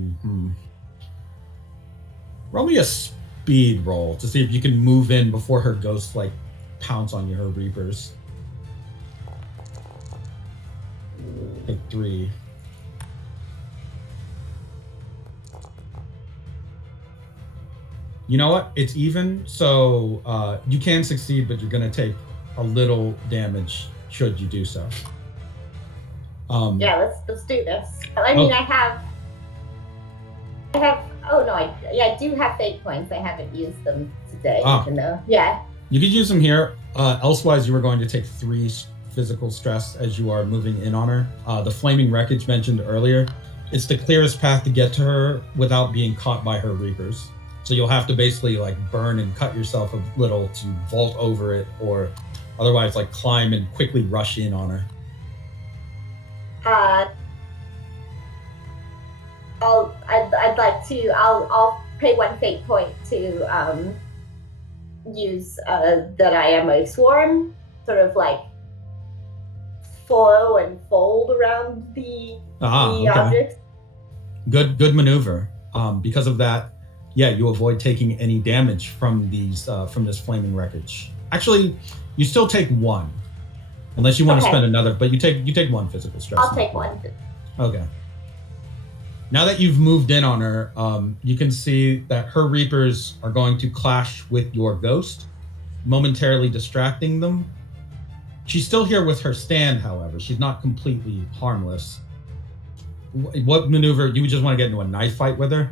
speed roll to see if you can move in before her ghost like pounce on you, her reapers. Take 3. You know what? It's even, so you can succeed, but you're going to take a little damage should you do so. Yeah, let's do this. I mean, I have. Oh no, I do have fate points. I haven't used them today, even though. Yeah. You could use them here. Elsewise, you were going to take 3 physical stress as you are moving in on her. The flaming wreckage mentioned earlier, it's the clearest path to get to her without being caught by her reapers. So you'll have to basically like burn and cut yourself a little to vault over it, or otherwise like climb and quickly rush in on her. I'd like to. I'll pay 1 fate point to use that I am a swarm, sort of like follow and fold around the objects. Good maneuver. Because of that, yeah, you avoid taking any damage from these from this flaming wreckage. Actually, you still take 1, unless you want to spend another. But you take 1 physical stress. I'll take 1. Okay. Now that you've moved in on her, you can see that her reapers are going to clash with your ghost, momentarily distracting them. She's still here with her stand, however. She's not completely harmless. What maneuver? You just want to get into a knife fight with her?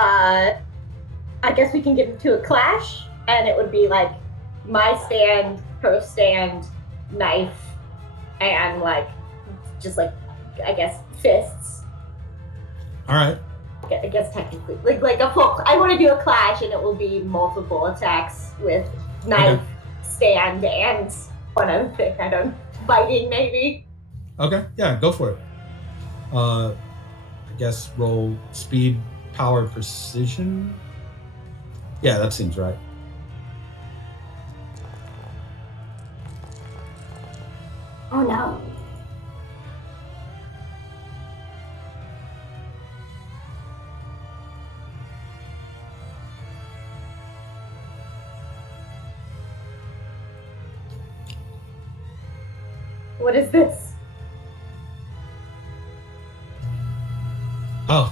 I guess we can get into a clash, and it would be like my stand, her stand, knife, and like just like I guess fists. All right. I guess technically, like a full. I want to do a clash, and it will be multiple attacks with knife, stand, and one other thing. I don't biting maybe. Okay. Yeah, go for it. guess roll speed, power, precision. Yeah, that seems right. Oh no. What is this? Oh.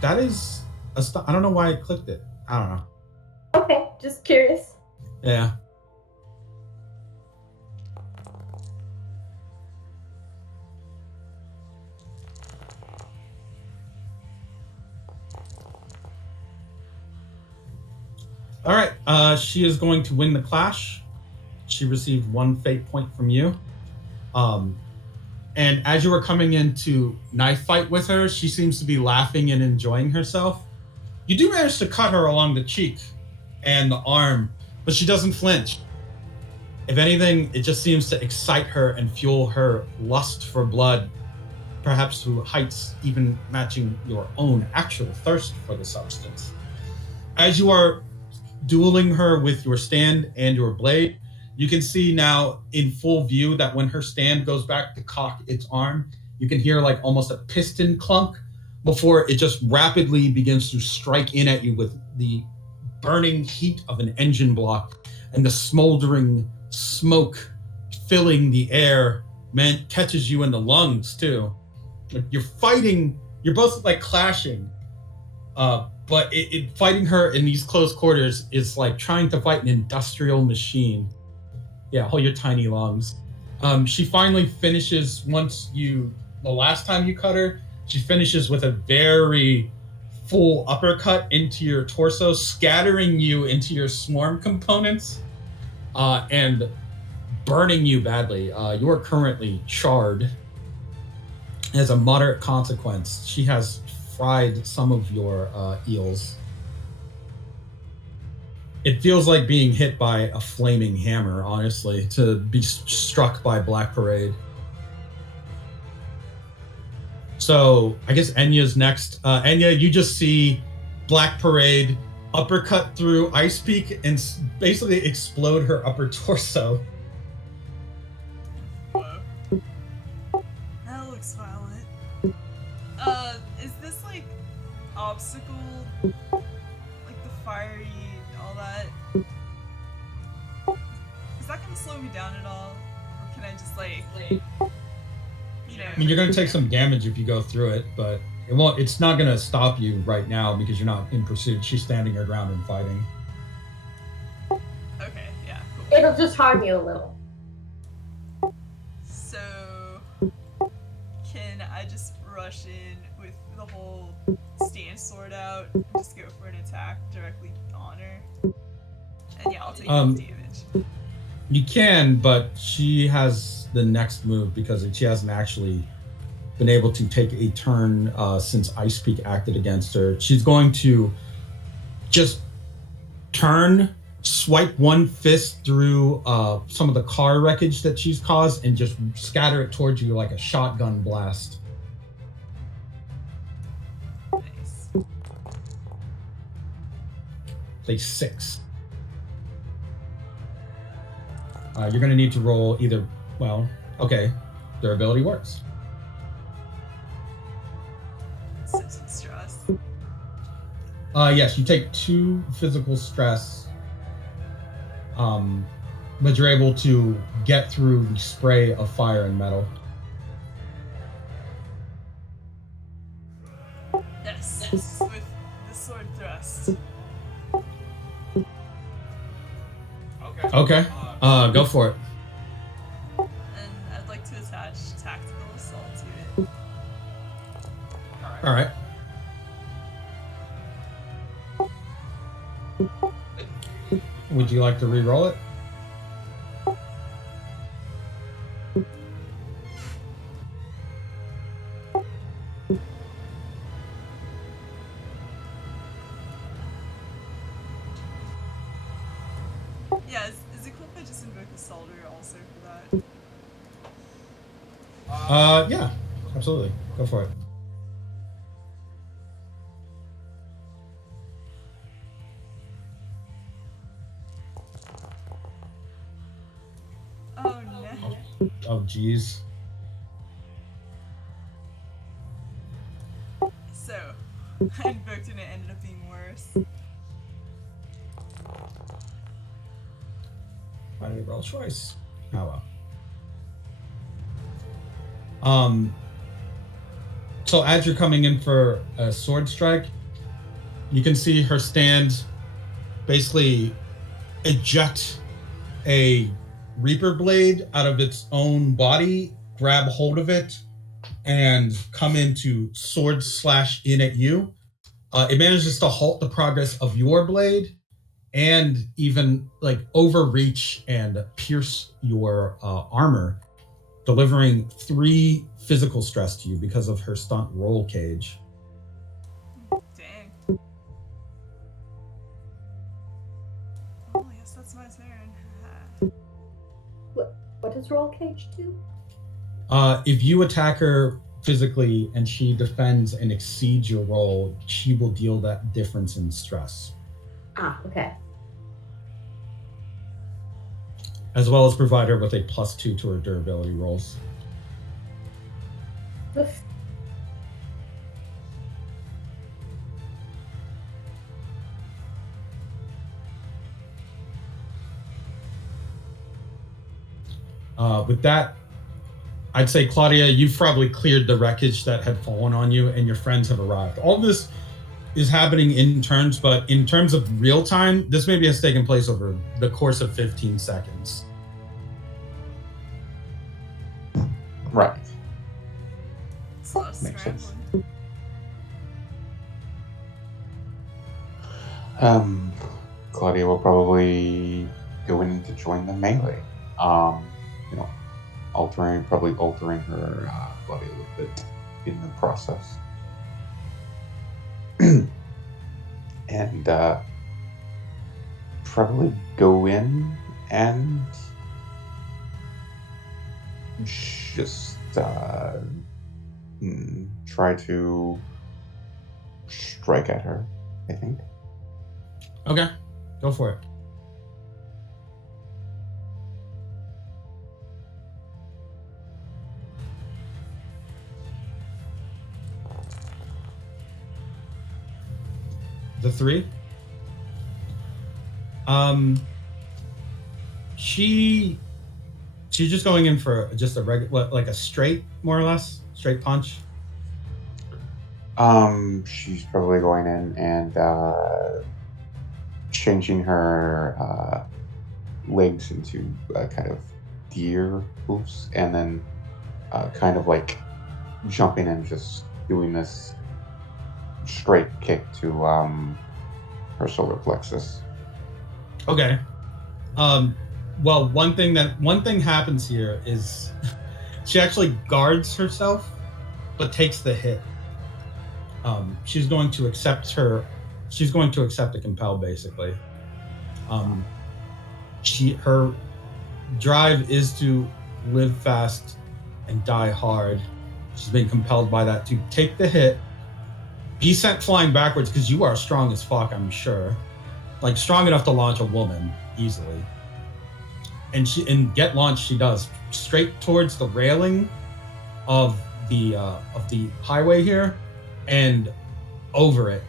That is I don't know why I clicked it. I don't know. Okay, just curious. Yeah. All right. She is going to win the clash. She received 1 fate point from you. And as you were coming into knife fight with her, she seems to be laughing and enjoying herself. You do manage to cut her along the cheek and the arm, but she doesn't flinch. If anything, it just seems to excite her and fuel her lust for blood, perhaps to heights even matching your own actual thirst for the substance. As you are dueling her with your stand and your blade, you can see now in full view that when her stand goes back to cock its arm, you can hear like almost a piston clunk before it just rapidly begins to strike in at you with the burning heat of an engine block and the smoldering smoke filling the air catches you in the lungs too. You're fighting, you're both like clashing, but fighting her in these close quarters is like trying to fight an industrial machine. Yeah, hold your tiny lungs. She finally finishes the last time you cut her, she finishes with a very full uppercut into your torso, scattering you into your swarm components and burning you badly. You are currently charred. As a moderate consequence, she has fried some of your eels. It feels like being hit by a flaming hammer, honestly, to be struck by Black Parade. So I guess Enya's next. Enya, you just see Black Parade uppercut through Ice Peak and basically explode her upper torso. Whoa. That looks violent. Is this like obstacle, like the fiery and all that? Is that gonna slow me down at all? Or can I just like you know? I mean, you're going to take some damage if you go through it, but it won't. It's not going to stop you right now because you're not in pursuit. She's standing her ground and fighting. Okay, yeah, cool. It'll just harm you a little. So, can I just rush in with the whole stand sword out and just go for an attack directly on her? And yeah, I'll take damage. You can, but she has the next move because she hasn't actually been able to take a turn since Ice Peak acted against her. She's going to just turn, swipe one fist through some of the car wreckage that she's caused and just scatter it towards you like a shotgun blast. Nice. Say 6. You're going to need to roll either, okay, durability works. Some stress. Yes, you take 2 physical stress, but you're able to get through the spray of fire and metal. Yes, with the sword thrust. Okay, go for it. And I'd like to attach tactical assault to it. All right. Would you like to re-roll it? Yeah, is it cool if I just invoke the soldier also for that? Yeah. Absolutely. Go for it. Oh no. Oh, geez. So, I invoked and it ended up being worse. Why did I roll choice? Oh well. So as you're coming in for a sword strike, you can see her stand basically eject a Reaper blade out of its own body, grab hold of it, and come in to sword slash in at you. It manages to halt the progress of your blade and even like overreach and pierce your armor, delivering 3 physical stress to you because of her stunt roll cage. Dang. Oh, yes, that's my turn. What does roll cage do? If you attack her physically and she defends and exceeds your roll, she will deal that difference in stress, Ah, okay. as well as provide her with a +2 to her durability rolls. Oof. With that, I'd say, Claudia, you've probably cleared the wreckage that had fallen on you, and your friends have arrived. All this is happening in turns, but in terms of real time, this maybe has taken place over the course of 15 seconds. Right. So Makes sense. scrambling. Claudia will probably go in to join the melee. Probably altering her body a little bit in the process. And probably go in and just try to strike at her, I think. Okay, go for it. The 3? She's just going in for just a regular, like a straight, more or less, straight punch. She's probably going in and changing her legs into kind of deer hoofs, and then kind of like jumping and just doing this straight kick to her solar plexus. Okay. Well, one thing happens here is she actually guards herself, but takes the hit. She's going to accept a compel, basically. Her drive is to live fast and die hard. She's been compelled by that to take the hit, be sent flying backwards, because you are strong as fuck, I'm sure. Like, strong enough to launch a woman easily. And get launched she does, straight towards the railing of the highway here, and over it.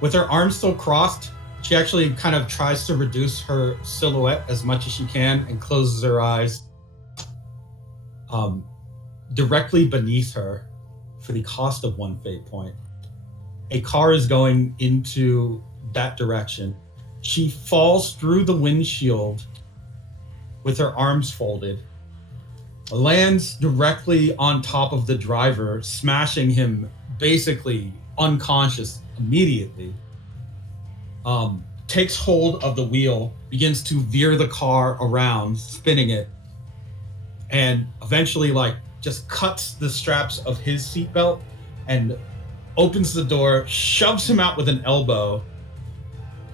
With her arms still crossed, she actually kind of tries to reduce her silhouette as much as she can and closes her eyes. Directly beneath her, for the cost of 1 fate point, a car is going into that direction. She falls through the windshield with her arms folded, lands directly on top of the driver, smashing him basically unconscious immediately. Takes hold of the wheel, begins to veer the car around, spinning it, and eventually just cuts the straps of his seatbelt and opens the door, shoves him out with an elbow,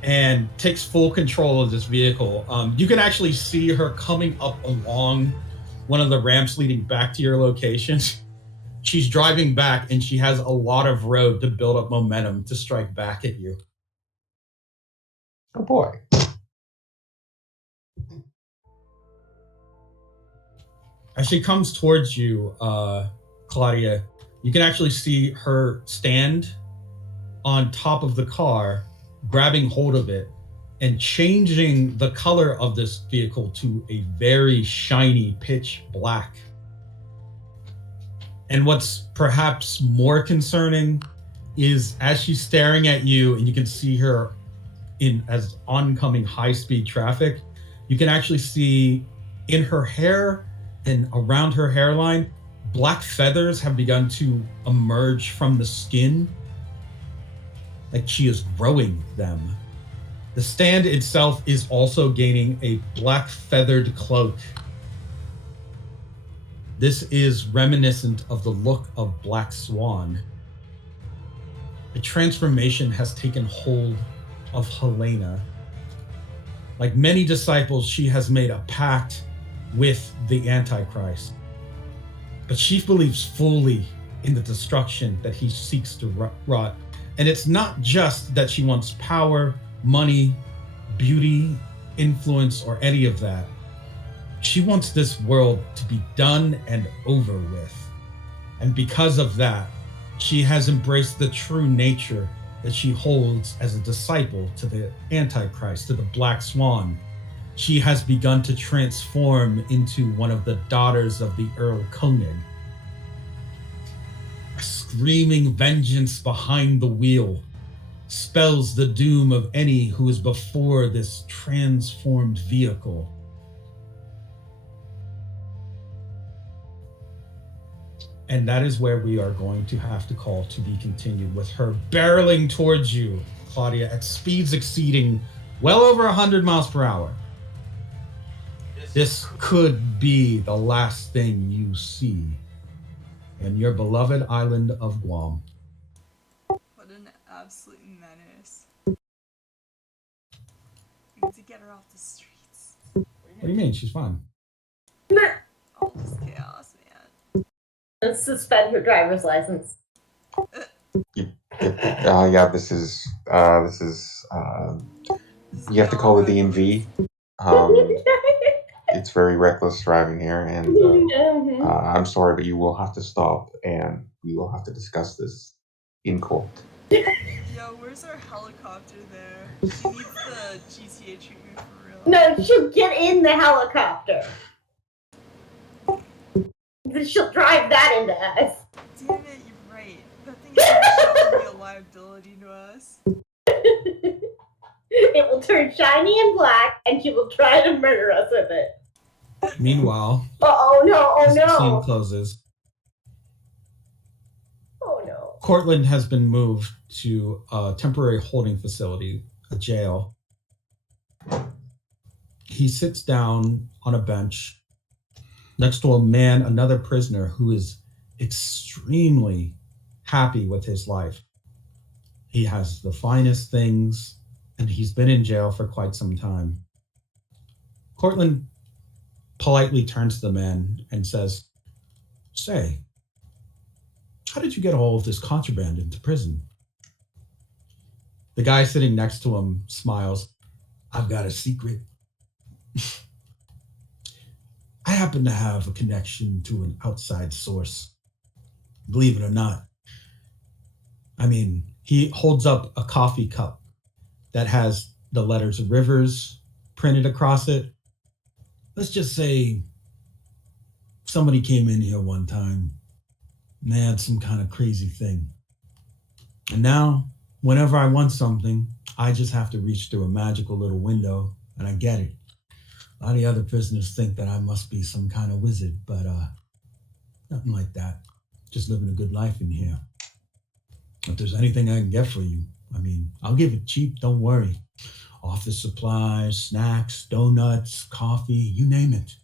and takes full control of this vehicle. You can actually see her coming up along one of the ramps leading back to your location. She's driving back and she has a lot of road to build up momentum to strike back at you. Oh boy. As she comes towards you, Claudia, you can actually see her stand on top of the car, grabbing hold of it and changing the color of this vehicle to a very shiny pitch black. And what's perhaps more concerning is as she's staring at you and you can see her as oncoming high-speed traffic, you can actually see in her hair and around her hairline, black feathers have begun to emerge from the skin, like she is growing them. The stand itself is also gaining a black feathered cloak. This is reminiscent of the look of Black Swan. A transformation has taken hold of Helena. Like many disciples, she has made a pact with the Antichrist. But she believes fully in the destruction that he seeks to wrought. And it's not just that she wants power, money, beauty, influence, or any of that. She wants this world to be done and over with. And because of that, she has embraced the true nature that she holds as a disciple to the Antichrist, to the Black Swan. She has begun to transform into one of the daughters of the Earl Koenig. Screaming vengeance behind the wheel spells the doom of any who is before this transformed vehicle. And that is where we are going to have to call to be continued, with her barreling towards you, Claudia, at speeds exceeding well over 100 miles per hour. This could be the last thing you see in your beloved island of Guam. What an absolute menace. We need to get her off the streets. What do you mean? She's fine. All this chaos, man. Let's suspend her driver's license. Yeah, this is you have to call the DMV. It's very reckless driving here, and I'm sorry, but you will have to stop, and we will have to discuss this in court. Yo, where's our helicopter there? She needs the GTA treatment for real. No, she'll get in the helicopter. She'll drive that into us. Damn it, you're right. That thing is gonna be a liability to us. It will turn shiny and black, and she will try to murder us with it. Meanwhile, Oh no! Oh as the scene no! closes, Oh no! Cortland has been moved to a temporary holding facility, a jail. He sits down on a bench next to another prisoner who is extremely happy with his life. He has the finest things, and he's been in jail for quite some time. Cortland politely turns to the man and says, "Say, how did you get all of this contraband into prison?" The guy sitting next to him smiles. "I've got a secret. I happen to have a connection to an outside source. Believe it or not." I mean, he holds up a coffee cup that has the letters Rivers printed across it. Let's just say somebody came in here one time and they had some kind of crazy thing. And now, whenever I want something, I just have to reach through a magical little window and I get it. A lot of the other prisoners think that I must be some kind of wizard, but nothing like that. Just living a good life in here. If there's anything I can get for you, I mean, I'll give it cheap, don't worry. Office supplies, snacks, donuts, coffee, you name it.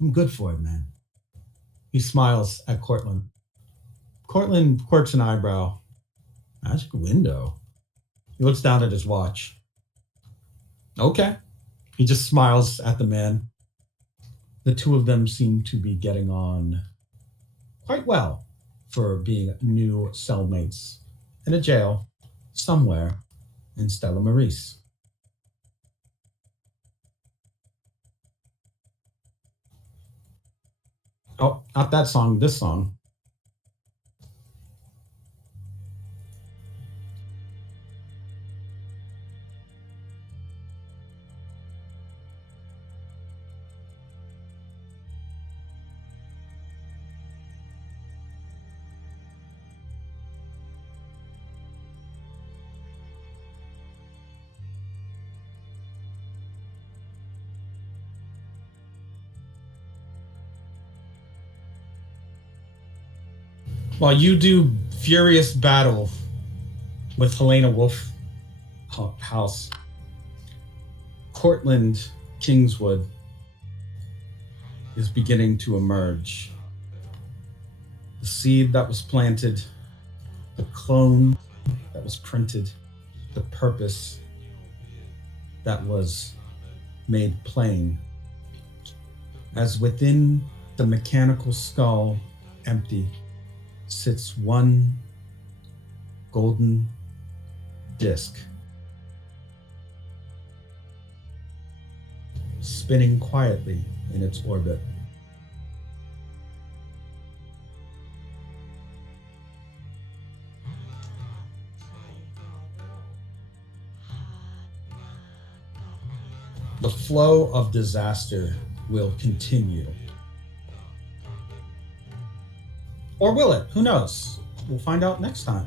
I'm good for it, man. He smiles at Cortland. Cortland quirks an eyebrow. Magic window. He looks down at his watch. Okay. He just smiles at the man. The two of them seem to be getting on quite well for being new cellmates in a jail somewhere in Stella Maris. Oh, not that song, this song. While you do furious battle with Helena Wolf House, Cortland Kingswood is beginning to emerge. The seed that was planted, the clone that was printed, the purpose that was made plain. As within the mechanical skull, empty, sits one golden disc, spinning quietly in its orbit. The flow of disaster will continue. Or will it? Who knows? We'll find out next time.